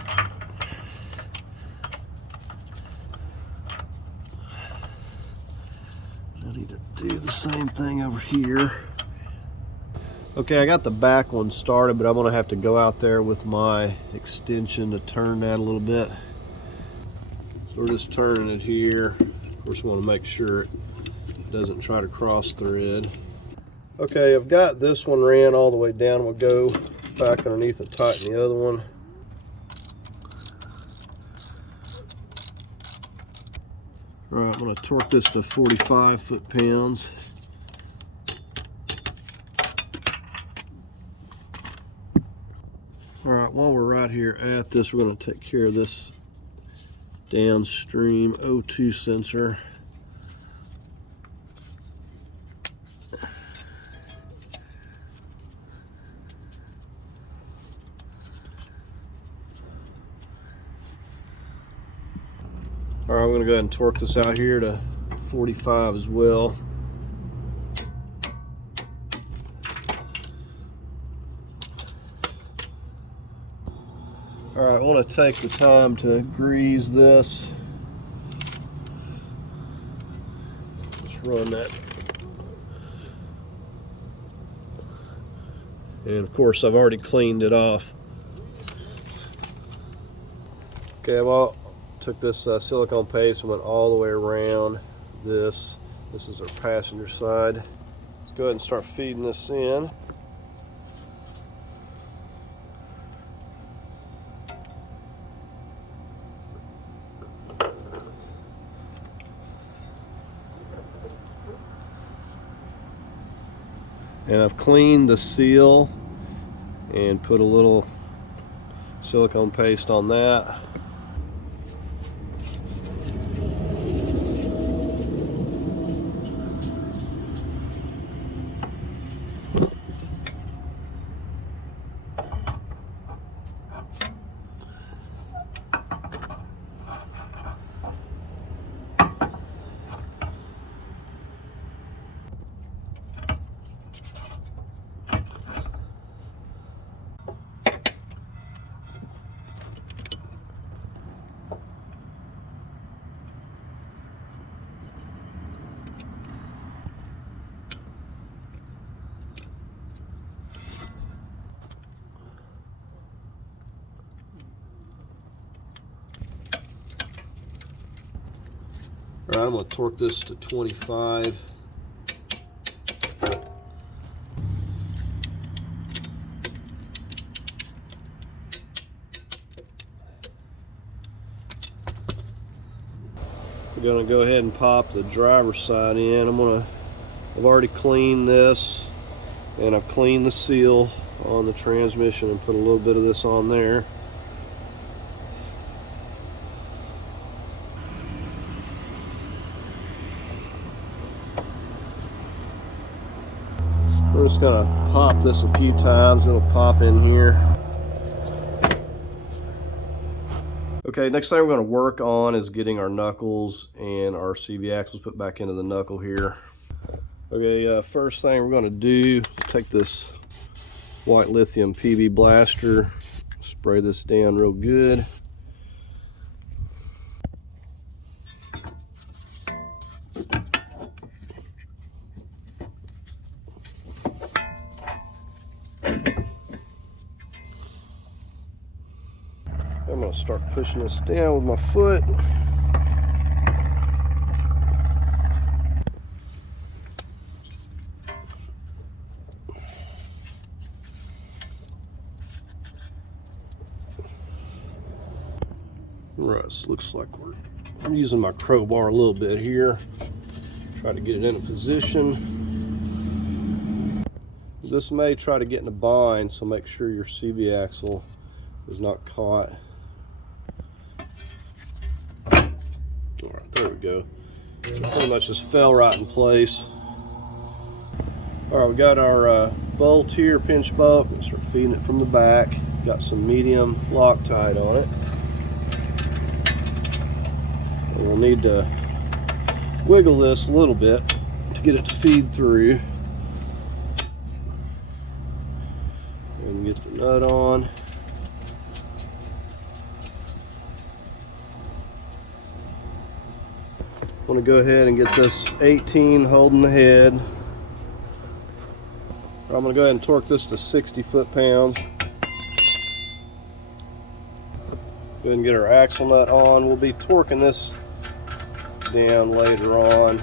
I need to do the same thing over here. Okay, I got the back one started, but I'm gonna have to go out there with my extension to turn that a little bit. So we're just turning it here. Of course, we want to make sure it doesn't try to cross thread. Okay, I've got this one ran all the way down. We'll go back underneath and tighten the other one. All right, I'm going to torque this to 45 foot-pounds. All right, while we're right here at this, we're going to take care of this downstream O2 sensor. All right, I'm going to go ahead and torque this out here to 45 as well. All right, I want to take the time to grease this. Just run that. And of course, I've already cleaned it off. Okay, well, took this silicone paste and went all the way around this. This is our passenger side. Let's go ahead and start feeding this in. And I've cleaned the seal and put a little silicone paste on that. All right, I'm going to torque this to 25. We're going to go ahead and pop the driver's side in. I've already cleaned this, and I've cleaned the seal on the transmission and put a little bit of this on there. We're just going to pop this a few times. It'll pop in here. Okay, next thing we're going to work on is getting our knuckles and our CV axles put back into the knuckle here. Okay, first thing we're going to do, take this white lithium PB blaster, spray this down real good. I'm going to start pushing this down with my foot. Right, so looks like I'm using my crowbar a little bit here. Try to get it in a position. This may try to get in a bind, so make sure your CV axle is not caught. Alright, there we go. So pretty much just fell right in place. Alright, we got our bolt here, pinch bolt, and start feeding it from the back. Got some medium Loctite on it. And we'll need to wiggle this a little bit to get it to feed through. And get the nut on. I'm going to go ahead and get this 18 holding the head. I'm going to go ahead and torque this to 60 foot-pounds. Go ahead and get our axle nut on. We'll be torquing this down later on.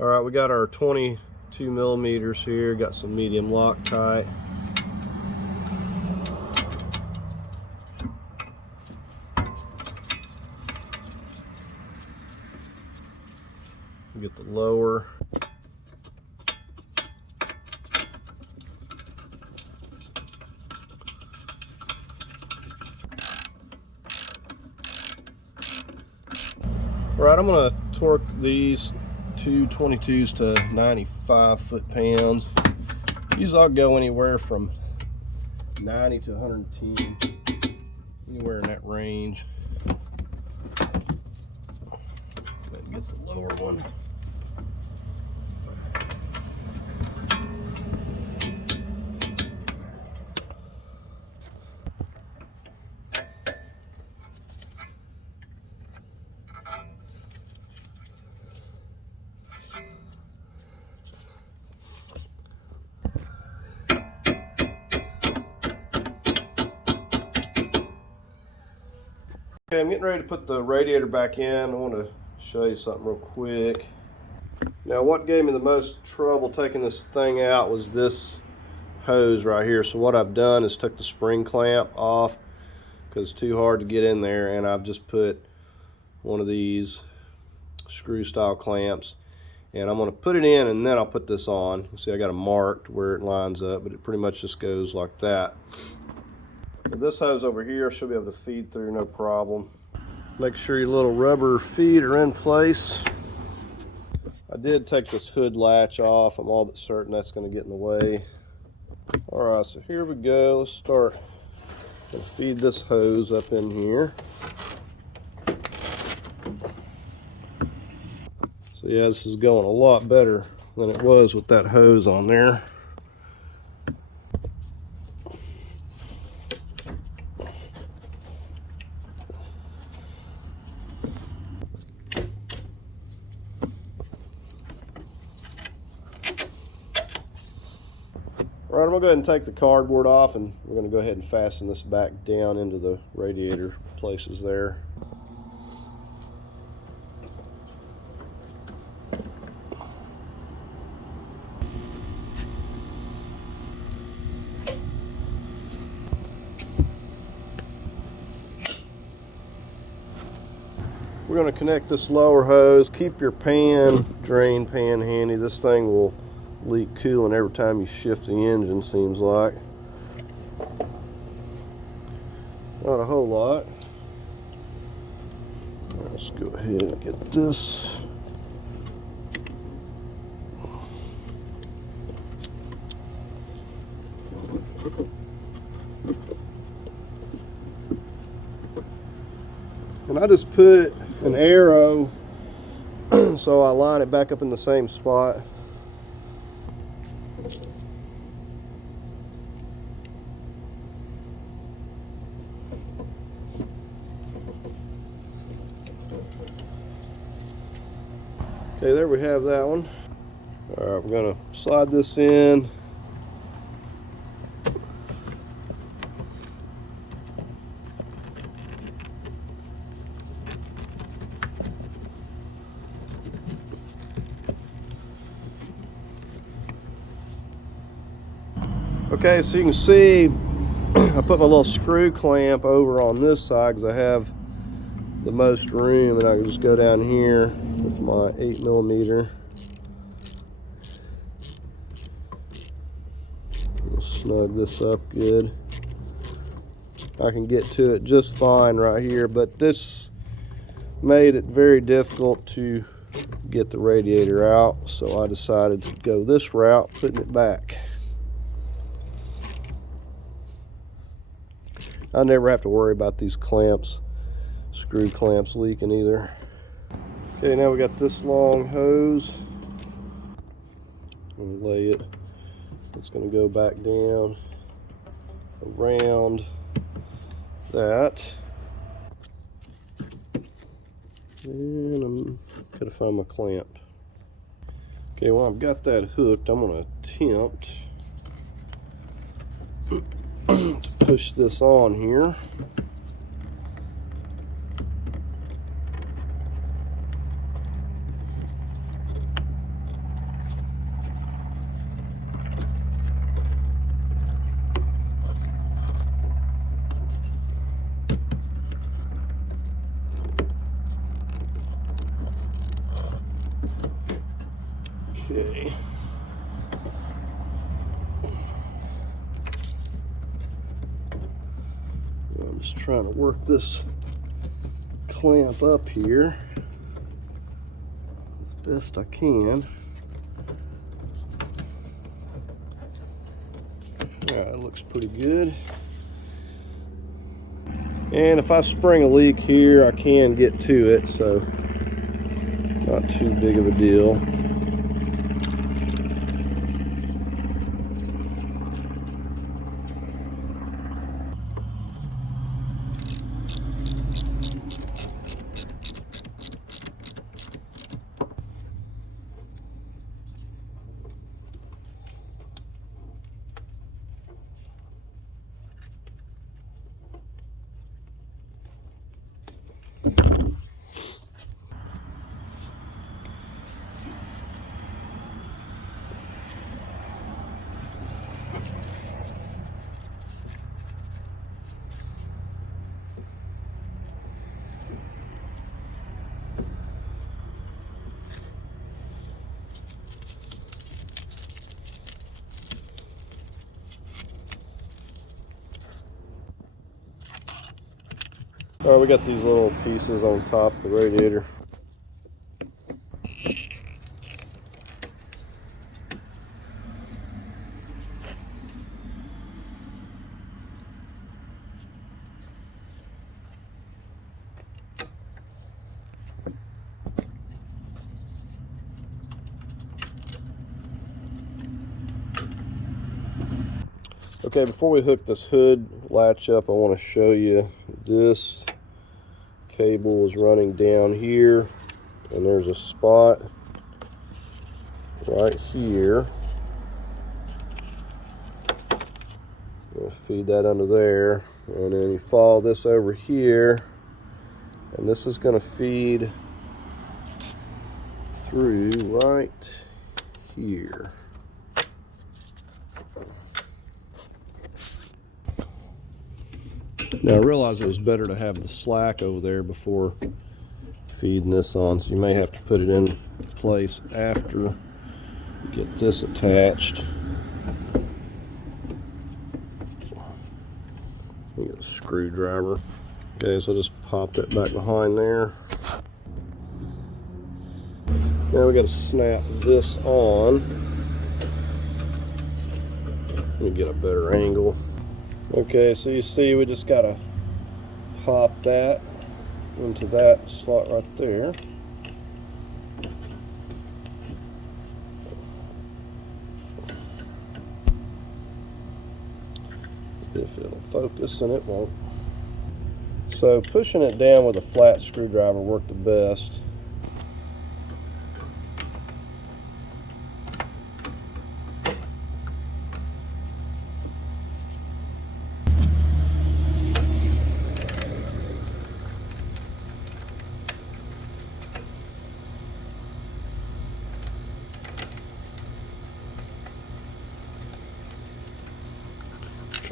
All right, we got our 22 millimeters here, got some medium Loctite. Get the lower. All right, I'm gonna torque these two 22s to 95 foot-pounds. These all go anywhere from 90 to 110, anywhere in that range. Get the lower one. Okay, I'm getting ready to put the radiator back in. I want to show you something real quick. Now, what gave me the most trouble taking this thing out was this hose right here. So what I've done is took the spring clamp off because it's too hard to get in there, and I've just put one of these screw style clamps, and I'm going to put it in and then I'll put this on. See, I got it marked where it lines up, but it pretty much just goes like that. With this hose over here, should be able to feed through no problem. Make sure your little rubber feet are in place. I did take this hood latch off. I'm all but certain that's going to get in the way. All right, so here we go. Let's start. Gonna feed this hose up in here. So yeah, this is going a lot better than it was with that hose on there. All right, I'm gonna go ahead and take the cardboard off, and we're gonna go ahead and fasten this back down into the radiator places there. We're going to connect this lower hose. Keep your drain pan handy. This thing will leak coolant every time you shift the engine, seems like. Not a whole lot. Let's go ahead and get this. And I just put an arrow so I line it back up in the same spot. Okay, there we have that one. All right, we're gonna slide this in. Okay, so you can see I put my little screw clamp over on this side because I have the most room, and I can just go down here with my 8mm. Snug this up good. I can get to it just fine right here, but this made it very difficult to get the radiator out, so I decided to go this route, putting it back. I never have to worry about these clamps, screw clamps, leaking either. Okay, now we got this long hose. I'm gonna lay it. It's gonna go back down around that. And I'm gonna find my clamp. Okay, well, I've got that hooked. I'm gonna attempt to push this on here. Okay. I'm just trying to work this clamp up here as best I can. Alright, that looks pretty good. And if I spring a leak here, I can get to it, so not too big of a deal. Alright, we got these little pieces on top of the radiator. Okay, before we hook this hood latch up, I want to show you this cable is running down here, and there's a spot right here. I'll feed that under there, and then you follow this over here, and this is going to feed through right here. Now I realized it was better to have the slack over there before feeding this on, so you may have to put it in place after you get this attached. You get a screwdriver. Okay, so just pop that back behind there. Now we got to snap this on. Let me get a better angle. Okay, so you see we just got to pop that into that slot right there. If it'll focus, and it won't. So pushing it down with a flat screwdriver worked the best.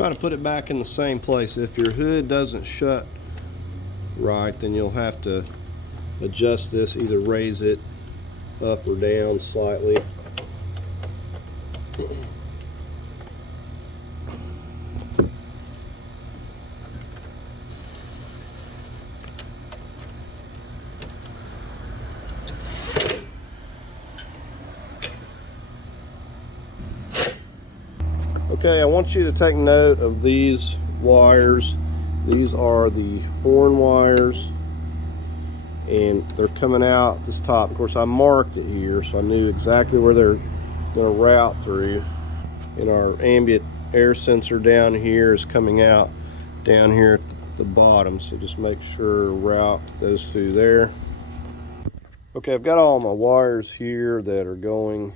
try to put it back in the same place. If your hood doesn't shut right, then you'll have to adjust this, either raise it up or down slightly. Okay, I want you to take note of these wires. These are the horn wires, and they're coming out this top. Of course, I marked it here, so I knew exactly where they're going to route through. And our ambient air sensor down here is coming out down here at the bottom, so just make sure route those through there. Okay, I've got all my wires here that are going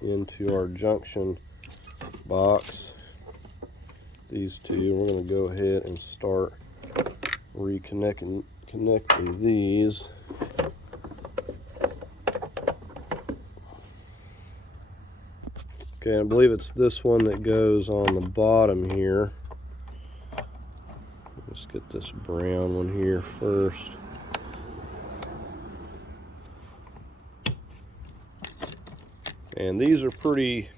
into our junction box. These two, we're going to go ahead and start connecting these. Okay, I believe it's this one that goes on the bottom here. Let's get this brown one here first. And these are pretty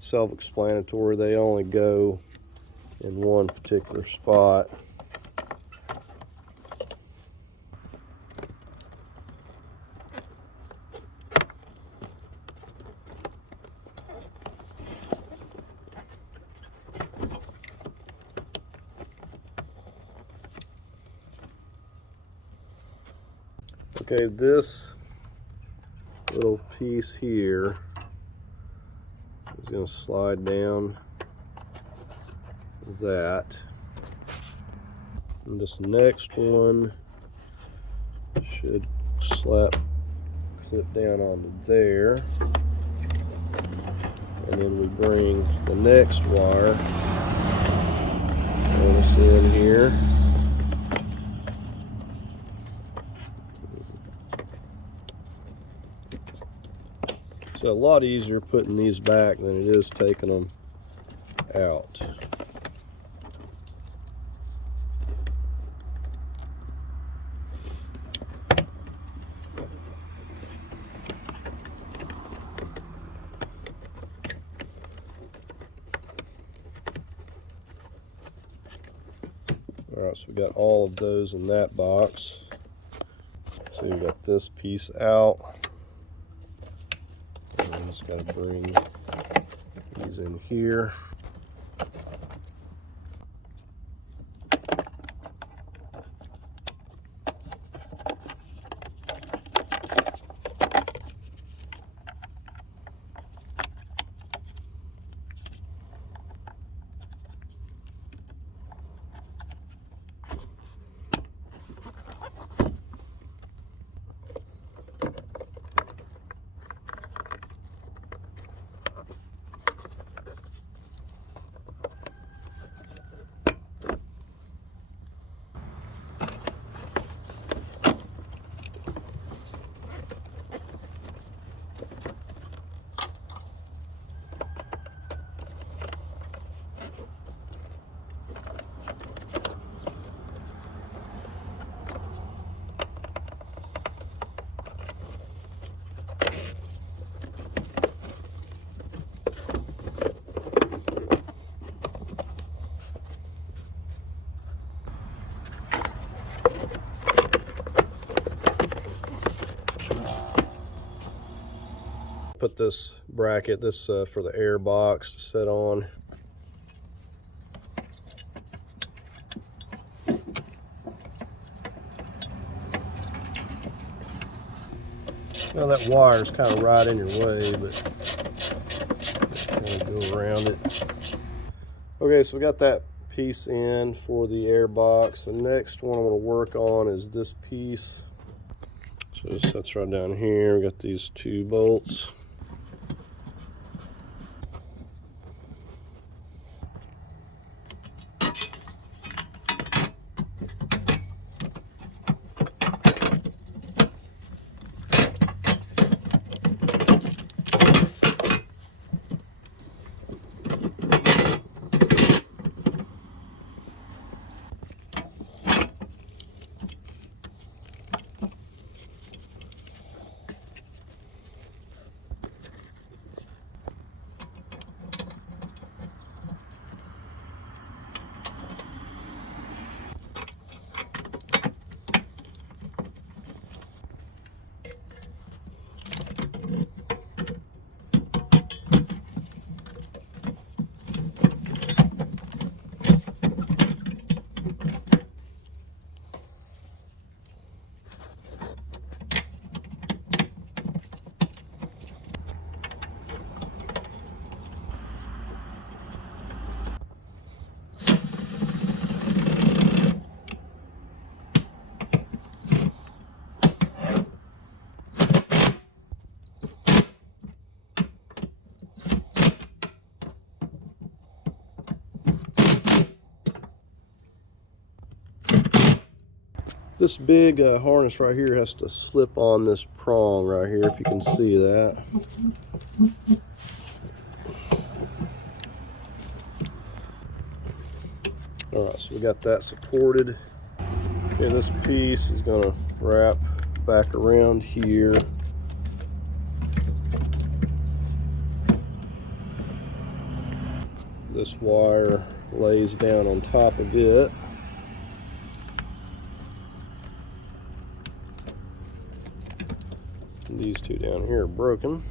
self-explanatory. They only go in one particular spot. Okay, this little piece here is going to slide down that, and this next one should clip down onto there, and then we bring the next wire on us in here. So a lot easier putting these back than it is taking them out. All right, so we got all of those in that box. So we got this piece out. And just got to bring these in here. Put this bracket, for the air box to sit on. Now that wire is kind of right in your way, but kind of go around it. Okay, so we got that piece in for the air box. The next one I'm going to work on is this piece. So it sits right down here. We got these two bolts. This big harness right here has to slip on this prong right here, if you can see that. All right, so we got that supported. Okay, this piece is going to wrap back around here. This wire lays down on top of it. And these two down here are broken.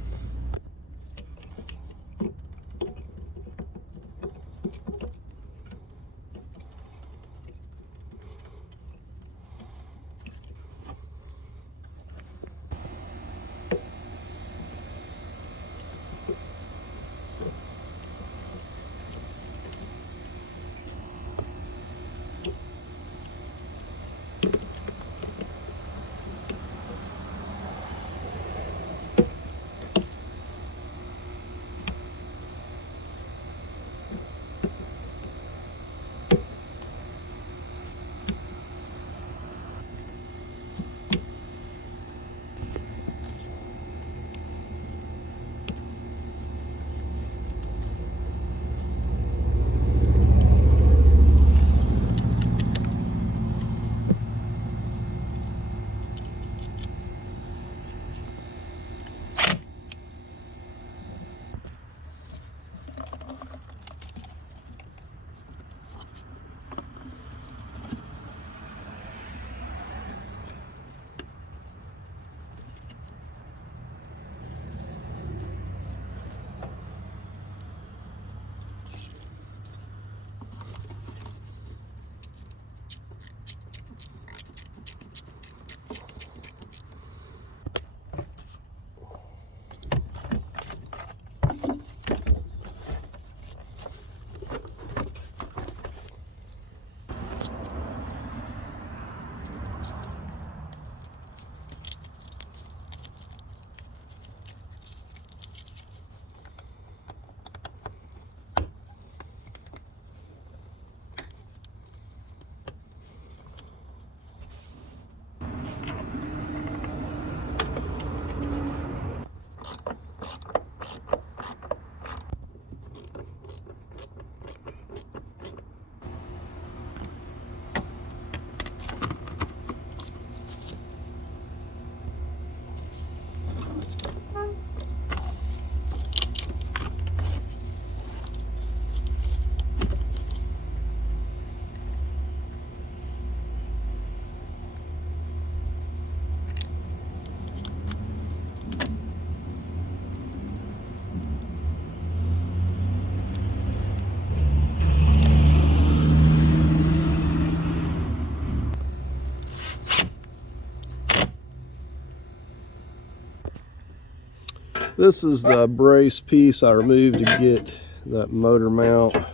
This is the brace piece I removed to get that motor mount. Okay,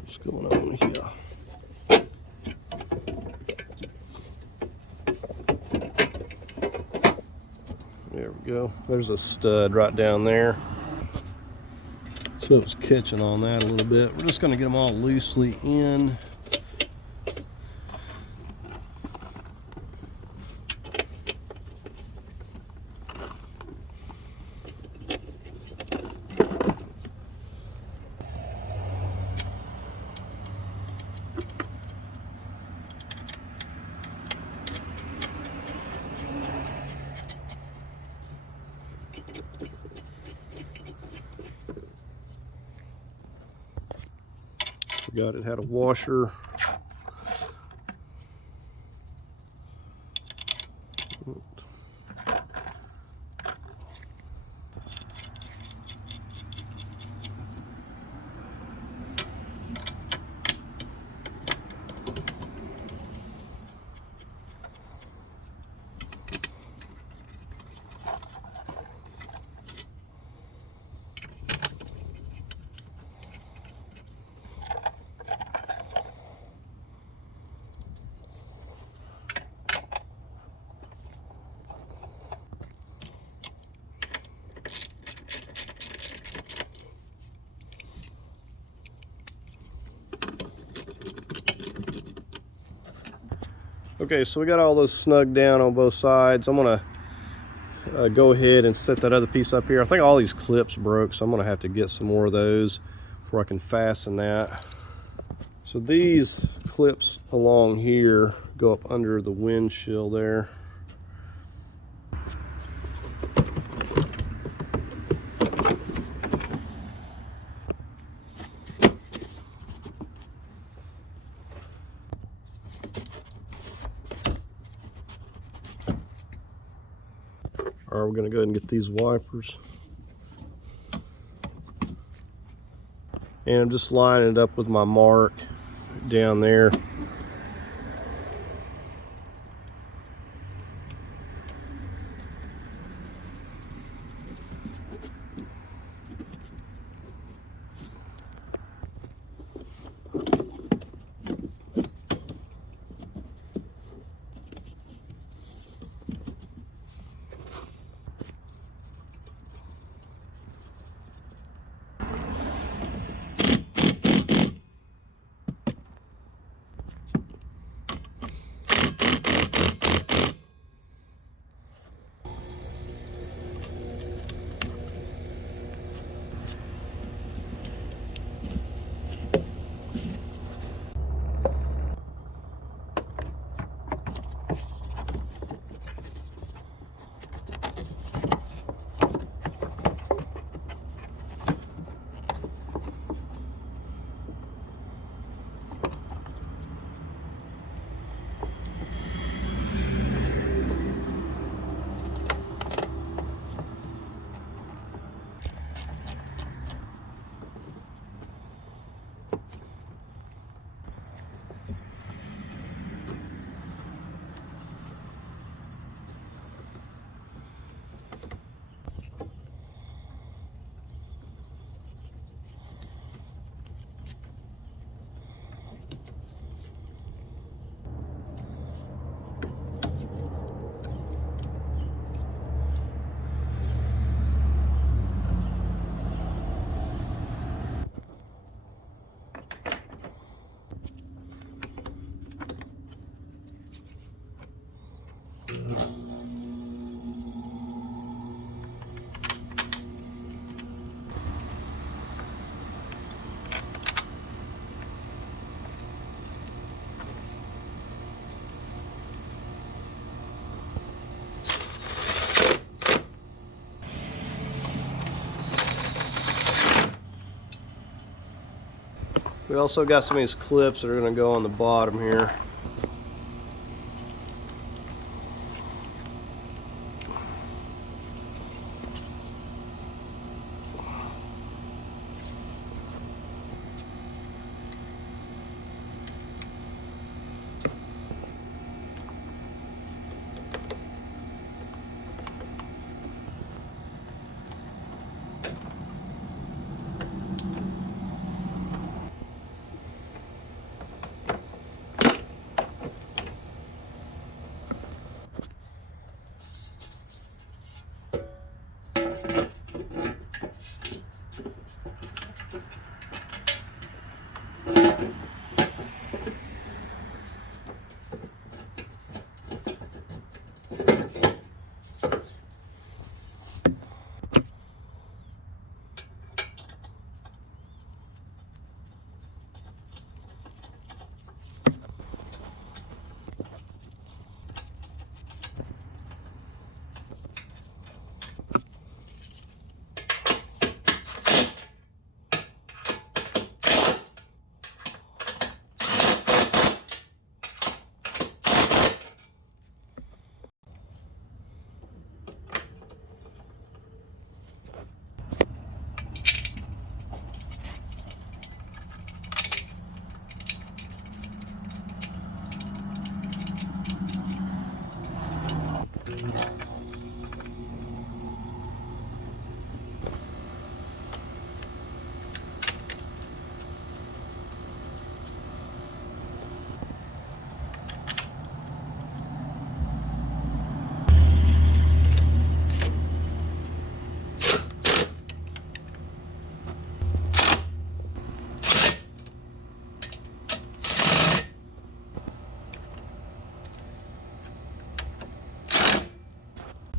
what's going on here? There we go. There's a stud right down there. So it's catching on that a little bit. We're just going to get them all loosely in. Forgot it had a washer. Okay, so we got all those snug down on both sides. I'm gonna go ahead and set that other piece up here. I think all these clips broke, so I'm gonna have to get some more of those before I can fasten that. So these clips along here go up under the windshield there. All right, we're gonna go ahead and get these wipers. And I'm just lining it up with my mark down there. We also got some of these clips that are going to go on the bottom here.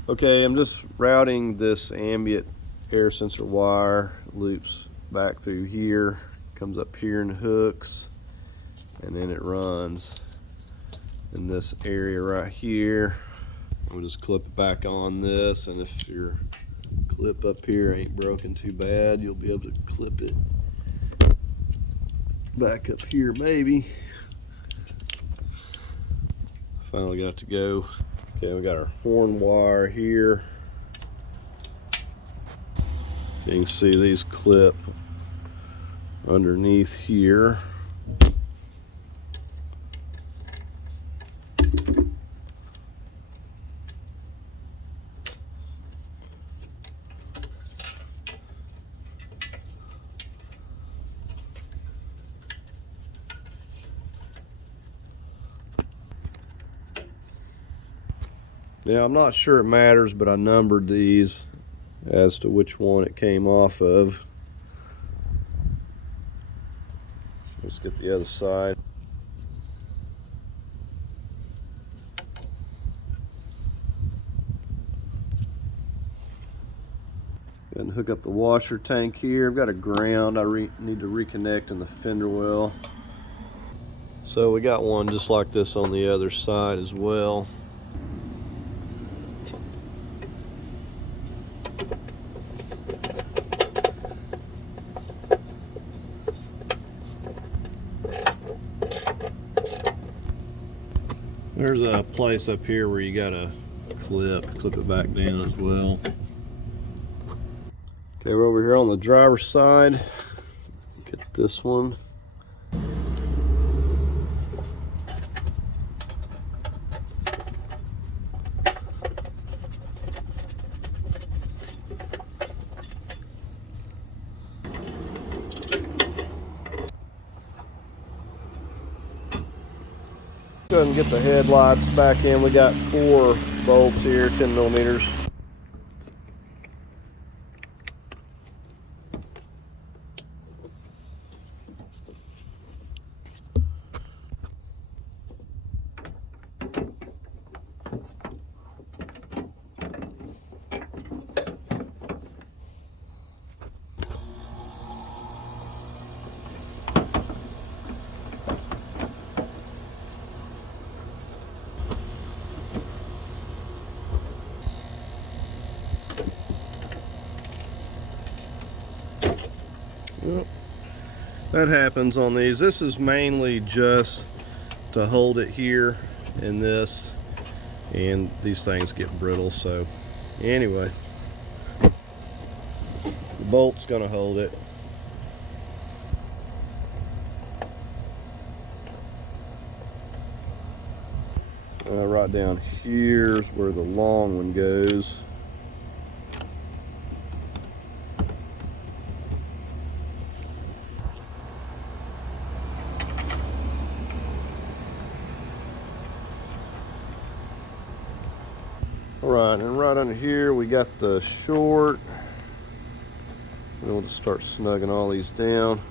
Okay, I'm just routing this ambient air sensor wire, loops back through here, comes up here and hooks, and then it runs in this area right here. We'll just clip it back on this, and if your clip up here ain't broken too bad, you'll be able to clip it back up here maybe. Finally got it to go. Okay, we got our horn wire here. You can see these clip underneath here. Now, I'm not sure it matters, but I numbered these as to which one it came off of. Let's get the other side. And hook up the washer tank here. I've got a ground I need to reconnect in the fender well. So we got one just like this on the other side as well. There's a place up here where you gotta clip it back down as well. Okay, we're over here on the driver's side. Get this one. Go ahead and get the headlights back in. We got 4 bolts here, 10 millimeters. Yep. That happens on these. This is mainly just to hold it here in this, and these things get brittle. So anyway, the bolt's gonna hold it. Right down here's where the long one goes. Alright, and right under here we got the short. And we'll just start snugging all these down.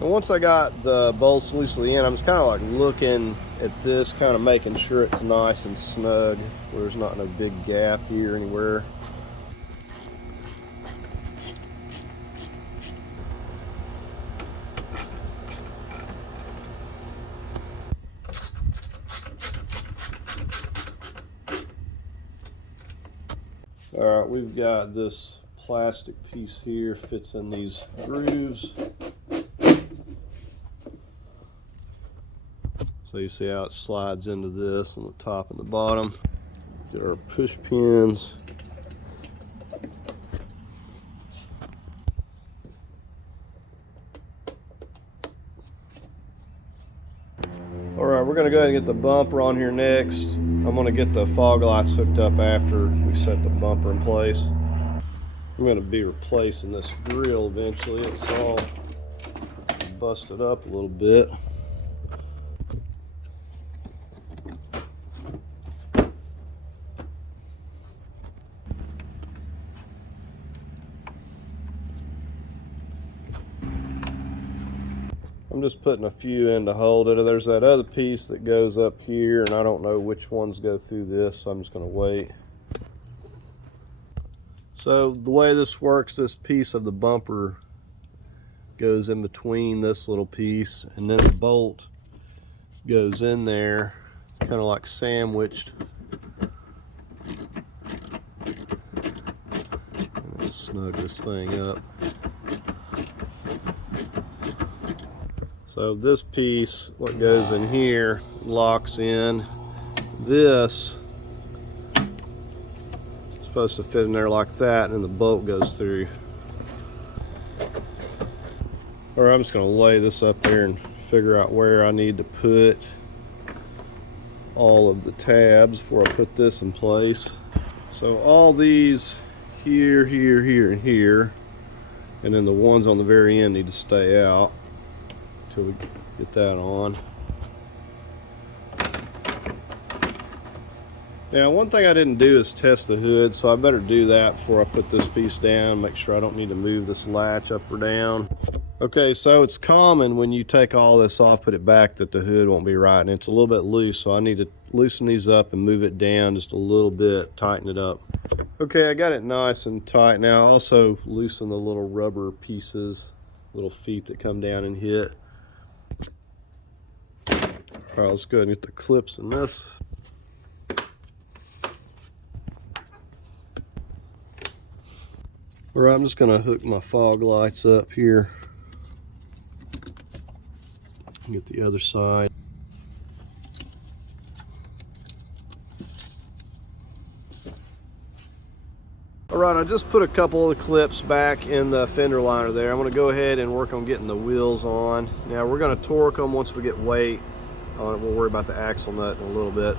And once I got the bolts loosely in, I'm just kind of like looking at this, kind of making sure it's nice and snug, where there's not no big gap here anywhere. Alright, we've got this plastic piece here, fits in these grooves. So you see how it slides into this on the top and the bottom. Get our push pins. Alright, we're going to go ahead and get the bumper on here next. I'm going to get the fog lights hooked up after we set the bumper in place. I'm going to be replacing this grill eventually. It's all busted up a little bit. I'm just putting a few in to hold it. There's that other piece that goes up here, and I don't know which ones go through this, so I'm just going to wait. So the way this works, this piece of the bumper goes in between this little piece, and then the bolt goes in there. It's kind of like sandwiched. Let's snug this thing up. So this piece, what goes in here, locks in. This is supposed to fit in there like that, and the bolt goes through. Or I'm just going to lay this up there and figure out where I need to put all of the tabs before I put this in place. So all these here, here, here, and here, and then the ones on the very end need to stay out until we get that on. Now, one thing I didn't do is test the hood, so I better do that before I put this piece down, make sure I don't need to move this latch up or down. Okay, so it's common when you take all this off, put it back, that the hood won't be right, and it's a little bit loose, so I need to loosen these up and move it down just a little bit, tighten it up. Okay, I got it nice and tight now. I also loosen the little rubber pieces, little feet that come down and hit. All right, let's go ahead and get the clips in this. All right, I'm just gonna hook my fog lights up here. Get the other side. All right, I just put a couple of the clips back in the fender liner there. I'm gonna go ahead and work on getting the wheels on. Now we're gonna torque them once we get weight on it. We'll worry about the axle nut in a little bit.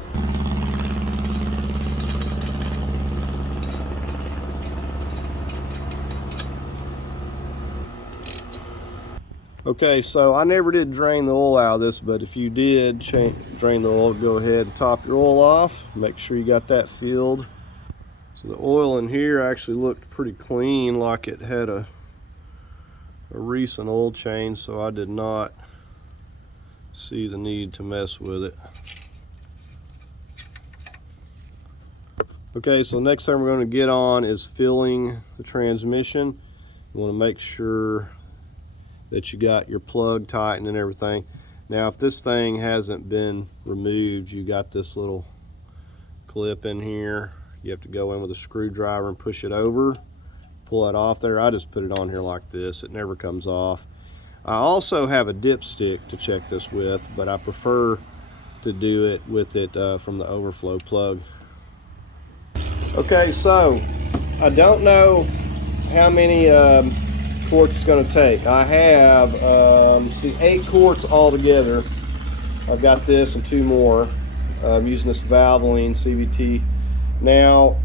Okay, so I never did drain the oil out of this, but if you did drain the oil, go ahead and top your oil off. Make sure you got that filled. So the oil in here actually looked pretty clean, like it had a recent oil change, so I did not see the need to mess with it. Okay, so next thing we're going to get on is filling the transmission. You want to make sure that you got your plug tightened and everything. Now if this thing hasn't been removed, you got this little clip in here. You have to go in with a screwdriver and push it over, pull that off there. I just put it on here like this. It never comes off. I also have a dipstick to check this with, but I prefer to do it with it from the overflow plug. Okay, so I don't know how many quarts it's going to take. I have 8 quarts altogether. I've got this and 2 more. I'm using this Valvoline CVT. Now,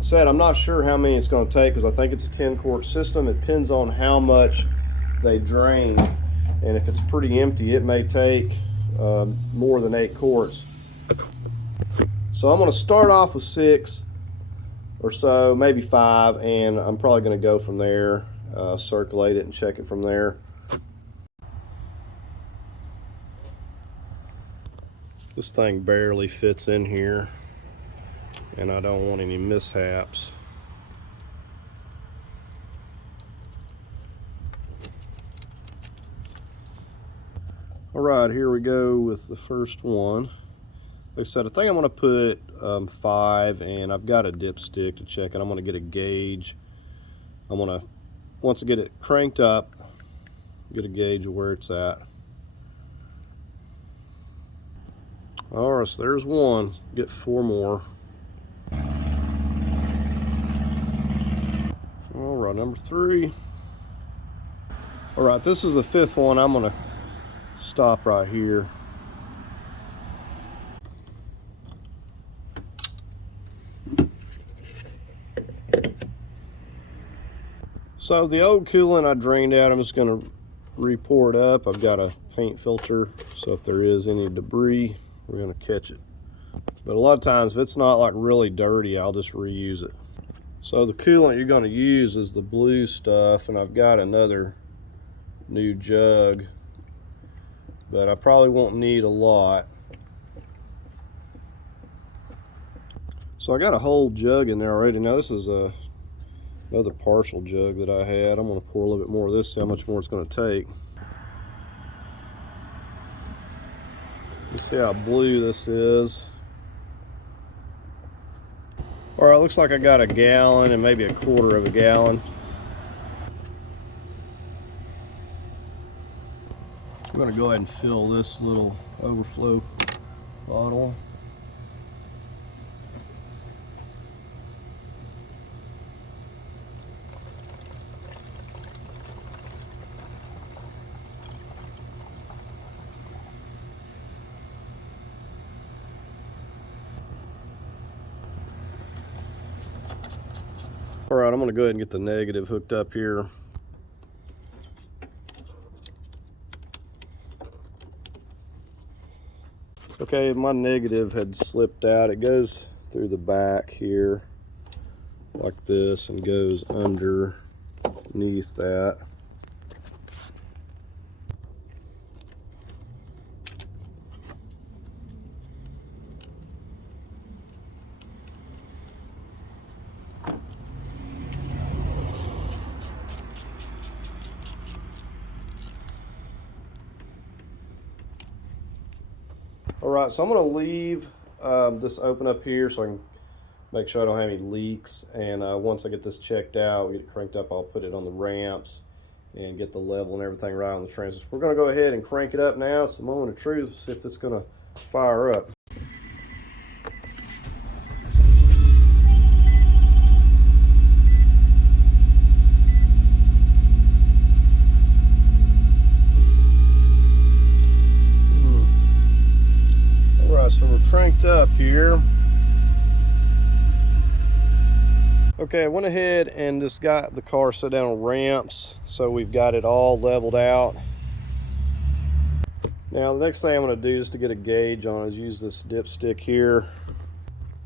said I'm not sure how many it's going to take because I think it's a 10-quart system. It depends on how much they drain, and if it's pretty empty, it may take more than 8 quarts. So I'm going to start off with 6 or so, maybe 5, and I'm probably going to go from there. Circulate it and check it from there. This thing barely fits in here, and I don't want any mishaps. All right, here we go with the first one. Like I said, I think I'm going to put 5, and I've got a dipstick to check it. I'm going to get a gauge. I'm going to, once I get it cranked up, get a gauge of where it's at. All right, so there's one. Get 4 more. All right, number 3. All right, this is the 5th one. I'm gonna stop right here. So the old coolant I drained out, I'm just gonna re-pour it up. I've got a paint filter, so if there is any debris, we're gonna catch it. But a lot of times, if it's not like really dirty, I'll just reuse it. So the coolant you're gonna use is the blue stuff, and I've got another new jug, but I probably won't need a lot. So I got a whole jug in there already. Now this is a another partial jug that I had. I'm going to pour a little bit more of this, see how much more it's going to take. You see how blue this is. All right, looks like I got a gallon and maybe a quarter of a gallon. I'm going to go ahead and fill this little overflow bottle. All right, I'm going to go ahead and get the negative hooked up here. Okay, my negative had slipped out. It goes through the back here like this and goes underneath that. All right, so I'm going to leave this open up here so I can make sure I don't have any leaks. And once I get this checked out, get it cranked up, I'll put it on the ramps and get the level and everything right on the transistor. We're going to go ahead and crank it up now. It's the moment of truth. See if it's going to fire up. So we're cranked up here. Okay, I went ahead and just got the car set down on ramps, so we've got it all leveled out. Now the next thing I'm going to do just to get a gauge on is use this dipstick here.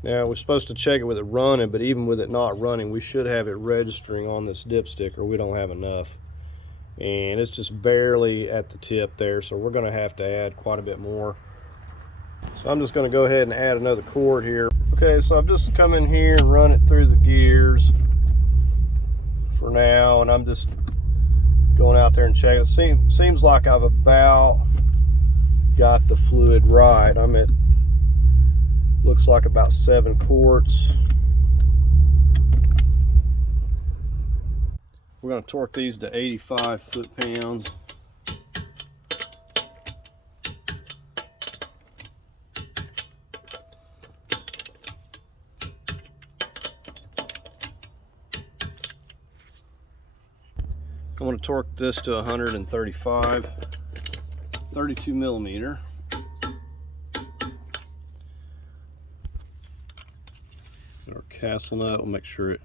Now we're supposed to check it with it running, but even with it not running, we should have it registering on this dipstick, or we don't have enough. And it's just barely at the tip there, so we're going to have to add quite a bit more. So I'm just going to go ahead and add another cord here. Okay, so I've just come in here and run it through the gears for now, and I'm just going out there and checking. It seems like I've about got the fluid right. I'm at, looks like about 7 quarts. We're going to torque these to 85 foot-pounds. I'm going to torque this to 135, 32 millimeter. Our castle nut, we'll make sure it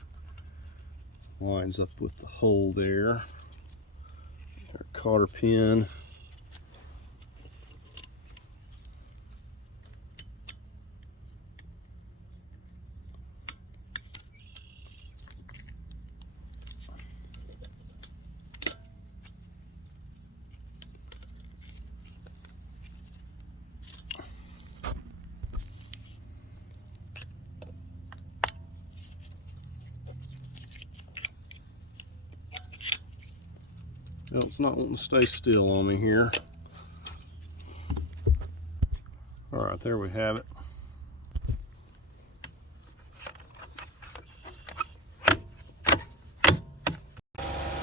lines up with the hole there. Our cotter pin. No, it's not wanting to stay still on me here. All right, there we have it.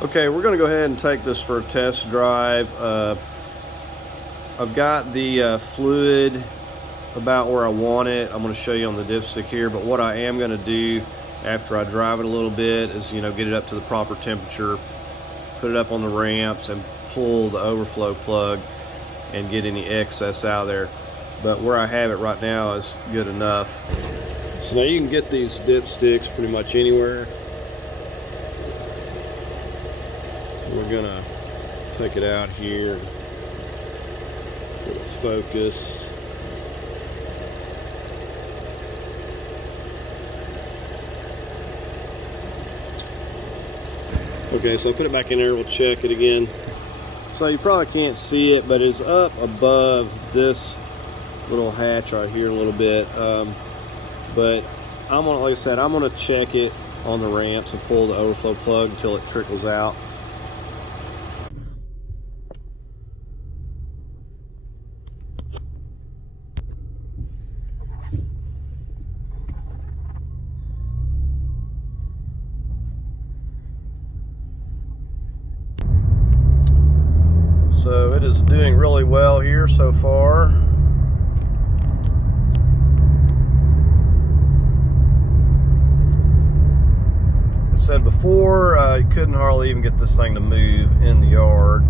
Okay, we're going to go ahead and take this for a test drive. I've got the fluid about where I want it. I'm going to show you on the dipstick here, but what I am going to do after I drive it a little bit is, you know, get it up to the proper temperature, put it up on the ramps and pull the overflow plug and get any excess out of there. But where I have it right now is good enough. So now you can get these dipsticks pretty much anywhere. We're gonna take it out here and get it focused. Okay, so I put it back in there, we'll check it again. So you probably can't see it, but it's up above this little hatch right here a little bit. But I'm gonna, like I said, I'm gonna check it on the ramps and pull the overflow plug until it trickles out. So it is doing really well here so far. I said before, you couldn't hardly even get this thing to move in the yard.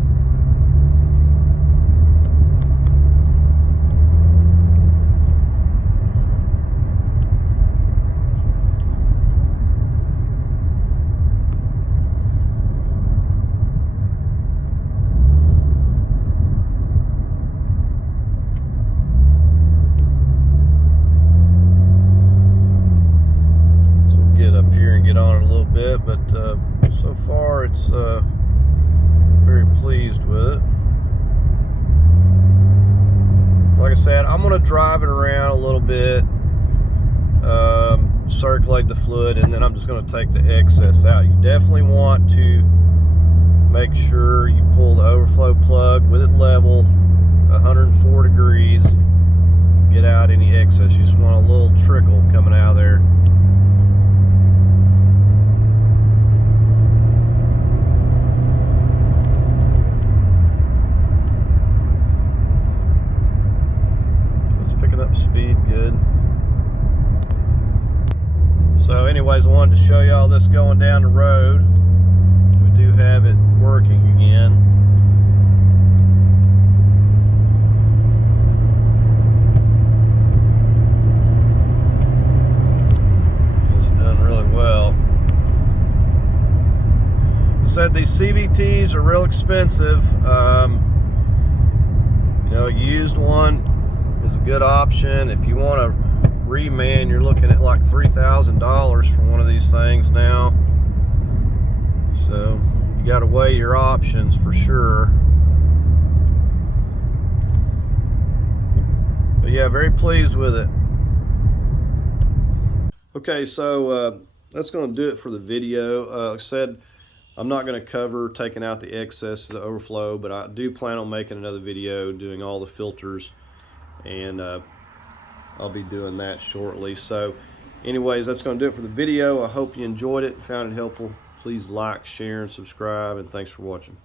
Get on it a little bit, but so far it's very pleased with it. Like I said, I'm going to drive it around a little bit, circulate the fluid, and then I'm just going to take the excess out. You definitely want to make sure you pull the overflow plug with it level 104 degrees, get out any excess. You just want a little trickle coming out of there. Up speed good. So anyways, I wanted to show you all this going down the road. We do have it working again. It's done really well. I said these CVTs are real expensive. You know, a used one is a good option. If you want a reman, you're looking at like $3,000 for one of these things now. So you got to weigh your options for sure. But yeah, very pleased with it. Okay, so that's going to do it for the video. Like I said, I'm not going to cover taking out the excess, the overflow, but I do plan on making another video doing all the filters, and I'll be doing that shortly. So anyways, that's going to do it for the video. I hope you enjoyed it, found it helpful. Please like, share, and subscribe, and thanks for watching.